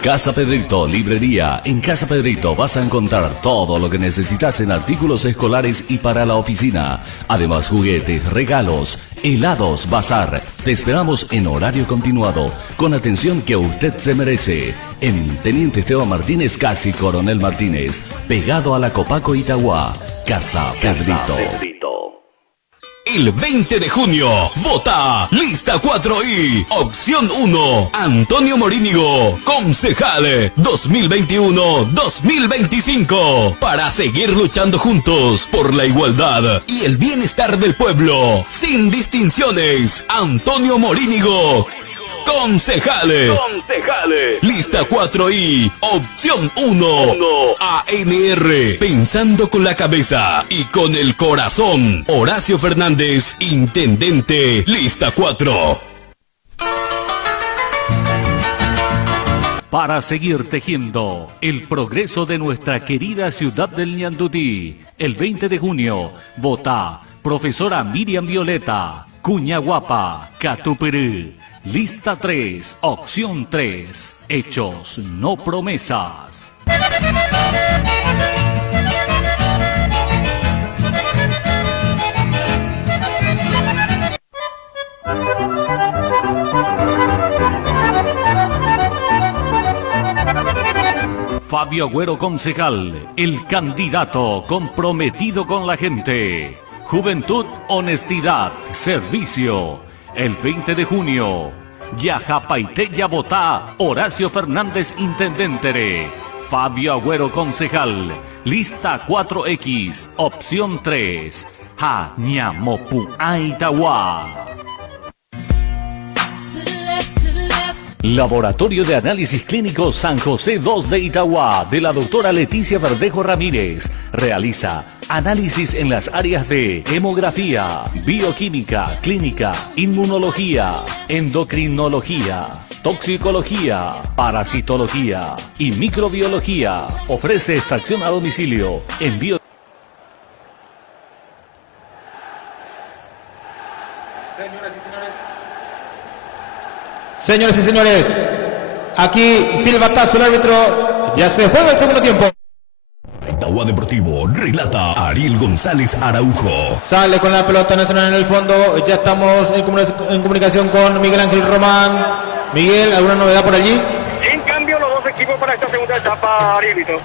Casa Pedrito, librería. En Casa Pedrito vas a encontrar todo lo que necesitas en artículos escolares y para la oficina. Además, juguetes, regalos, helados, bazar. Te esperamos en horario continuado, con atención que usted se merece. En Teniente Esteban Martínez, casi Coronel Martínez, pegado a la Copaco Itagua. Casa Pedrito. El 20 de junio, vota Lista 4i, opción 1, Antonio Morínigo, concejal 2021-2025, para seguir luchando juntos por la igualdad y el bienestar del pueblo, sin distinciones. Antonio Morínigo, concejal. Lista 4i, opción 1, ANR, pensando con la cabeza y con el corazón. Horacio Fernández, intendente, lista 4. Para seguir tejiendo el progreso de nuestra querida ciudad del Ñandutí, el 20 de junio, vota profesora Miriam Violeta, Cuñaguapa, Catuperú. Lista 3, opción 3, hechos, no promesas. Fabio Agüero, concejal, el candidato comprometido con la gente. Juventud, honestidad, servicio. El 20 de junio, Yajapaiteya Botá, Horacio Fernández, intendente. Fabio Agüero, concejal. Lista 4X, opción 3, Jañamopu Aitagua. Laboratorio de Análisis Clínico San José 2 de Itauguá, de la doctora Leticia Verdejo Ramírez. Realiza análisis en las áreas de hemografía, bioquímica, clínica, inmunología, endocrinología, toxicología, parasitología y microbiología. Ofrece extracción a domicilio, envío. Señoras y señores, aquí silbatazo el árbitro, ya se juega el segundo tiempo. Itauguá Deportivo relata Ariel González Araujo. Sale con la pelota nacional en el fondo, ya estamos en comunicación con Miguel Ángel Román. Miguel, ¿alguna novedad por allí? Sin cambio los dos equipos para esta segunda etapa, Arielito.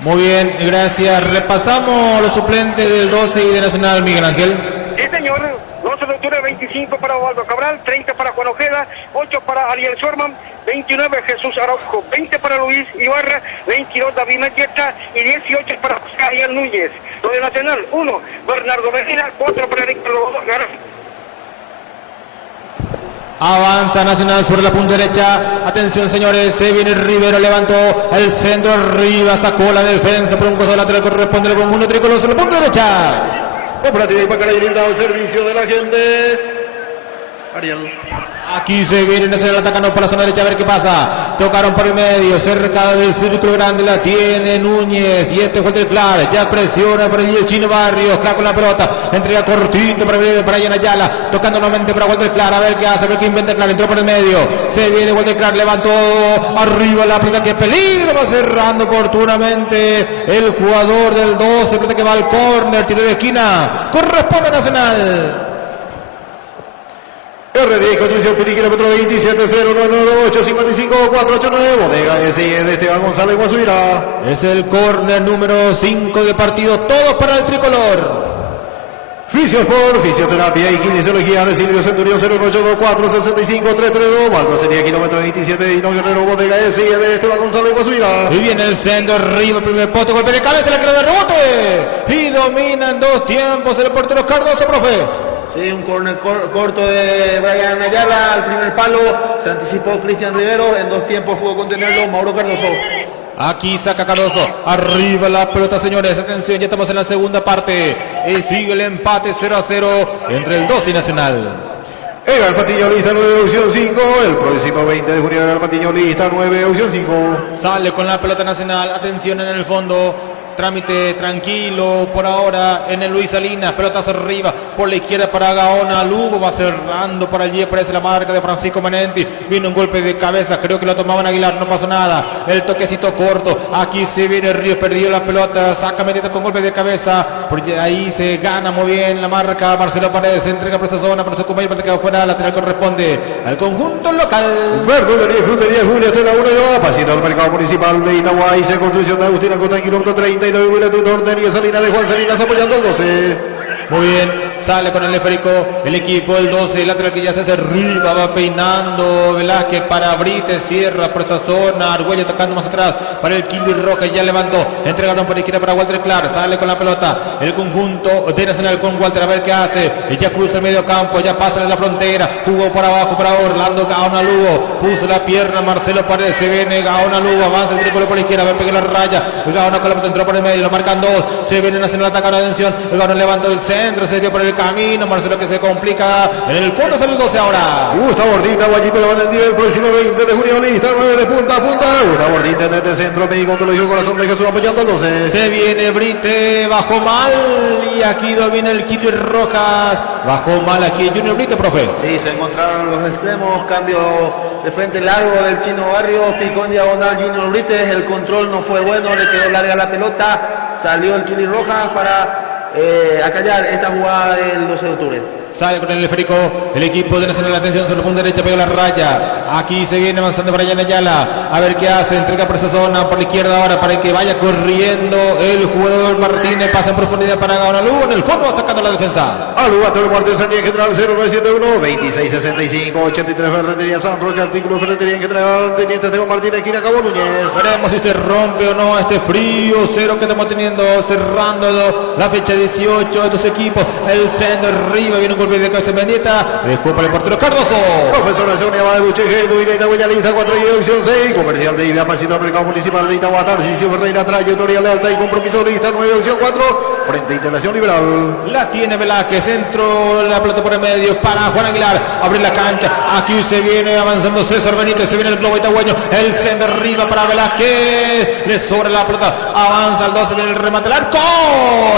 Muy bien, gracias. Repasamos los suplentes del 12 y de Nacional, Miguel Ángel. Sí, señor. 12 de octubre, 25 para Osvaldo Cabral, 30 para Juan Ojeda, 8 para Ariel Schwarman, 29 Jesús Araujo, 20 para Luis Ibarra, 22 David Melleta y 18 para Ariel Núñez. Lo de Nacional, 1 Bernardo Medina, 4 para Ricardo García. Avanza Nacional sobre la punta derecha. Atención, señores, se viene Rivero, levantó el centro arriba, sacó la defensa por un costado lateral, corresponde al conjunto tricolor sobre la punta derecha. Operativa y Pacaray brindado el servicio de la gente. Ariel. Aquí se viene Nacional atacando por la zona derecha, a ver qué pasa. Tocaron por el medio, cerca del círculo grande, la tiene Núñez. Y este es Walter Clark, ya presiona por allí el Chino Barrios. Clark con la pelota, entrega cortito para Brian Ayala. Tocando nuevamente para Walter Clark, a ver qué hace, a ver qué inventa Clark. Entró por el medio, se viene Walter Clark, levantó arriba la pelota, que peligro, va cerrando oportunamente el jugador del 12. Pelota que va al córner, tiro de esquina, corresponde a Nacional. RD Construcción Piri, kilómetro 27-0-998-55-489, bodega S.I.E. de Esteban González Guasuira. Es el córner número 5 del partido, todos para el tricolor. Fisiosport, fisioterapia y kinesiología de Silvio Centurión, 01824-65-332, Valdo sería kilómetro 27, Hino Guerrero, bodega S.I.E. de Esteban González Guasuira. Y viene el centro arriba, primer poste, golpe de cabeza, le queda de rebote. Y domina en dos tiempos el portero Cardoso, profe. Sí, un corner corto de Brian Ayala al primer palo, se anticipó Cristian Rivero, en dos tiempos pudo contenerlo Mauro Cardoso. Aquí saca Cardoso, arriba la pelota, señores, atención, ya estamos en la segunda parte, sigue el empate 0-0 entre el 12 y Nacional. El Patiño lista 9, opción 5, el próximo 20 de junio el Patiño lista 9, opción 5. Sale con la pelota Nacional, atención en el fondo. Trámite tranquilo por ahora en el Luis Salinas, pelotas arriba por la izquierda para Gaona. Lugo va cerrando por allí, aparece la marca de Francisco Manenti. Viene un golpe de cabeza, creo que lo tomaban Aguilar, no pasó nada. El toquecito corto, aquí se viene Ríos, perdió la pelota, saca Mendieta con golpe de cabeza, porque ahí se gana muy bien la marca. Marcelo Paredes entrega por esa zona, por su compañero, que afuera, lateral corresponde al conjunto local. Verdulería y frutería Julia Estela 1 y 2, pasito al mercado municipal de Itauguá, y se construcción de Agustín Acosta en kilómetro 30. Y de Ordeñez Salinas de Juan Salinas apoyando el 12. Muy bien, sale con el esférico el equipo del 12, el lateral que ya se hace arriba, va peinando Velázquez para Brites, cierra por esa zona, Argüello tocando más atrás para el Kili Roja, ya levantó, entregaron por izquierda para Walter Clark, sale con la pelota el conjunto de Nacional con Walter, a ver qué hace, ya cruza el medio campo, ya pasa en la frontera, jugó por abajo para Orlando Gaona Lugo, puso la pierna Marcelo Paredes, se viene Gaona Lugo, avanza el tricolor por la izquierda, a ver, pegue la raya, Gaona con la pelota entró por el medio, lo marcan dos, se viene Nacional atacando, atención, Gaona levantó el centro, se dio por el camino, Marcelo que se complica, en el fondo sale el 12 ahora. Gustavo Ordita, Guayipo le va en el nivel, próximo 20 de junio, lista 9 de punta a punta, Gustavo Ordita desde centro, médico oncológico Corazón de Jesús apoyando al 12. Se viene Brite, bajó mal, y aquí domina el Kili Rojas, bajó mal aquí Junior Brite, profe. Sí, se encontraron los extremos, cambio de frente largo del Chino Barrio, picó en diagonal Junior Brite, el control no fue bueno, le quedó larga la pelota, salió el Kili Rojas para acallar esta jugada del 12 de octubre. Sale con el esférico el equipo de Nacional, atención sobre la punta derecha, pega la raya, aquí se viene avanzando Brian Ayala, a ver qué hace, entrega por esa zona, por la izquierda ahora para que vaya corriendo el jugador Martínez, pasa en profundidad para Gaona Lugo, en el fondo va sacando la defensa. Alugato el Artesanía en general 0971-2665-83 Ferretería San Roque, artículo Ferretería en general, Teniente Esteban Martínez, esquina Cabo Núñez. Veremos si se rompe o no este frío cero que estamos teniendo, cerrando la fecha 18 de estos equipos, el centro arriba, viene un golpe de cabeza Mendieta, dejó para el portero Cardoso. Profesor de Sonia de Ducheje, Duina Itagüeya, lista 4 y edición 6. Comercial de Idea, Pasito Mercado Municipal de Itagua, Tarcisio Ferreira, trayectoria lealtad y compromiso, lista 9 edición 4. Frente a Integración Liberal. La tiene Velázquez, centro, la pelota por el medio para Juan Aguilar. Abre la cancha, aquí se viene avanzando César Benítez, se viene el globo itagüeño. El centro arriba para Velázquez, le sobra la pelota, avanza el 12, viene el remate al arco.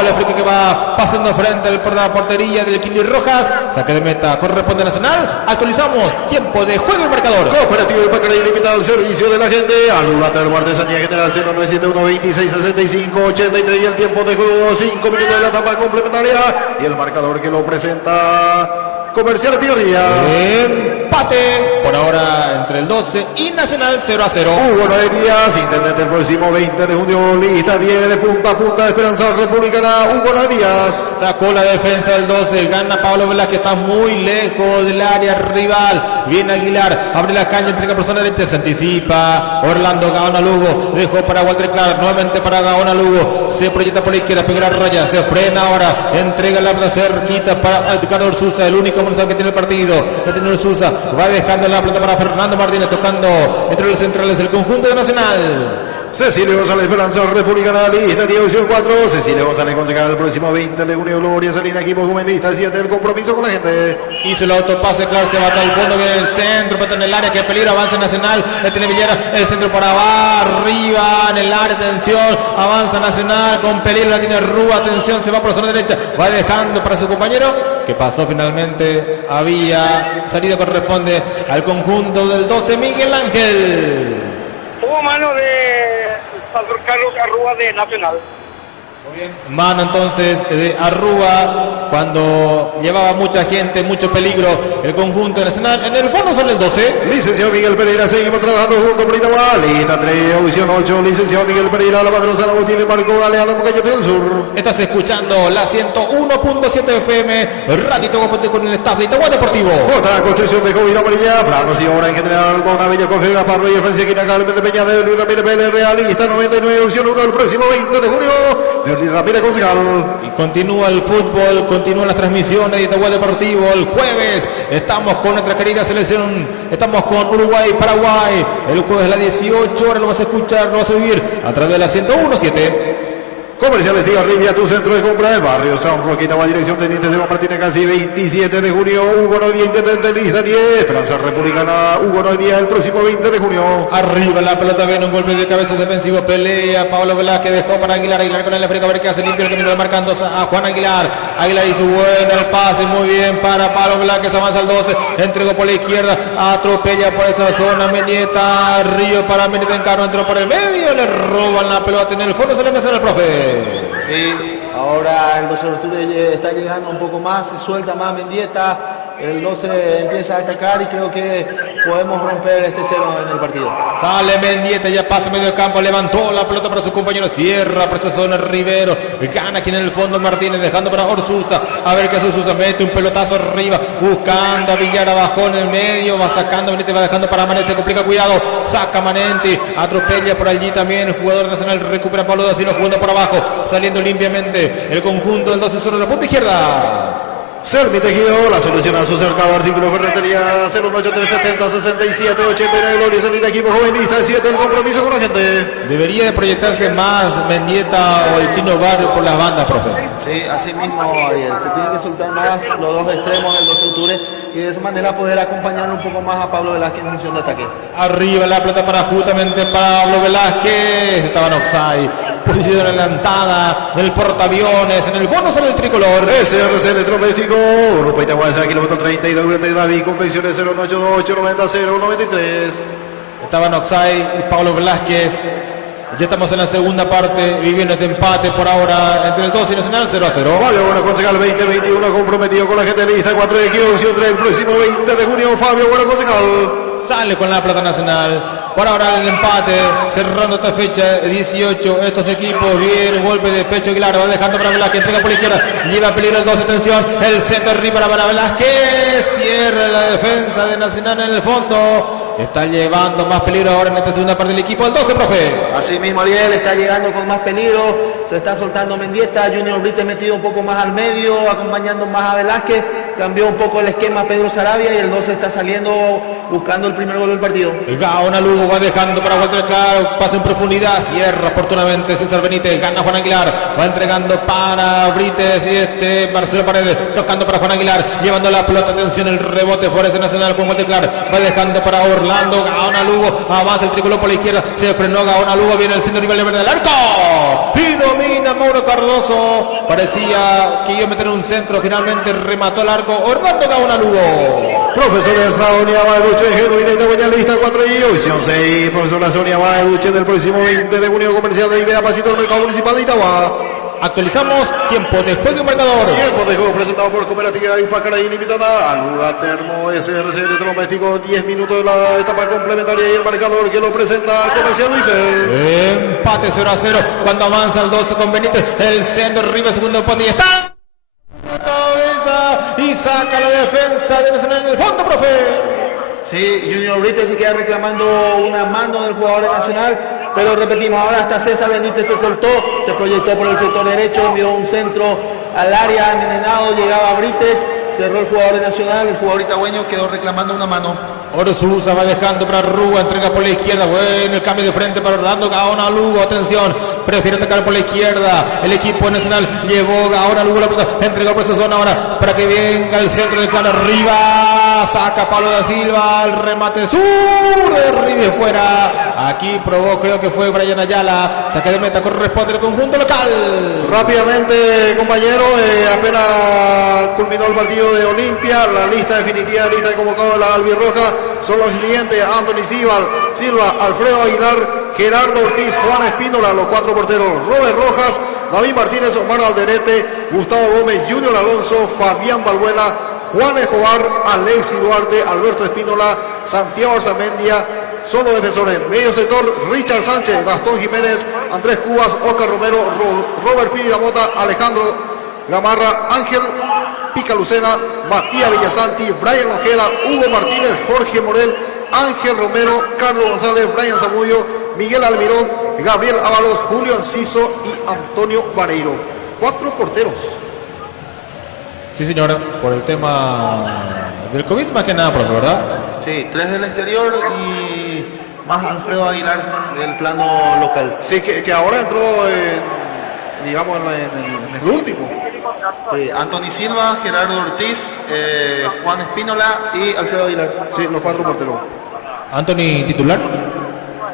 El frente que va pasando frente a la portería del Quindi Rojas. Saque de meta, corresponde a Nacional. Actualizamos, tiempo de juego y marcador. Cooperativo de Pacaraí limitado al servicio de la gente. Alulater Artesanía General 0971 26 65 83 y el tiempo de juego 5 minutos de la etapa complementaria y el marcador que lo presenta Comercial Tierría. Empate por ahora entre el 12 y Nacional 0-0. Hugo Noé Díaz, intendente el próximo 20 de junio, lista 10 de punta a punta de Esperanza Republicana. Hugo Noé Díaz sacó la defensa del 12, gana Pablo Velázquez, que está muy lejos del área rival. Viene Aguilar, abre la caña, entrega por zona derecha, se anticipa Orlando Gaona Lugo, dejó para Walter Clark, nuevamente para Gaona Lugo, se proyecta por la izquierda, pega la raya, se frena ahora, entrega la pelota cerquita para Edgardo Ursusa, el único que tiene el partido. La tiene Ursusa, va dejando la pelota para Fernando Martínez, tocando entre los centrales el conjunto de Nacional. Cecilio González, Esperanza Republicana, lista 10 4. Cecilio González, concejal el próximo 20 de junio, Gloria Salina, equipo juvenilista 7, el compromiso con la gente. Hizo el autopase, claro, se va hasta el fondo, viene el centro, peta en el área, que peligro, avanza Nacional, la tiene Villera, el centro para abajo, arriba, en el área, atención, avanza Nacional, con peligro, la tiene Rúa, atención, se va por la zona derecha, va dejando para su compañero, que pasó finalmente, había salido, corresponde al conjunto del 12, Miguel Ángel. Hubo mano de Carlos Arrúa de Nacional. Mano entonces de Arrúa cuando llevaba mucha gente, mucho peligro el conjunto nacional. En el fondo son el 12. Licenciado Miguel Pereira, seguimos trabajando junto con Itagua. Lista 3, audición 8. Licenciado Miguel Pereira, la patrona San Agustín de Marco Galeano, Mocayete del Sur. Estás escuchando la 101.7 FM, Radio Itagua con el staff de Itagua Deportivo. Otra construcción de Jovino Amarilla, planos y obra en general, Dona Villa, Jorge Gaspar, y Francia Quina, Carmen de Peña, de Luis Ramírez Pérez, Realista 99, audición 1, el próximo 20 de junio. De Ramírez concejal. Y continúa el fútbol, continúan las transmisiones de Itagua Deportivo. El jueves estamos con nuestra querida selección, estamos con Uruguay, Paraguay. El jueves a las 18 horas lo vas a escuchar, lo vas a vivir a través de la 101.7. Comerciales Tigarribia, tu centro de compra del barrio San Roque, Itagua, dirección Teniente de Martínez, casi 27 de junio. Hugo Noy Díaz, intendente, lista 10. Esperanza Republicana, Hugo Noy Díaz, el próximo 20 de junio. Arriba la pelota, viene un golpe de cabeza defensivo, pelea Pablo Velázquez, dejó para Aguilar, Aguilar con el África, a ver qué hace, limpio el camino, marcando a Juan Aguilar. Aguilar hizo bueno el pase, muy bien para Pablo Velázquez, avanza al 12, entregó por la izquierda, atropella por esa zona, Mendieta, Río para Mendieta, encaró, entró por el medio, le roban la pelota en el fondo, se le hace al profe. Sí, ahora el 12 de octubre está llegando un poco más, se suelta más Mendieta, el 12 empieza a atacar y creo que podemos romper este 0 en el partido. Sale Mendieta, ya pasa medio campo, levantó la pelota para su compañero, cierra por esa zona Rivero, gana aquí en el fondo Martínez, dejando para Orsusa, a ver qué hace Orsusa, mete un pelotazo arriba, buscando a Villar abajo en el medio, va sacando Benítez, va dejando para Manente, se complica, cuidado, saca Manente, atropella por allí también el jugador nacional, recupera Pablo Dacino jugando por abajo, saliendo limpiamente el conjunto del 12 sobre la punta izquierda. Sermi Tejido, la solución a su cercado artículo ferretería 08370 67 89 Gloria Salina, equipo juvenilista 7, el compromiso con la gente. Debería de proyectarse más Mendieta o el Chino Barrio por las bandas, profe. Sí, así mismo, Ariel, se tienen que soltar más los dos extremos del 12 de octubre y de esa manera poder acompañar un poco más a Pablo Velázquez en función de ataque. Arriba la pelota para justamente Pablo Velázquez, estaba en offside, posición adelantada del portaaviones, en el fondo sale el tricolor. SRC Electrodoméstico, Grupo Itaguaza, kilómetro 32, de David, confecciones 098 90 093. Estaba en offside Pablo Velázquez. Ya estamos en la segunda parte, viviendo este empate por ahora entre el 12 y Nacional 0-0. Fabio Bueno Concejal 2021 comprometido con la gente lista 4 de Kioxio 3 el próximo 20 de junio. Fabio Bueno Concejal sale con la plata nacional. Por ahora el empate, cerrando esta fecha 18, estos equipos, bien, golpe de pecho Aguilar, va dejando para Velázquez, entrega por la izquierda, lleva peligro el 12, atención, el centro arriba para Velázquez, cierra la defensa de Nacional en el fondo, está llevando más peligro ahora en esta segunda parte del equipo, el 12, profe. Así mismo Ariel está llegando con más peligro, se está soltando Mendieta, Junior Brites metido un poco más al medio, acompañando más a Velázquez, cambió un poco el esquema Pedro Sarabia y el 12 está saliendo buscando el primer gol del partido. Gaona Lugo va dejando para Walter Clark, pasa en profundidad, cierra oportunamente César Benítez, gana Juan Aguilar, va entregando para Brites y Marcelo Paredes, tocando para Juan Aguilar, llevando la pelota, atención el rebote, favorece Nacional con Walter Clark, va dejando para Orlando, Gaona Lugo, avanza el tricolor por la izquierda, se frenó Gaona Lugo, viene el centro rival de verde del arco y domina Mauro Cardoso, parecía que iba a meter un centro, finalmente remató el arco Orlando Gaona Lugo. Profesora Sonia Baeduche, genuina y lista 4 y opción 6. Profesora Sonia Baeduche del próximo 20 de junio comercial de Ibera Pasito del Mercado Municipal de Itagua. Actualizamos tiempo de juego y marcador. Tiempo de juego presentado por Cooperativa Ipacaraí Limitada. Aluga Termo SRC Electrodoméstico. 10 minutos de la etapa complementaria y el marcador que lo presenta Comercial Luis. Empate 0-0 cuando avanza el 12 con Benítez. El centro arriba, segundo empate y está. Y saca la defensa de Nacional en el fondo, profe. Sí, Junior Brites se queda reclamando una mano del jugador de Nacional, pero repetimos, ahora hasta César Benítez se soltó, se proyectó por el sector derecho, envió un centro al área, envenenado, llegaba Brites, cerró el jugador de Nacional, el jugador itagüeño quedó reclamando una mano. Orsusa va dejando para Rúa, entrega por la izquierda, bueno el cambio de frente para Orlando Gaona Lugo, atención, prefiere atacar por la izquierda, el equipo nacional llevó Gaona Lugo la pelota, entregó por su zona ahora para que venga el centro del plano arriba, saca Pablo da Silva, el remate sur de Rive fuera, aquí probó, creo que fue Brian Ayala, saque de meta, corresponde al conjunto local. Rápidamente, compañero, apenas culminó el partido de Olimpia, la lista definitiva, lista de convocados de la albirroja, son los siguientes: Anthony Silva, Alfredo Aguilar, Gerardo Ortiz, Juan Espínola, los 4 porteros, Robert Rojas, David Martínez, Omar Alderete, Gustavo Gómez, Junior Alonso, Fabián Balbuena, Juan Escobar, Alexis Duarte, Alberto Espínola, Santiago Arzamendia. Son los defensores. Medio sector: Richard Sánchez, Gastón Jiménez, Andrés Cubas, Oscar Romero, Robert Piri Mota, Alejandro Gamarra, Ángel Pica Lucena, Matías Villasanti, Brian Ojeda, Hugo Martínez, Jorge Morel, Ángel Romero, Carlos González, Brian Zamudio, Miguel Almirón, Gabriel Ábalos, Julio Enciso y Antonio Vareiro. 4 porteros. Sí, señora, por el tema del COVID más que nada, profe, ¿verdad? Sí, 3 del exterior y más Alfredo Aguilar del plano local. Sí, que ahora entró digamos en el último. Sí, Anthony Silva, Gerardo Ortiz, Juan Espínola y Alfredo Aguilar. Sí, los 4 porteros. Anthony titular.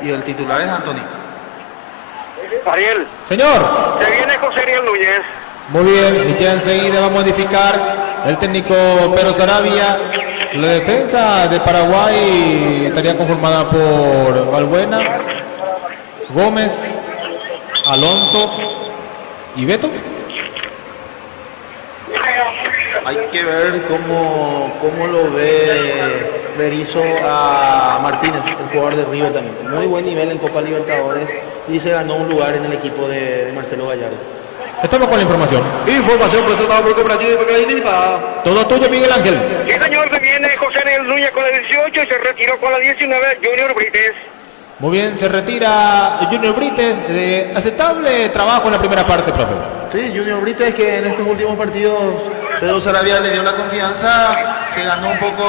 Y el titular es Anthony. Ariel. Señor. Se viene José Ariel Núñez. Muy bien, y ya enseguida va a modificar el técnico Pedro Sarabia. La defensa de Paraguay estaría conformada por Balbuena, Gómez, Alonso y Beto. Hay que ver cómo lo ve Berizzo a Martínez, el jugador de River también. Muy buen nivel en Copa Libertadores y se ganó un lugar en el equipo de Marcelo Gallardo. Estamos con la información. Información presentada por Cooperativa Ipacaraí Limitada. Todo tuyo, Miguel Ángel. Sí, señor, se viene José Ariel Núñez con la 18 y se retiró con la 19 Junior Brites. Muy bien, se retira Junior Brites. Aceptable trabajo en la primera parte, profe. Sí, Junior Brites, que en estos últimos partidos Pedro Sarabia le dio la confianza, se ganó un poco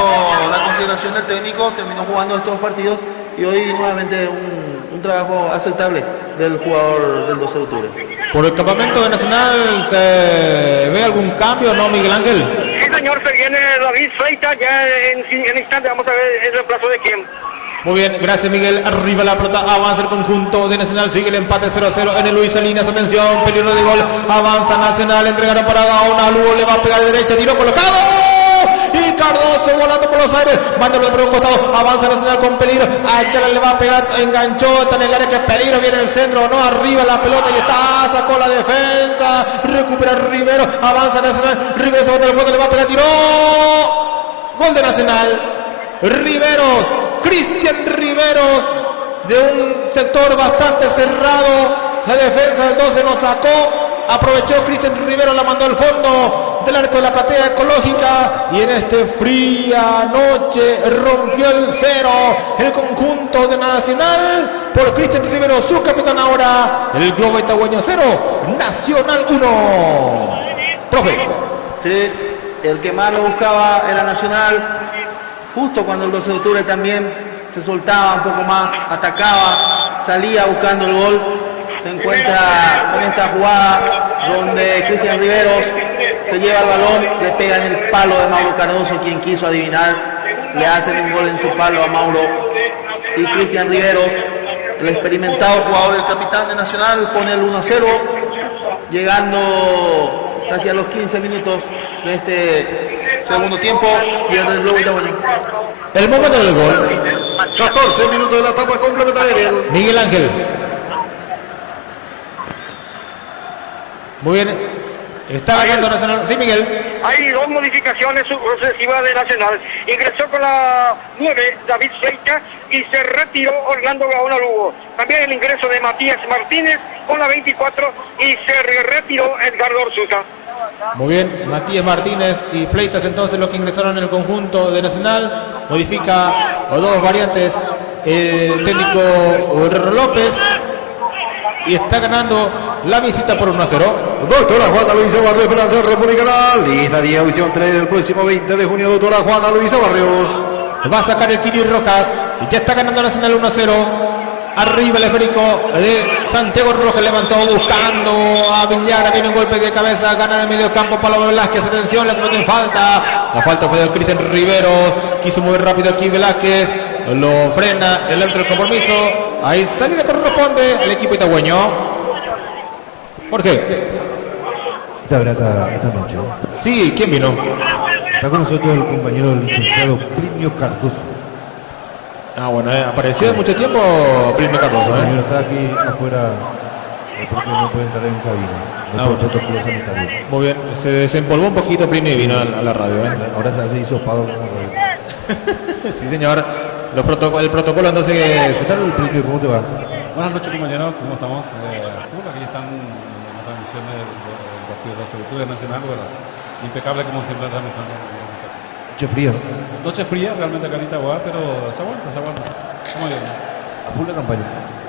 la consideración del técnico, terminó jugando estos partidos y hoy nuevamente un trabajo aceptable del jugador del 12 de octubre. ¿Por el campamento de Nacional se ve algún cambio, no, Miguel Ángel? Sí, señor, se viene David Feita, ya en instante vamos a ver el reemplazo de quién. Muy bien, gracias Miguel. Arriba la pelota, avanza el conjunto de Nacional, sigue el empate 0-0 en el Luis Salinas. Atención, peligro de gol, avanza Nacional, entregaron para Gaona, Lugo le va a pegar de derecha, tiro colocado. Y Cardoso volando por los aires, manda por un costado, avanza Nacional con peligro. Ayala le va a pegar, enganchó, está en el área que es peligro, viene el centro, no, arriba la pelota y está, sacó la defensa, recupera Rivero, avanza Nacional, Rivero se bota al fondo, le va a pegar, tiró. Gol de Nacional. Riveros, Cristian Riveros, de un sector bastante cerrado, la defensa del 12 nos sacó, aprovechó Cristian Riveros, la mandó al fondo del arco de la platea ecológica y en este fría noche rompió el 0 el conjunto de Nacional por Cristian Riveros, su capitán ahora, el Globo Itagüeño 0, Nacional 1. Profe. Sí. el que más lo buscaba era Nacional. Justo cuando el 12 de octubre también se soltaba un poco más, atacaba, salía buscando el gol. Se encuentra con esta jugada donde Cristian Riveros se lleva el balón, le pega en el palo de Mauro Cardoso, quien quiso adivinar, le hacen un gol en su palo a Mauro. Y Cristian Riveros, el experimentado jugador, el capitán de Nacional, pone el 1-0, llegando casi a los 15 minutos de este segundo tiempo. Y el del Globo Itaguaño. El momento del gol. 14 minutos de la etapa complementaria. Miguel Ángel. Muy bien. Está ganando Nacional. Sí, Miguel. Hay dos modificaciones sucesivas de Nacional. Ingresó con la 9 David Seika y se retiró Orlando Gaona Lugo. También el ingreso de Matías Martínez con la 24 y se retiró Edgardo Orsuza. Muy bien, Matías Martínez y Fleitas entonces los que ingresaron en el conjunto de Nacional. Modifica dos variantes el técnico López y está ganando la visita por 1-0. Doctora Juana Luisa Barrios, Esperanza Republicana. Lista de audición 3 del próximo 20 de junio. Doctora Juana Luisa Barrios. Va a sacar el Kiri Rojas y ya está ganando Nacional 1-0. Arriba el esférico de Santiago Rojas, levantó buscando a Villagra, viene un golpe de cabeza, gana en el medio campo Pablo Velázquez, atención, le cometen falta. La falta fue de Cristian Rivero, quiso mover rápido aquí Velázquez, lo frena el árbitro del compromiso. Ahí salida que corresponde al equipo itagüeño. Jorge. Esta noche. Sí, ¿quién vino? Está con nosotros el compañero licenciado Plinio Cardoso. Ah, bueno, apareció de mucho tiempo Plinio Cardoso. Está aquí afuera porque no puede entrar en cabina. No protocolo sanitario. Muy bien, se desempolvó un poquito Plinio y vino a la radio. Ahora se hizo pago como radio. Sí, señor. El protocolo entonces. ¿Qué tal, Plinio? ¿Cómo te va? Buenas noches, compañeros. ¿Cómo estamos? Aquí están las transmisiones del partido de la Selección Nacional. Bueno, impecable como siempre la transmisión. Noche fría, ¿no? Noche fría, realmente acá en Itagua, pero se aguanta. Muy bien. ¿A full la campaña?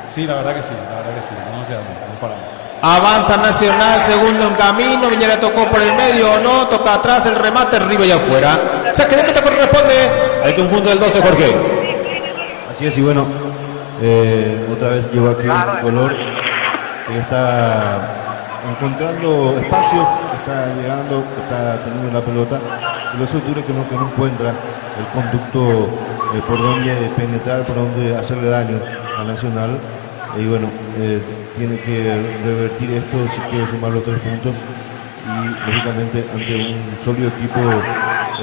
Sí, la verdad que sí. No nos quedamos, no paramos. Avanza Nacional, segundo en camino. Villara tocó por el medio o no, toca atrás, el remate, arriba y afuera. Saque de meta corresponde al conjunto del 12, Jorge. Así es, y bueno, otra vez llegó aquí un color que está encontrando espacios, está llegando, está teniendo la pelota. Y los octubre que no encuentra el conducto por donde penetrar, por donde hacerle daño a Nacional. Y bueno, tiene que revertir esto si quiere sumar los 3 puntos. Y lógicamente ante un sólido equipo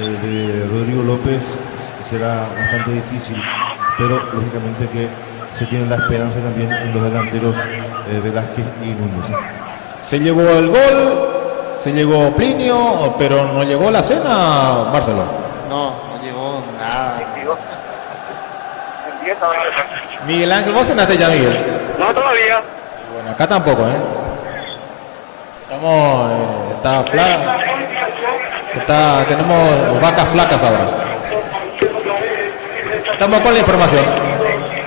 de Rodrigo López será bastante difícil. Pero lógicamente que se tiene la esperanza también en los delanteros Velázquez y Núñez. Se llegó el gol, se llegó Plinio, pero no llegó la cena, Marcelo. No llegó nada. Miguel Ángel, ¿vos cenaste ya, Miguel? No, todavía. Bueno, acá tampoco, Está flaca. Tenemos vacas flacas ahora. Estamos con la información.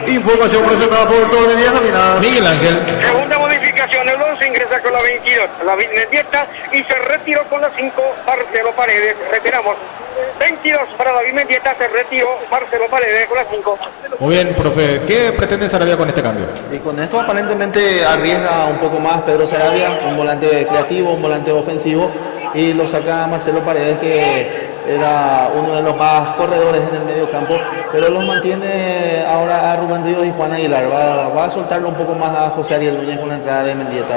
Información presentada por Tordería Salinas. Miguel Ángel. Segunda modificación, el 11 ingresa con la 22, la Mendieta, y se retiró con la 5, Marcelo Paredes. Retiramos. 22 para David Mendieta, se retiró Marcelo Paredes con la 5. Muy bien, profe. ¿Qué pretende Sarabia con este cambio? Y con esto aparentemente arriesga un poco más Pedro Sarabia, un volante creativo, un volante ofensivo, y lo saca Marcelo Paredes, que era uno de los más corredores en el medio campo, pero los mantiene ahora a Rubén Ríos y Juan Aguilar. Va a soltarlo un poco más a José Ariel Núñez con la entrada de Mendieta,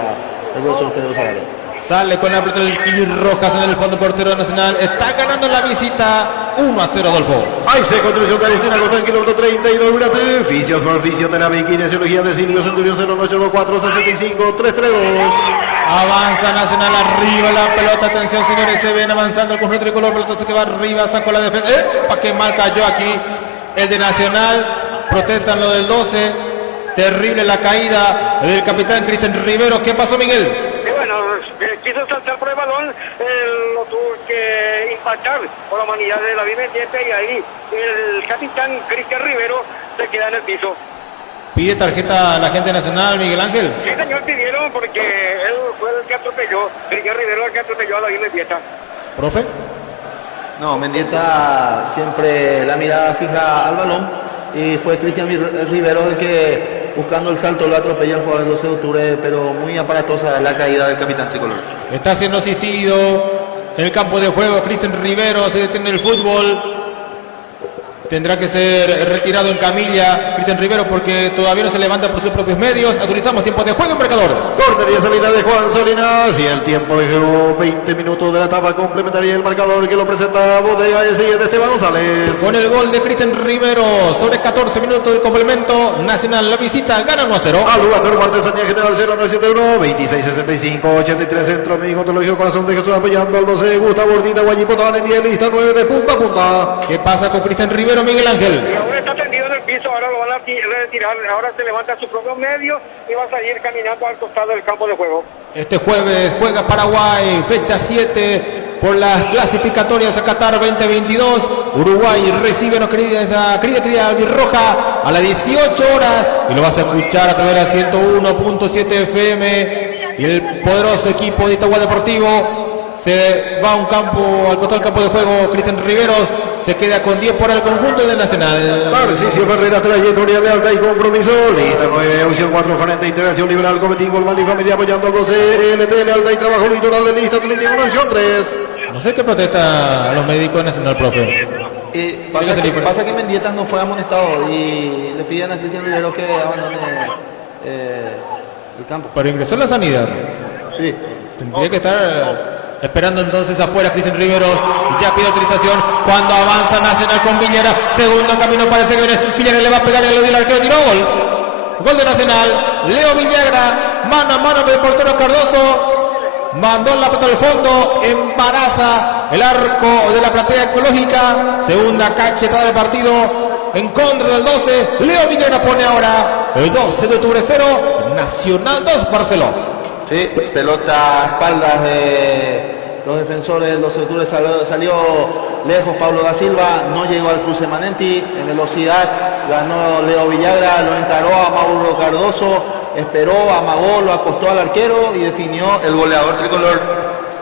el profesor Pedro Sarabia. Sale con la pelota del Kili Rojas en el fondo portero Nacional. Está ganando la visita 1-0, Adolfo. Ahí se construyó Agustín Acosta en kilómetro 32. Mirate, fisioterapia y kinesiología de Silvio Centurión 0824-65-332. Avanza Nacional arriba la pelota. Atención, señores, se ven avanzando el conjunto tricolor. Pelota que va arriba, sacó la defensa. ¡Epa! ¡Qué mal cayó aquí el de Nacional! Protestan lo del 12. Terrible la caída del capitán Cristian Rivero. ¿Qué pasó, Miguel? Quiso saltar por el balón, lo tuvo que impactar por la manía de David Mendieta, y ahí el capitán Cristian Rivero se queda en el piso. ¿Pide tarjeta a la gente nacional, Miguel Ángel? Sí, señor, pidieron porque él fue el que atropelló, Cristian Rivero el que atropelló a David Mendieta. ¿Profe? No, Mendieta siempre la mirada fija al balón y fue Cristian Riveros el que buscando el salto lo atropella al jugador del 12 de octubre, pero muy aparatosa la caída del capitán tricolor. Está siendo asistido en el campo de juego Cristian Riveros, se detiene el fútbol. Tendrá que ser retirado en camilla Cristian Rivero porque todavía no se levanta por sus propios medios. Actualizamos tiempo de juego en marcador. Cortería salida de Juan Salinas y el tiempo de juego 20 minutos de la etapa complementaria del marcador que lo presenta Bodega y sigue de Esteban González. Con el gol de Cristian Rivero sobre 14 minutos del complemento, Nacional la visita, gana 1-0. Al lugar de Artesanía General 0971 2665 83 Centro Médico Ontológico Corazón de Jesús apoyando al 12 Gustavo Ortita Guayipotán en día lista 9 de punta a punta. ¿Qué pasa con Cristian Rivero, Miguel Ángel? Y ahora está tendido en el piso, ahora lo van a retirar, ahora se levanta a su propio medio y va a salir caminando al costado del campo de juego. Este jueves juega Paraguay, fecha 7 por las clasificatorias a Qatar 2022. Uruguay recibe a nuestra querida albirroja a las 18 horas y lo vas a escuchar a través de la 101.7 FM y el poderoso equipo de Itagua Deportivo se va a un campo, al costado del campo de juego. Cristian Riveros se queda con 10 por el conjunto de Nacional. Tarcisio Ferreira, trayectoria de alta y compromiso. Lista 9, opción 4, frente a Integración Liberal, Cometín, Golman y Familia apoyando al 12, LTL, alta y trabajo litoral de lista 31, opción 3. No sé qué protesta a los médicos de Nacional, profe. Pasa que Mendieta no fue amonestado y le piden a Cristian Rivero que abandone el campo. Pero ingresó en la sanidad. Sí. Tendría que estar esperando entonces afuera Cristian Riveros. Ya pide autorización cuando avanza Nacional con Viñera. Segundo camino parece que viene. Viñera le va a pegar el del arquero. Tiró gol. Gol de Nacional. Leo Villagra. Mano a mano con el portero Cardoso. Mandó la pelota al fondo. Embaraza el arco de la platea ecológica. Segunda cachetada del partido en contra del 12. Leo Villagra pone ahora el 12 de octubre 0. Nacional 2, Barcelona. Sí, pelota a espaldas de los defensores del 12 de octubre, salió lejos Pablo da Silva, no llegó al cruce Manenti, en velocidad ganó Leo Villagra, lo encaró a Mauro Cardoso, esperó, amagó, lo acostó al arquero y definió el goleador tricolor.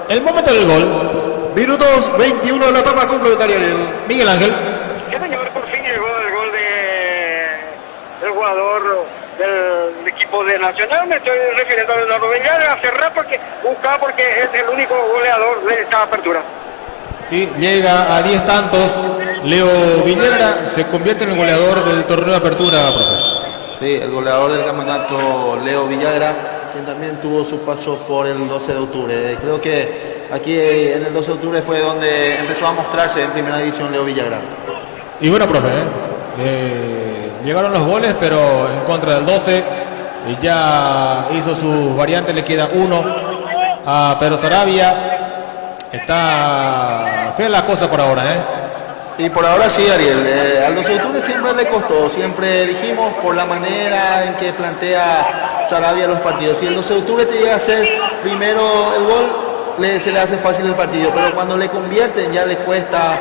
El momento del gol. Minutos 21 de la etapa complementaria. Miguel Ángel. Sí, señor, por fin llegó el gol del jugador del equipo de Nacional. Me estoy refiriendo a Leonardo Villagra, a cerrar porque es el único goleador de esta apertura. Sí, llega a 10 tantos. Leo Villagra se convierte en el goleador del torneo de apertura, profe. Sí, el goleador del campeonato, Leo Villagra, quien también tuvo su paso por el 12 de octubre. Creo que aquí en el 12 de octubre fue donde empezó a mostrarse en primera división Leo Villagra. Y bueno, profe, llegaron los goles, pero en contra del 12. Ya hizo sus variantes, le queda uno a Pedro Sarabia. Está fea la cosa por ahora, Y por ahora sí, Ariel. Al 12 de octubre siempre le costó, siempre dijimos por la manera en que plantea Sarabia los partidos. Si el 12 de octubre te llega a hacer primero el gol, se le hace fácil el partido, pero cuando le convierten ya le cuesta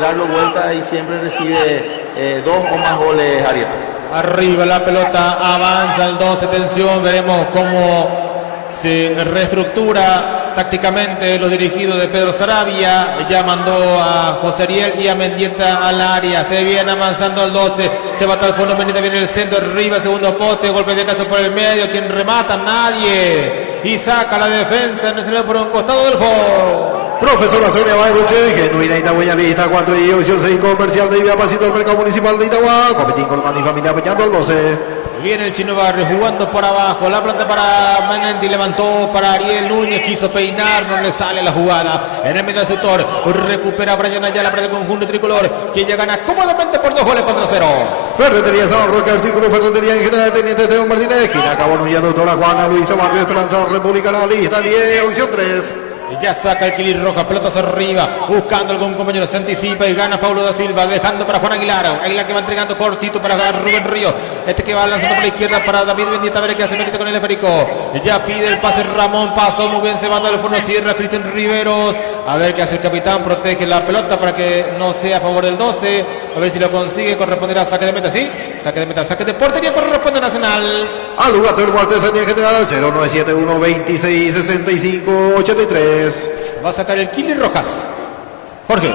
darlo vuelta y siempre recibe 2 o más goles, Ariel. Arriba la pelota, avanza el 12, atención, veremos cómo se reestructura tácticamente los dirigidos de Pedro Sarabia. Ya mandó a José Ariel y a Mendieta al área, se viene avanzando al 12, se va hasta el fondo, Mendieta viene el centro, arriba, segundo poste, golpe de caso por el medio, quien remata, nadie, y saca la defensa en el por un costado del fondo. Profesora Sonia Bairuche, genuina Itagüeña, lista 4 y opción 6 comercial de Pasito del Mercado Municipal de Itagua, Cometín con Mani Familia apoyando al 12. Viene el Chino Barrio jugando por abajo, la planta para Menenti, levantó para Ariel Núñez, quiso peinar, no le sale la jugada, en el medio del sector, recupera Brian Ayala para el conjunto tricolor, que ya gana cómodamente por 2 goles contra 0. Ferretería San Roque, artículo Ferretería en general, teniente Esteban Martínez, esquina Cabonulla, doctora Juana Luisa Barrio, Esperanza Republicana, lista 10, opción 3. Y ya saca el Kili Roja, pelotas arriba, buscando algún compañero, se anticipa y gana Paulo da Silva, dejando para Juan Aguilar. Aguilar que va entregando cortito para Rubén Río. Este que va lanzando por la izquierda para David Mendieta, a ver qué hace Mendieta con el esférico. Ya pide el pase Ramón, pasó muy bien, se manda al fondo, cierra Cristian Riveros. A ver qué hace el capitán, protege la pelota para que no sea a favor del 12. A ver si lo consigue, corresponderá a saque de meta, ¿sí? Saque de meta, saque de portería, corresponde a Nacional. Al lugar del Artesanía General 0971 26 65 83. Va a sacar el Kili Rojas. Jorge.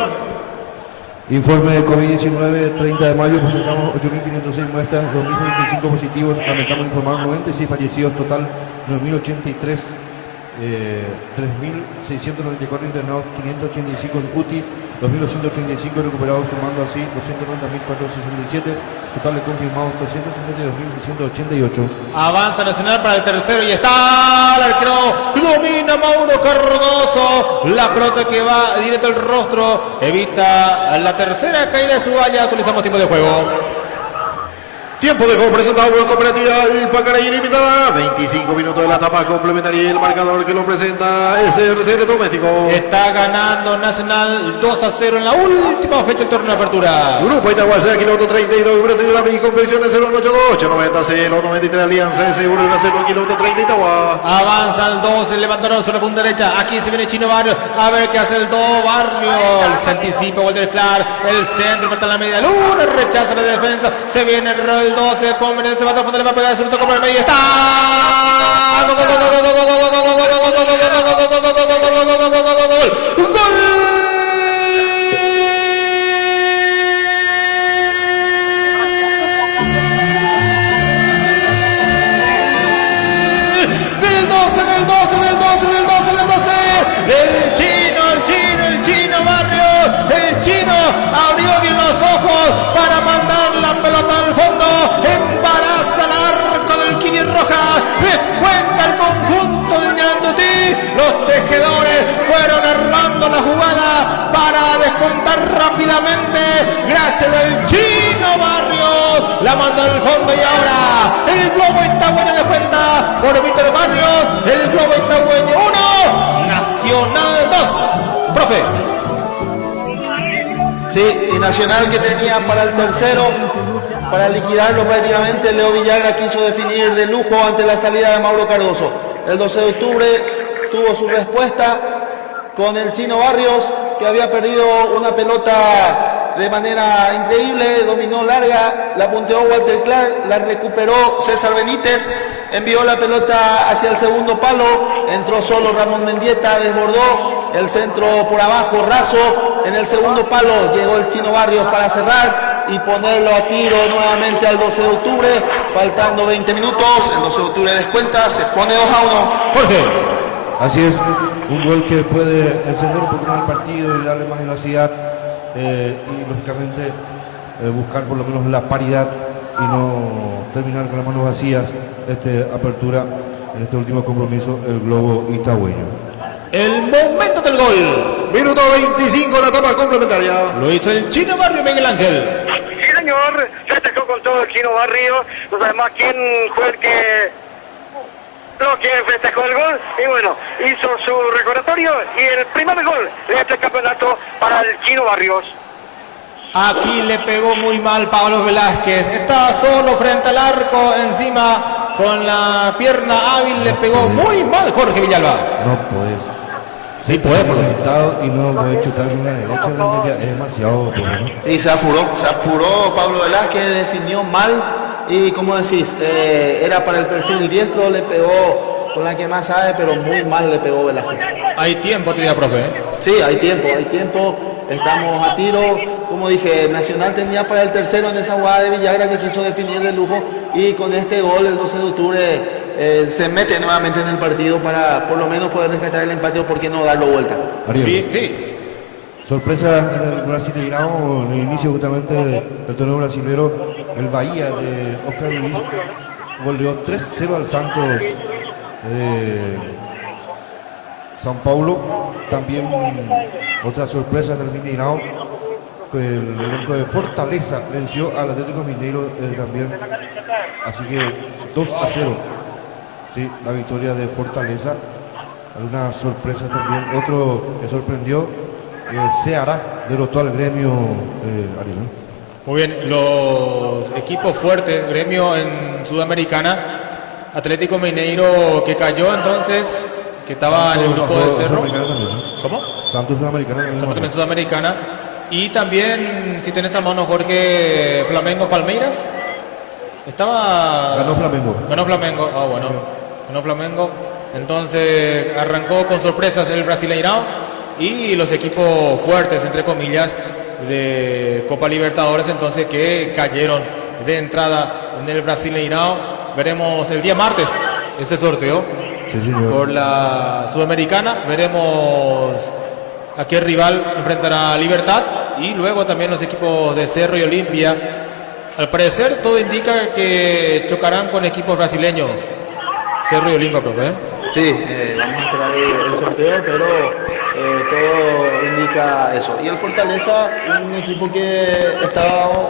Informe de COVID-19, 30 de mayo, procesamos 8.506 muestras, 2.075 positivos, lamentamos informar 96 fallecidos, total 9.083, 3.694 internados, 585 en UTI, 2.235 recuperados, sumando así 290.467, total de confirmados 352.688. Avanza Nacional para el tercero y está el arquero, domina Mauro Cardoso, la pelota que va directo al rostro, evita la tercera caída de su valla, utilizamos tiempo de juego. Tiempo de juego presentado por Cooperativa Pacaraí Limitada. 25 minutos de la etapa complementaria y el marcador que lo presenta es el CR Doméstico. Está ganando Nacional 2-0 en la última fecha del torneo de apertura. Grupo Itaguacea, kilómetro 32, Cooperativa David, conversiones 088, 90, 093, Alianza S1, 0, kilómetro 30, Itagua. Avanza el 12, levantaron sobre la punta derecha. Aquí se viene Chino Barrio. A ver qué hace el 2 Barrio. Se anticipa Walter Clark. El centro, falta la media luna. Rechaza la defensa. Se viene el 12. Conveniencia se va a fondo. Le va a pegar el surto como el medio. Está. Abrió bien los ojos para mandar la pelota al fondo, embaraza el arco del Kini Roja, descuenta el conjunto de Ñandutí, los tejedores fueron armando la jugada para descontar rápidamente, gracias del Chino Barrios, la manda al fondo y ahora el globo itagüeño descuenta por Víctor Barrios, el globo itagüeño 1, Nacional 2, profe. Sí, y Nacional que tenía para el tercero, para liquidarlo prácticamente, Leo Villagra quiso definir de lujo ante la salida de Mauro Cardoso. El 12 de octubre tuvo su respuesta con el Chino Barrios, que había perdido una pelota de manera increíble, dominó larga, la punteó Walter Clark, la recuperó César Benítez, envió la pelota hacia el segundo palo, entró solo Ramón Mendieta, desbordó el centro por abajo, raso, en el segundo palo llegó el Chino Barrios para cerrar y ponerlo a tiro nuevamente al 12 de octubre, faltando 20 minutos, el 12 de octubre descuenta, se pone 2-1. Jorge. Así es, un gol que puede encender un poco más el partido y darle más velocidad y lógicamente buscar por lo menos la paridad y no terminar con las manos vacías apertura en este último compromiso el globo itagüeño. El momento del gol. Minuto 25 la etapa complementaria. Lo hizo el Chino Barrio Miguel Ángel. Sí, señor. Festejó con todo el Chino Barrio. No sabemos quién fue el que festejó el gol. Y bueno, hizo su recordatorio. Y el primer gol de este campeonato para el Chino Barrios. Aquí le pegó muy mal Pablo Velázquez. Estaba solo frente al arco. Encima con la pierna hábil le pegó muy mal Jorge Villalba. No podés. Sí, puede, por y no puede chutar con la derecha, es demasiado. Y se apuró Pablo Velázquez, definió mal y como decís, era para el perfil diestro, le pegó con la que más sabe, pero muy mal le pegó Velázquez. Hay tiempo, todavía, profe. Sí, hay tiempo, estamos a tiro, como dije, Nacional tenía para el tercero en esa jugada de Villagra que quiso definir de lujo y con este gol el 12 de octubre se mete nuevamente en el partido para por lo menos poder rescatar el empate o por qué no darlo vuelta. Ariel. Sí. Sorpresa en el Brasileirão, en el inicio justamente del torneo brasilero, el Bahía de Oscar Luis goleó 3-0 al Santos de São Paulo. También otra sorpresa del Mineirão, el elenco de Fortaleza venció al Atlético Mineiro también, así que 2-0. Sí, la victoria de Fortaleza. Alguna sorpresa también. Otro que sorprendió, Ceará derrotó al Gremio Ariel. Muy bien, los equipos fuertes, Gremio en Sudamericana, Atlético Mineiro que cayó entonces, que estaba en el grupo de Cerro. ¿Cómo? Santos Sudamericana. Santos también Sudamericana. Y también, si tenés a mano Jorge, Flamengo Palmeiras. Ganó Flamengo. Ganó Flamengo. Entonces arrancó con sorpresas el Brasileirão y los equipos fuertes, entre comillas, de Copa Libertadores, entonces que cayeron de entrada en el Brasileirão. Veremos el día martes ese sorteo por la Sudamericana. Veremos a qué rival enfrentará Libertad y luego también los equipos de Cerro y Olimpia. Al parecer todo indica que chocarán con equipos brasileños, Cerro y Olimpia, profe. Sí, vamos a esperar el sorteo, pero todo indica eso. Y el Fortaleza, un equipo que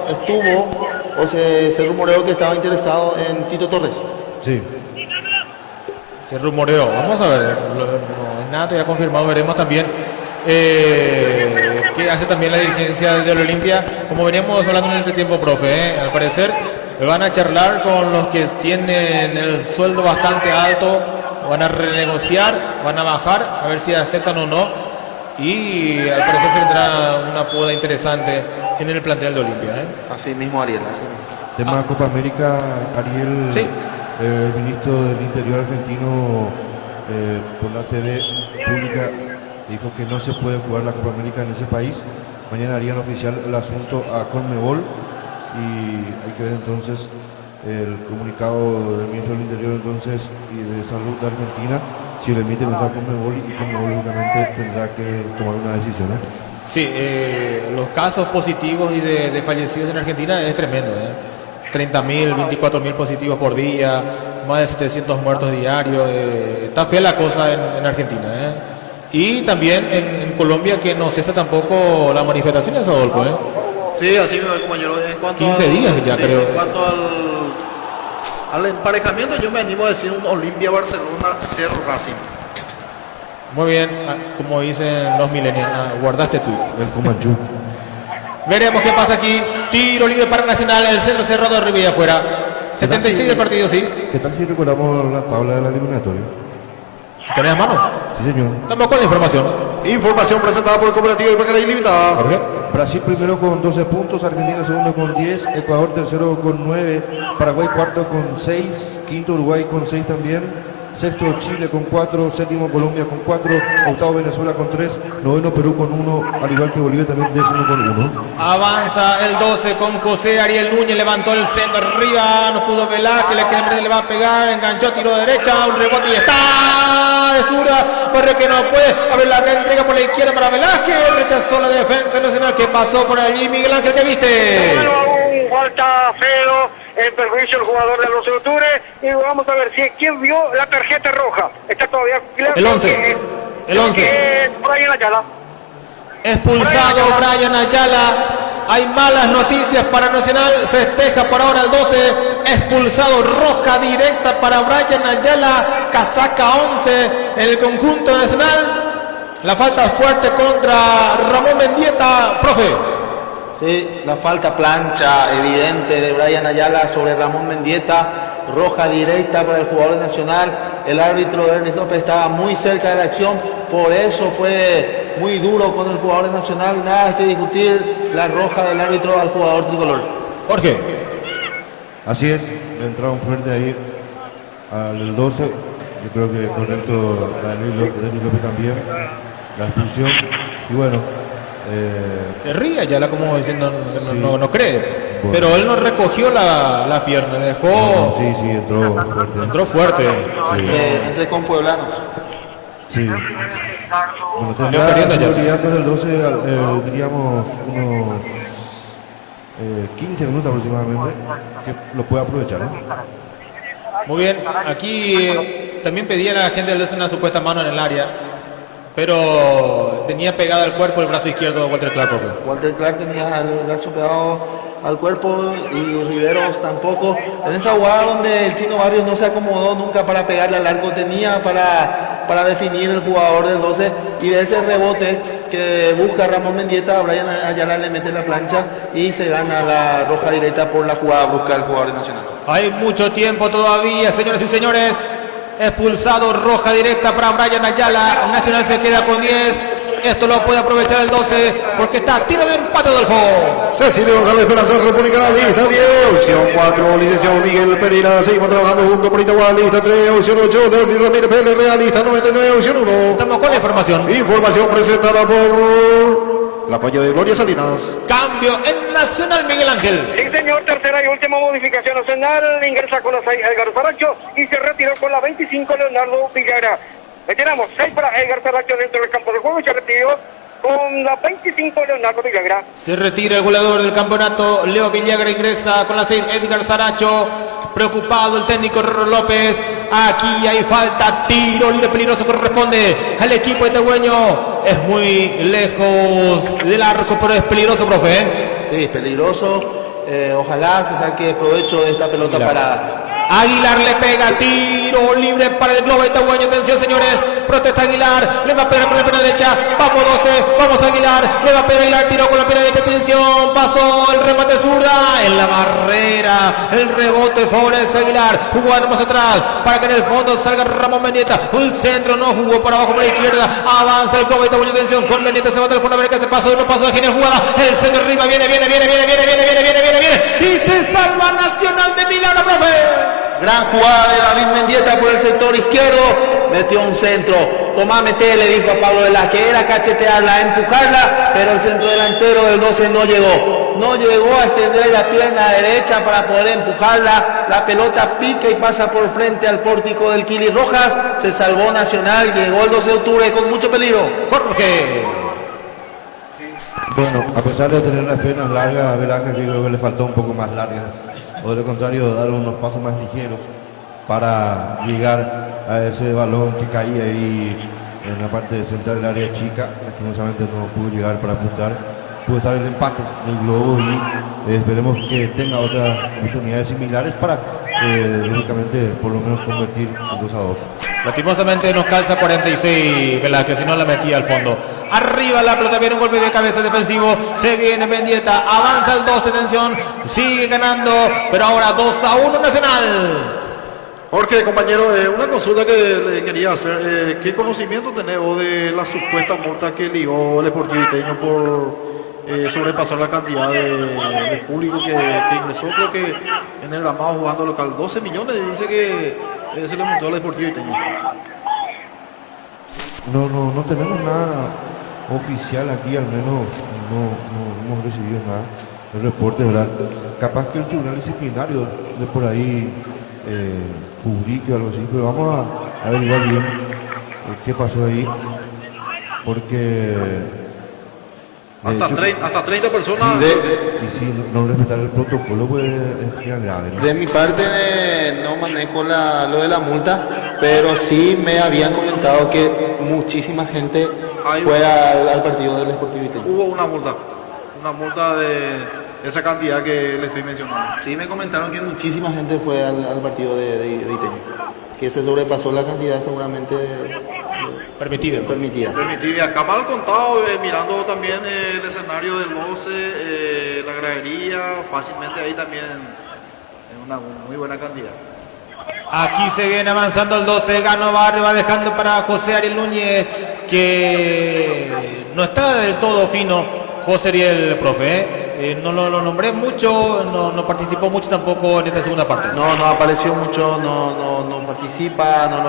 estuvo o se rumoreó que estaba interesado en Tito Torres. Sí. Se rumoreó, vamos a ver, no es nada todavía confirmado, veremos también qué hace también la dirigencia del Olimpia. Como veníamos hablando en este tiempo, profe, al parecer van a charlar con los que tienen el sueldo bastante alto, van a renegociar, van a bajar, a ver si aceptan o no, y al parecer se vendrá una poda interesante en el plantel de Olimpia. Así mismo, Ariel. Tema Copa América, Ariel, sí. El ministro del Interior argentino por la TV pública dijo que no se puede jugar la Copa América en ese país. Mañana harían oficial el asunto a Conmebol y hay que ver entonces el comunicado del ministro del Interior entonces y de Salud de Argentina, si le emiten a Conmebol y Conmebol lógicamente tendrá que tomar una decisión. Sí, los casos positivos y de fallecidos en Argentina es tremendo. 30.000, 24.000 positivos por día, más de 700 muertos diarios. Está fea la cosa en Argentina. Y también en Colombia, que no cesa tampoco las manifestaciones, Adolfo. Sí, así mismo, compañero. En cuanto 15 días ya, creo. En cuanto al emparejamiento, yo me animo a decir un Olimpia Barcelona 0 Racing. Muy bien, como dicen los millennials, guardaste tú. El Comanchú. Veremos qué pasa aquí. Tiro libre para Nacional, el centro cerrado de Rivilla afuera. 76 del partido, sí. ¿Qué tal si recordamos la tabla de la eliminatoria? ¿Tenés a mano? Sí, señor. Estamos con la información. Información presentada por el Cooperativo de Pacaraí Limitada. Brasil primero con 12 puntos, Argentina segundo con 10, Ecuador tercero con 9, Paraguay cuarto con 6, quinto Uruguay con 6 también. Sexto Chile con 4, séptimo Colombia con 4, octavo Venezuela con 3, noveno Perú con 1, al igual que Bolivia también décimo con 1. Avanza el 12 con José Ariel Núñez, levantó el centro arriba, no pudo velar, que le va a pegar, enganchó, tiró derecha, un rebote y está de zurda, porque que no puede, abre la entrega por la izquierda para Velázquez, rechazó la defensa nacional que pasó por allí. Miguel Ángel, ¿qué viste? Falta feo en perjuicio del jugador de los Octubre y vamos a ver si quién vio la tarjeta roja. Está todavía claro. El 11. El 11. Brian Ayala. Expulsado Brian Ayala. Hay malas noticias para Nacional. Festeja por ahora el 12. Expulsado, roja directa para Brian Ayala. Casaca 11 en el conjunto nacional. La falta fuerte contra Ramón Mendieta, profe. Sí, la falta plancha evidente de Brian Ayala sobre Ramón Mendieta, roja directa para el jugador nacional. El árbitro Ernest López estaba muy cerca de la acción, por eso fue muy duro con el jugador nacional. Nada que discutir, la roja del árbitro al jugador tricolor. Jorge. Así es, le entraron fuerte ahí al 12. Yo creo que es correcto Daniel López también, la expulsión. Y bueno. Se ríe Ayala como diciendo sí. no cree, bueno. Pero él no recogió la pierna, le dejó. No, sí, entró fuerte. Entró fuerte. Sí. Entre compueblanos. Sí. Bueno, tendrá seguridad con el 12, diríamos unos 15 minutos aproximadamente, que lo puede aprovechar. Muy bien, aquí también pedían a la gente del 12 una supuesta mano en el área. Pero tenía pegado al cuerpo el brazo izquierdo de Walter Clark, profe. Walter Clark tenía el brazo pegado al cuerpo y Riveros tampoco. En esta jugada donde el Chino Barrios no se acomodó nunca para pegarle al arco, tenía para definir el jugador del 12 y de ese rebote que busca Ramón Mendieta, Brian Ayala le mete la plancha y se gana la roja directa por la jugada brusca del jugador nacional. Hay mucho tiempo todavía, señores y señores. Expulsado, roja directa para Brian Ayala. Nacional se queda con 10. Esto lo puede aprovechar el 12 porque está a tiro de empate, Adolfo. Cecilio González Esperanza, República, lista 10. Opción 4, licenciado Miguel Pereira. Seguimos trabajando junto por Itagua, lista 3. Opción 8, Derby Ramírez Pérez, lista 99. Opción 1. Estamos con la información. Información presentada por el apoyo de Gloria Salinas. Cambio en Nacional, Miguel Ángel. Sí, señor, tercera y última modificación nacional. Ingresa con la 6 Edgar Saracho y se retiró con la 25 Leonardo Villagra. Retiramos 6 para Edgar Saracho dentro del campo de juego y se retiró con la 25 Leonardo Villagra. Se retira el goleador del campeonato, Leo Villagra, ingresa con la 6 Edgar Saracho. Preocupado el técnico Rorro López. Aquí hay falta, tiro libre peligroso, corresponde al equipo itagüeño. Es muy lejos del arco, pero es peligroso, profe. Sí, es peligroso. Ojalá se saque provecho de esta pelota parada. Aguilar le pega, tiro libre para el globo itagüeño. Atención, señores, protesta Aguilar, le va a pegar con la pierna derecha. Vamos 12, vamos Aguilar, le va a pegar Aguilar, tiro con la pierna derecha. Atención, pasó el remate zurda en la barrera. El rebote favorece a Aguilar, jugando más atrás para que en el fondo salga Ramón Mendieta. El centro no jugó para abajo, por la izquierda. Avanza el globo itagüeño. Atención, con Mendieta se va al fondo a ver qué hace. Paso de genial jugada. El centro arriba, viene. Y se salva Nacional de Milano, profe. Gran jugada de David Mendieta por el sector izquierdo. Metió un centro. Tomá, meté, le dijo a Pablo Velázquez. Era cachetearla, empujarla, pero el centro delantero del 12 no llegó. No llegó a extender la pierna derecha para poder empujarla. La pelota pica y pasa por frente al pórtico del Kili Rojas. Se salvó Nacional. Llegó el 12 de octubre con mucho peligro. Jorge. Bueno, a pesar de tener las piernas largas, a Velázquez creo que le faltó un poco más largas. O de lo contrario, dar unos pasos más ligeros para llegar a ese balón que caía ahí en la parte central del área chica. Lastimosamente no pudo llegar para apuntar. Pudo estar el empate del globo y esperemos que tenga otras oportunidades similares para, lógicamente, por lo menos convertir en 2-2. Lastimosamente nos calza 46, Velázquez, si no la metía al fondo. Arriba la pelota, viene un golpe de cabeza defensivo, se viene Mendieta, avanza el 12, atención, sigue ganando, pero ahora 2-1 Nacional. Jorge, compañero, una consulta que le quería hacer. ¿Qué conocimiento tenés vos de la supuesta multa que ligó el Sportivo Iteño por sobrepasar la cantidad de público que ingresó? Creo que en el Amado jugando local 12 millones, dice que se le multó al Sportivo Iteño. No tenemos nada oficial aquí, al menos no hemos recibido nada de reporte, ¿verdad? Capaz que el tribunal disciplinario de por ahí publique o algo así, pero vamos a averiguar bien qué pasó ahí, porque hasta 30 personas. Sí, no respetar el protocolo pues es grave, ¿no? De mi parte no manejo lo de la multa, pero sí me habían comentado que muchísima gente fue al partido del Sportivo Iteño. Hubo una multa de esa cantidad que le estoy mencionando. Sí, me comentaron que muchísima gente fue al partido de Iteño, que se sobrepasó la cantidad seguramente permitida. Y acá mal contado, mirando también el escenario del 12, la gradería, fácilmente ahí también una muy buena cantidad. Aquí se viene avanzando el 12, Gano Barrio, va dejando para José Ariel Núñez, que no está del todo fino José Ariel, profe, no lo nombré mucho, no participó mucho tampoco en esta segunda parte. No apareció mucho, no participa, no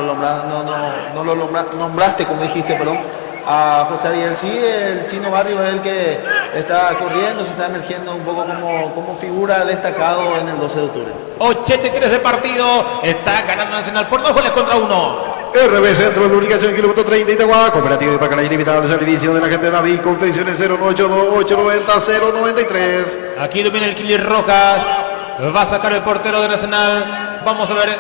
lo nombraste, como dijiste, perdón, a José Ariel. Sí, el Chino Barrio es el que está corriendo, se está emergiendo un poco como figura destacado en el 12 de octubre. 83 de partido, está ganando Nacional por 2 goles contra 1. RB Centro de Comunicación, kilómetro 30, Itagua, Cooperativa de Pacalay, limitado al servicio de la gente de Naví, confecciones 0982890-093. Aquí domina el Kili Rojas, va a sacar el portero de Nacional. Vamos a ver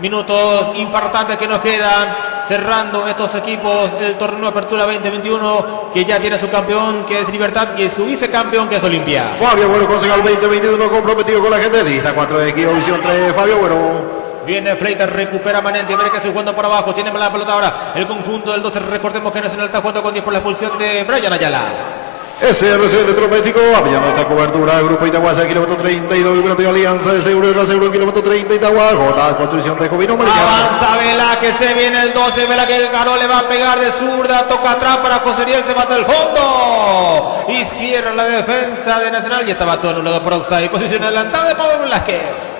minutos infartantes que nos quedan, cerrando estos equipos el torneo de Apertura 2021, que ya tiene su campeón, que es Libertad, y su vicecampeón, que es Olimpia. Fabio Bueno, concejal 2021, comprometido con la gente de lista 4 de Equipo Visión 3, Fabio Bueno. Viene Fleitas, recupera Manente, ver que se jugando por abajo, tiene la pelota ahora el conjunto del 12, recordemos que Nacional está jugando con 10 por la expulsión de Brian Ayala. SRC Electrométrico, apoyando esta cobertura, Grupo Itaguasa, kilómetro 32, Grupo Alianza de Seguro y Reaseguro, kilómetro 30, Itagua, Jota, construcción de Jovino Americano. Avanza Vela, que se viene el 12, Vela que ganó, le va a pegar de zurda, toca atrás para José Ariel, se mata el fondo y cierra la defensa de Nacional, y estaba todo anulado por offside, posición adelantada de Pablo Velázquez.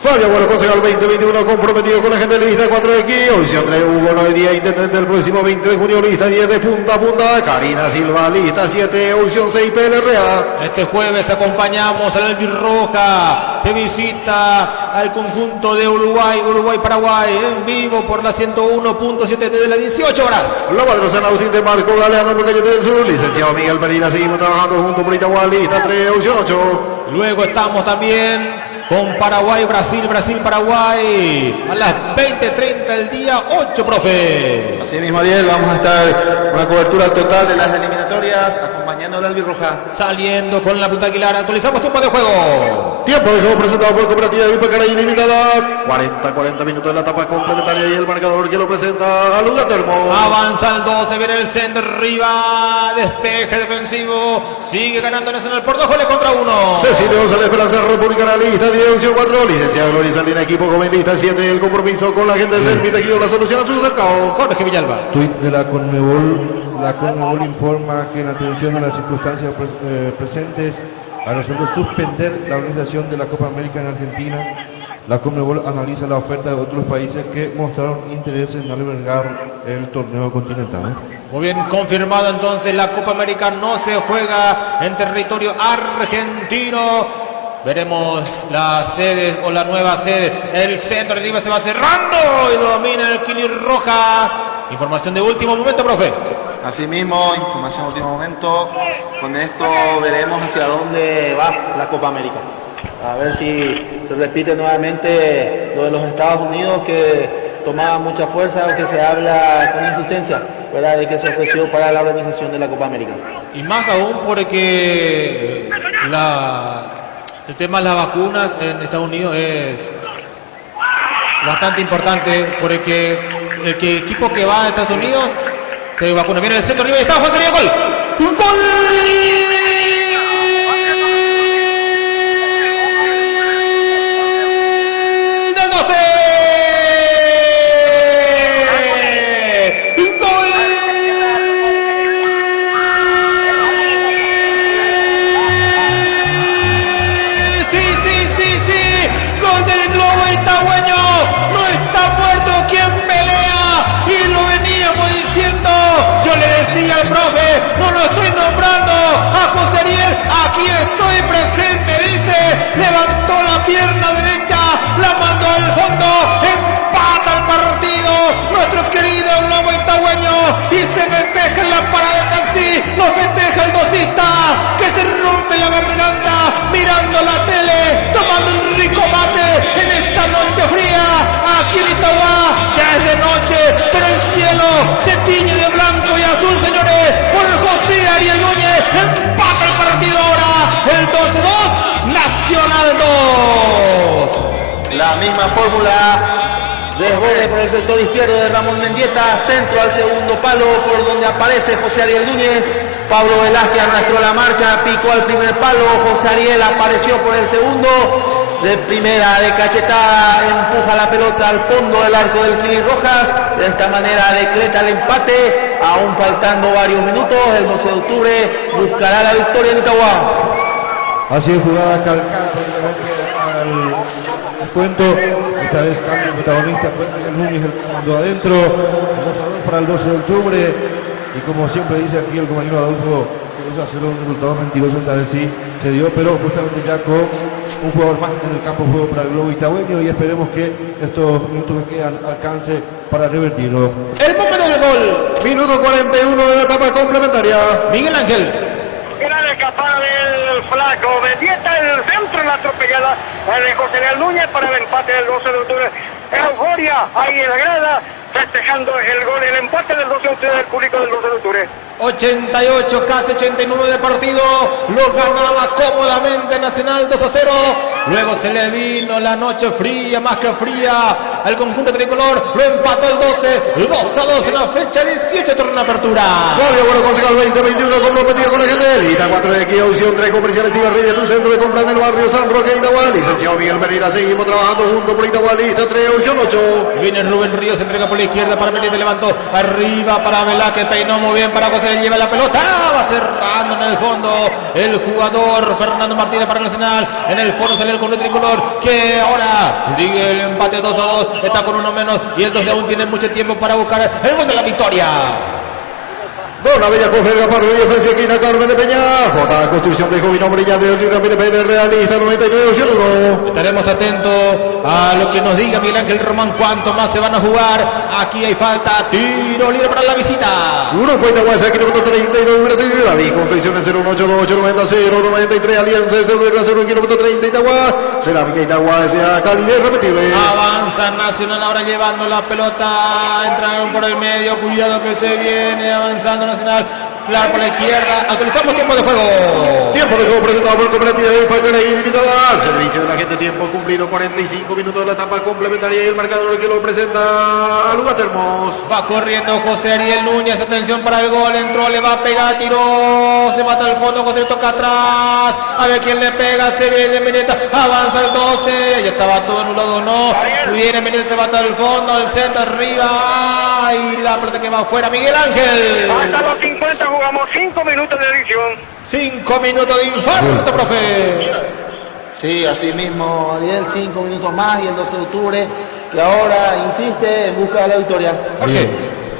Fabio Bueno, concejal 2021, comprometido con la gente de lista 4X. Opción 3, Hugo Noedía, intendente el próximo 20 de junio, lista 10 de punta a punta. Karina Silva, lista 7, opción 6, PLRA. Este jueves acompañamos al Albirroja, que visita al conjunto de Uruguay-Paraguay, en vivo por la 101.7 desde las 18 horas. La Madre San Agustín de Marco Galeano, Rocayete del Sur, licenciado Miguel Medina, seguimos trabajando junto por Itagua, lista 3, opción 8. Luego estamos también con Paraguay-Brasil, Brasil-Paraguay, a las 20:30 el día 8, profe. Así mismo, Ariel, vamos a estar con la cobertura total de las eliminatorias, acompañando al Albirroja. Saliendo con la Plata Aguilar, actualizamos tiempo de juego. Tiempo de juego presentado por Cooperativa de Ipacaraí Limitada. 40 minutos de la etapa complementaria y el marcador que lo presenta a Luga Termo. Avanza el 12, viene el centro arriba, despeje defensivo, sigue ganando Nacional por 2 goles contra 1. Cecilio González Esperanza, Republicana, lista 10, opción 4, licenciado Gloria Salina, equipo con lista 7, el compromiso con la gente de Selmi, tejido la solución a sus cercados. Jorge Villalba. Tuit de la Conmebol informa que en atención a las circunstancias presentes ha resuelto suspender la organización de la Copa América en Argentina. La Conmebol analiza la oferta de otros países que mostraron interés en albergar el torneo continental. Muy bien, confirmado entonces, la Copa América no se juega en territorio argentino. Veremos la sede o la nueva sede. El centro arriba se va cerrando y domina el Kili Rojas. Información de último momento, profe. Asimismo, información de último momento. Con esto veremos hacia dónde va la Copa América. A ver si se repite nuevamente lo de los Estados Unidos, que tomaba mucha fuerza, que se habla con insistencia, ¿verdad?, de que se ofreció para la organización de la Copa América. Y más aún porque el tema de las vacunas en Estados Unidos es bastante importante, porque el equipo que va a Estados Unidos se vacuna. Viene el centro arriba y está Juan Sería, gol. ¡Un gol! ¡Del 12! ¡Un gol! Sí. Gol del Globo Itagüeño. No está muerto quien pelea. Y lo veníamos diciendo. Yo le decía al profe, no lo estoy nombrando a José Ariel, aquí estoy presente, dice, levantó la pierna derecha, la mandó al fondo, empata el partido, nuestro querido Globo Itagüeño, y se festeja en la parada de taxi, lo festeja el dosista, que se rompe la garganta, mirando la tele, tomando un rico mate, en esta noche fría, aquí en Itagua, ya es de noche, pero el cielo se tiñe de blanco y azul, señores, por José Ariel Núñez, empata el partido ahora, el 12-2, Nacional 2. La misma fórmula, desborde por el sector izquierdo de Ramón Mendieta, centro al segundo palo por donde aparece José Ariel Núñez, Pablo Velázquez arrastró la marca, picó al primer palo, José Ariel apareció por el segundo, de primera, de cachetada, empuja la pelota al fondo del arco del Kili Rojas, de esta manera decreta el empate, aún faltando varios minutos, el 12 de octubre buscará la victoria en Itagua. Así es, jugada calcada al descuento, esta vez cambio protagonista, fue Miguel Núñez el que mandó adentro, 2-2 para el 12 de octubre, y como siempre dice aquí el compañero Adolfo, que no hacerlo un resultado mentiroso, esta vez sí se dio, pero justamente ya con un jugador más en el campo de juego para el Globo Itagüeño, y esperemos que estos minutos que quedan alcance para revertirlo. El momento del gol. Minuto 41 de la etapa complementaria. Miguel Ángel. Era la escapada del flaco Mendieta, el centro, la atropellada de José Ariel Núñez para el empate del 12 de octubre. Euforia ahí en la grada, festejando el gol, el empate del 12 de octubre del público del 12 de octubre. 88, casi 89 de partido, lo ganaba cómodamente Nacional 2-0, luego se le vino la noche fría, más que fría, al conjunto tricolor, lo empató el 12, 2-2 en la fecha 18, torneo de apertura. Fabio Bueno Concejal 2021 comprometido con la gente del Ita 4 de aquí, opción 3 comercial Estiva Rivia, tu centro de compra en el barrio San Roque, Itaguá. Licenciado Miguel Pereira, seguimos trabajando junto por Itaguá, lista 3, opción 8. Viene Rubén Ríos, entrega por la izquierda para Benítez, levantó arriba para Velázquez, peinó muy bien para José, le lleva la pelota, va cerrando en el fondo el jugador Fernando Martínez para Nacional. En el fondo sale el conjunto tricolor que ahora sigue el empate 2-2, está con uno menos y el 12 aún tiene mucho tiempo para buscar el gol de la victoria. Dona Bella Cofer, Gapardo y ofrece aquí a Carmen de Peña. J. Construcción de Jovino Brillante, Libre Pérez, Realista 99-1. Estaremos atentos a lo que nos diga Miguel Ángel Román cuánto más se van a jugar. Aquí hay falta, tiro libre para la visita. Uno cuenta Guasa, kilómetro 32, David Confecciones 0182890 Alianza 0 kilómetro 30 Itagua. Cerámica Itagua, S.A. calidad irrepetible. Avanza Nacional ahora llevando la pelota, entraron por el medio, cuidado que se viene avanzando Nacional, claro por la izquierda, actualizamos tiempo de juego. Tiempo de juego presentado por Cooperativa del Pacara Ilimitada. Servicio de la gente, tiempo cumplido, 45 minutos de la etapa complementaria y el marcador que lo presenta a Luga Termos. Va corriendo José Ariel Núñez, atención para el gol, entró, le va a pegar, tiró, se mata al fondo, José toca atrás, a ver quién le pega, se viene Meneta, avanza el 12, ya estaba todo anulado, no, viene Meneta, se mata al fondo, al centro, arriba, y la pelota que va afuera, Miguel Ángel. Hasta los 50 jugamos 5 minutos de edición. 5 minutos de infarto, profe. Sí, así mismo, Ariel, 5 minutos más y el 12 de octubre, que ahora insiste en busca de la victoria. ¿Por qué?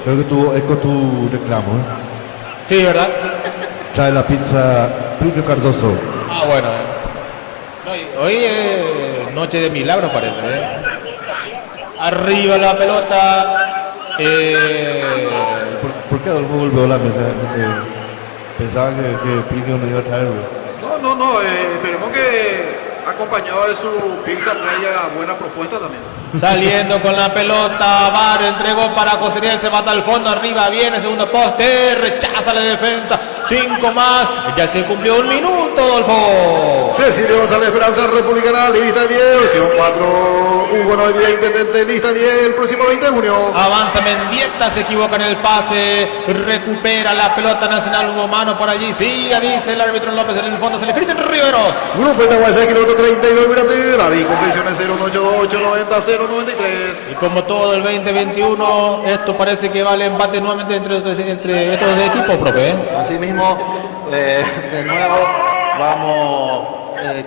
Creo que tuvo eco tu reclamo, Sí, ¿verdad? Trae la pizza Plinio Cardoso. Ah, bueno. No, hoy es noche de milagro, parece. Arriba la pelota. ¿Por qué Adolfo volvió a la mesa? Pensaba que Plinio no iba a traer. No, esperemos que acompañado de su pizza traiga buena propuesta también. Saliendo con la pelota, Bar entregó para Coseriel, se mata al fondo, arriba viene, segundo poste, rechaza la defensa, 5 más, ya se cumplió 1 minuto, Adolfo. Cecilio González Esperanza Republicana, lista 10, opción 4, Hugo Noedia, intendente, lista 10, el próximo 20 de junio. Avanza Mendieta, se equivoca en el pase, recupera la pelota Nacional, hubo mano por allí, siga, dice el árbitro López, en el fondo se le grita en Riveros. Grupo Itaguaysa, kilómetro 32, Mirate, David Confecciones 0182890 093. Y como todo el 2021, esto parece que vale empate nuevamente entre estos dos equipos, profe. Así mismo, de nuevo, vamos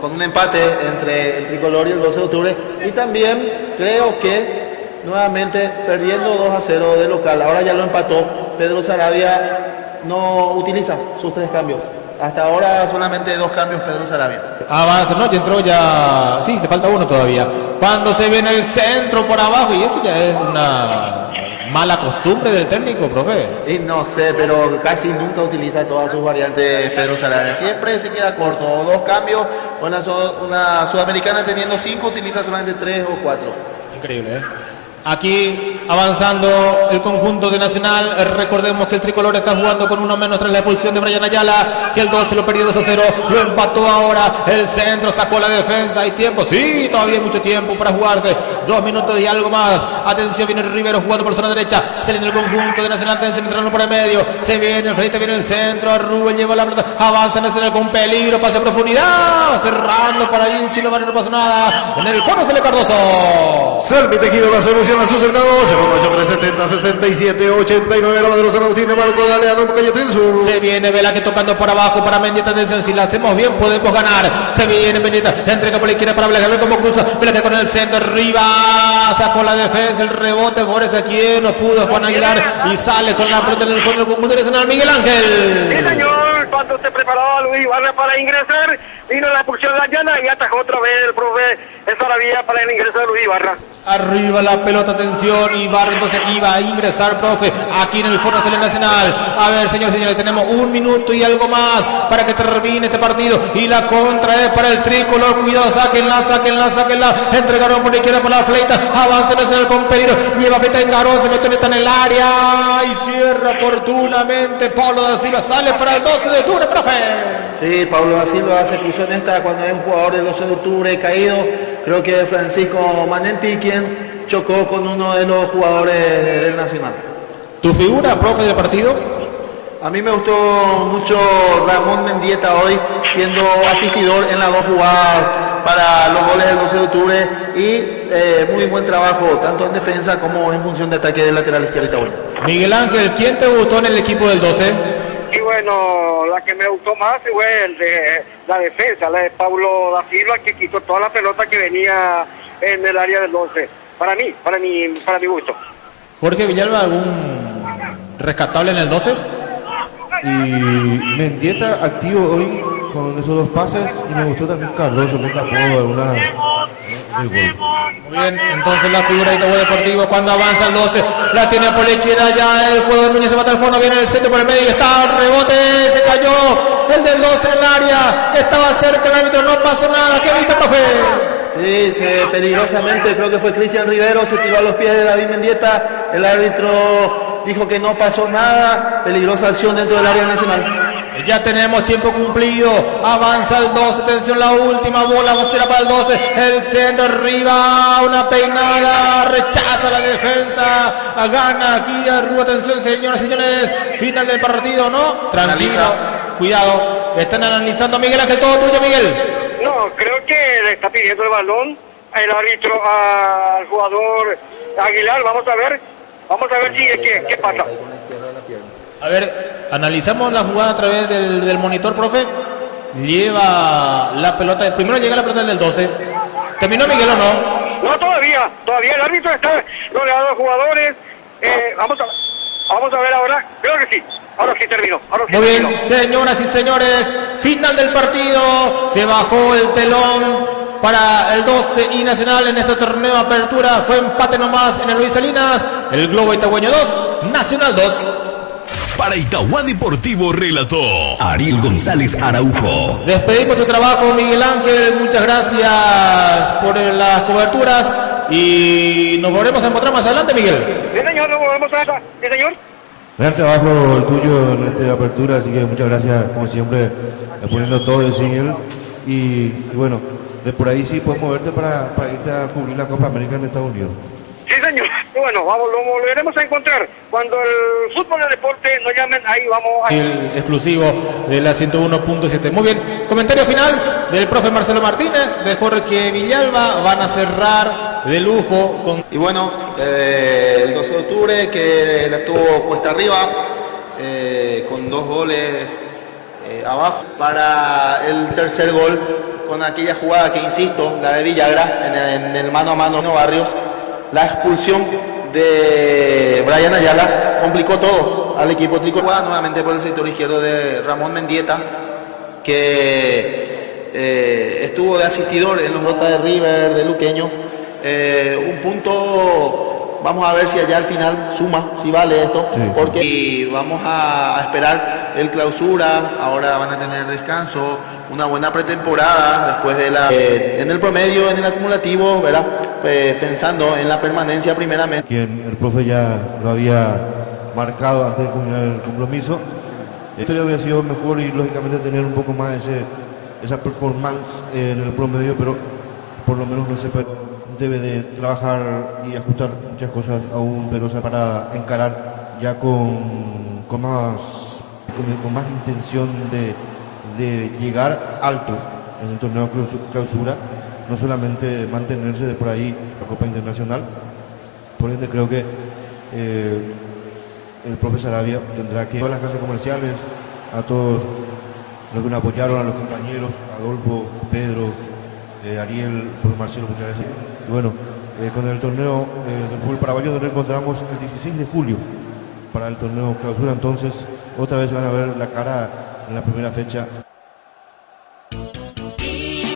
con un empate entre el tricolor y el 12 de octubre. Y también creo que nuevamente perdiendo 2-0 de local. Ahora ya lo empató. Pedro Sarabia no utiliza sus 3 cambios. Hasta ahora solamente 2 cambios Pedro Sarabia. Avanza, no, ya entró ya. Sí, le falta uno todavía. Cuando se viene el centro por abajo, y eso ya es una mala costumbre del técnico, profe. Y no sé, pero casi nunca utiliza todas sus variantes Pedro Sarabia. Siempre se queda corto. 2 cambios. Una sudamericana teniendo 5, utiliza solamente 3 o 4. Increíble, ¿eh? Aquí avanzando el conjunto de Nacional, recordemos que el tricolor está jugando con uno menos tras la expulsión de Brian Ayala, que el 12 lo perdió 2-0, lo empató ahora, el centro sacó la defensa, hay tiempo, sí, todavía hay mucho tiempo para jugarse, 2 minutos y algo más, atención, viene Rivero jugando por zona derecha, saliendo el conjunto de Nacional, atención, entrando por el medio, se viene el frente, viene el centro, Rubén lleva la pelota, avanza Nacional con peligro, pase a profundidad, cerrando por ahí, el Chino Barrio no pasó nada, en el fondo sale Cardoso. Selmi Tejido, la solución a sus cercados, 08370-67-89, la Madero San Agustín de Marco de Aleado, Calle del Sur. Se viene Velázquez tocando por abajo para Mendieta, atención, si la hacemos bien podemos ganar. Se viene Mendieta, entrega por la izquierda para Velázquez, ve cómo cruza, Velázquez con el centro, arriba, sacó la defensa, el rebote, por ese aquí no pudo Juan Aguilar y sale con la pelota en el fondo del conjunto nacional, Miguel Ángel. Sí, señor, cuando se preparaba Luis Ibarra para ingresar, vino la expulsión de la llana y atajó otra vez el profe Saravia para el ingreso de Luis Ibarra. Arriba la pelota, atención, Ibarra entonces iba a ingresar, profe, aquí en el Foro Nacional. A ver, señores, tenemos 1 minuto y algo más para que termine este partido. Y la contra es para el tricolor, cuidado, sáquenla. Entregaron por la izquierda por la fleita, avanza Nacional con peligro, lleva fleita en Garó, se mete en el área y cierra oportunamente. Pablo da Silva sale para el 12 de octubre, profe. Sí, Pablo da Silva se cruzó en esta cuando es un jugador del 12 de octubre caído. Creo que Francisco Manenti quien chocó con uno de los jugadores del Nacional. ¿Tu figura, profe, del partido? A mí me gustó mucho Ramón Mendieta hoy, siendo asistidor en las dos jugadas para los goles del 12 de octubre y muy buen trabajo, tanto en defensa como en función de ataque del lateral izquierdo. Miguel Ángel, ¿quién te gustó en el equipo del 12? Y bueno, la que me gustó más fue el de la defensa, la de Paulo da Silva, que quitó toda la pelota que venía en el área del 12. Para mi gusto. Jorge Villalba, ¿algún rescatable en el 12? Y Mendieta activo hoy con esos dos pases y me gustó también Cardoso, que tapó alguna muy gol. Muy bien, entonces la figura de Itagüá Deportivo cuando avanza el 12, la tiene por la izquierda ya el jugador Núñez, se mata al fondo, viene el centro por el medio y está el rebote, se cayó el del 12 en el área, estaba cerca el árbitro, no pasó nada. ¿Qué viste, profe? Sí, peligrosamente, creo que fue Cristian Rivero, se tiró a los pies de David Mendieta, el árbitro dijo que no pasó nada, peligrosa acción dentro del área nacional. Ya tenemos tiempo cumplido, avanza el 12, atención, la última bola, será para el 12, el centro arriba, una peinada, rechaza la defensa, gana aquí Arrua, atención señoras y señores, final del partido, ¿no? Tranquilo, cuidado, están analizando. Miguel Ángel, todo tuyo, Miguel. No, creo que le está pidiendo el balón el árbitro al jugador Aguilar, vamos a ver si qué pasa. A ver, analizamos la jugada a través del monitor, profe. Lleva la pelota, primero llega la pelota del 12. ¿Terminó Miguel o no? No, todavía el árbitro está rodeado de jugadores. Vamos a ver ahora, creo que sí. Ahora sí terminó. Muy bien, señoras y señores, final del partido. Se bajó el telón para el 12 y Nacional en este torneo de apertura. Fue empate nomás en el Luis Salinas. El Globo Itagüeño 2, Nacional 2. Para Itagüá Deportivo relató Ariel González Araujo. Despedimos tu trabajo, Miguel Ángel. Muchas gracias por las coberturas y nos volveremos a encontrar más adelante, Miguel. Sí, señor, nos volvemos a esa. Sí, señor. Gran trabajo el tuyo en esta apertura, así que muchas gracias, como siempre, poniendo todo de Sigel. Y bueno, de por ahí sí puedes moverte para irte a cubrir la Copa América en Estados Unidos. Sí, señor. Bueno, lo volveremos a encontrar. Cuando el fútbol y el deporte nos llamen, ahí vamos a... El exclusivo de la 101.7. Muy bien, comentario final del profe Marcelo Martínez, de Jorge Villalba. Van a cerrar de lujo con... Y bueno, el 12 de octubre que la tuvo cuesta arriba, con 2 goles abajo. Para el tercer gol, con aquella jugada que insisto, la de Villagra, en el mano a mano de Barrios. La expulsión de Brian Ayala complicó todo al equipo tricolor. Nuevamente por el sector izquierdo de Ramón Mendieta, que estuvo de asistidor en los rotas de River, de Luqueño. Un punto, vamos a ver si allá al final suma, si vale esto, sí. Porque y vamos a esperar el clausura, ahora van a tener descanso, una buena pretemporada después de en el promedio, en el acumulativo, ¿verdad? Pensando en la permanencia primeramente. Quien el profe ya lo había marcado antes de culminar el compromiso. Esto ya había sido mejor y lógicamente tener un poco más esa performance en el promedio, pero por lo menos no se debe de trabajar y ajustar muchas cosas aún, pero para encarar ya con más intención de llegar alto en el torneo clausura, no solamente mantenerse de por ahí la Copa Internacional. Por ende creo que el profe Sarabia tendrá que ir a las casas comerciales, a todos los que nos apoyaron, a los compañeros, Adolfo, Pedro, Ariel, Marcelo, muchas gracias. Y bueno, con el torneo del fútbol paraguayo nos encontramos el 16 de julio para el torneo clausura, entonces otra vez van a ver la cara en la primera fecha.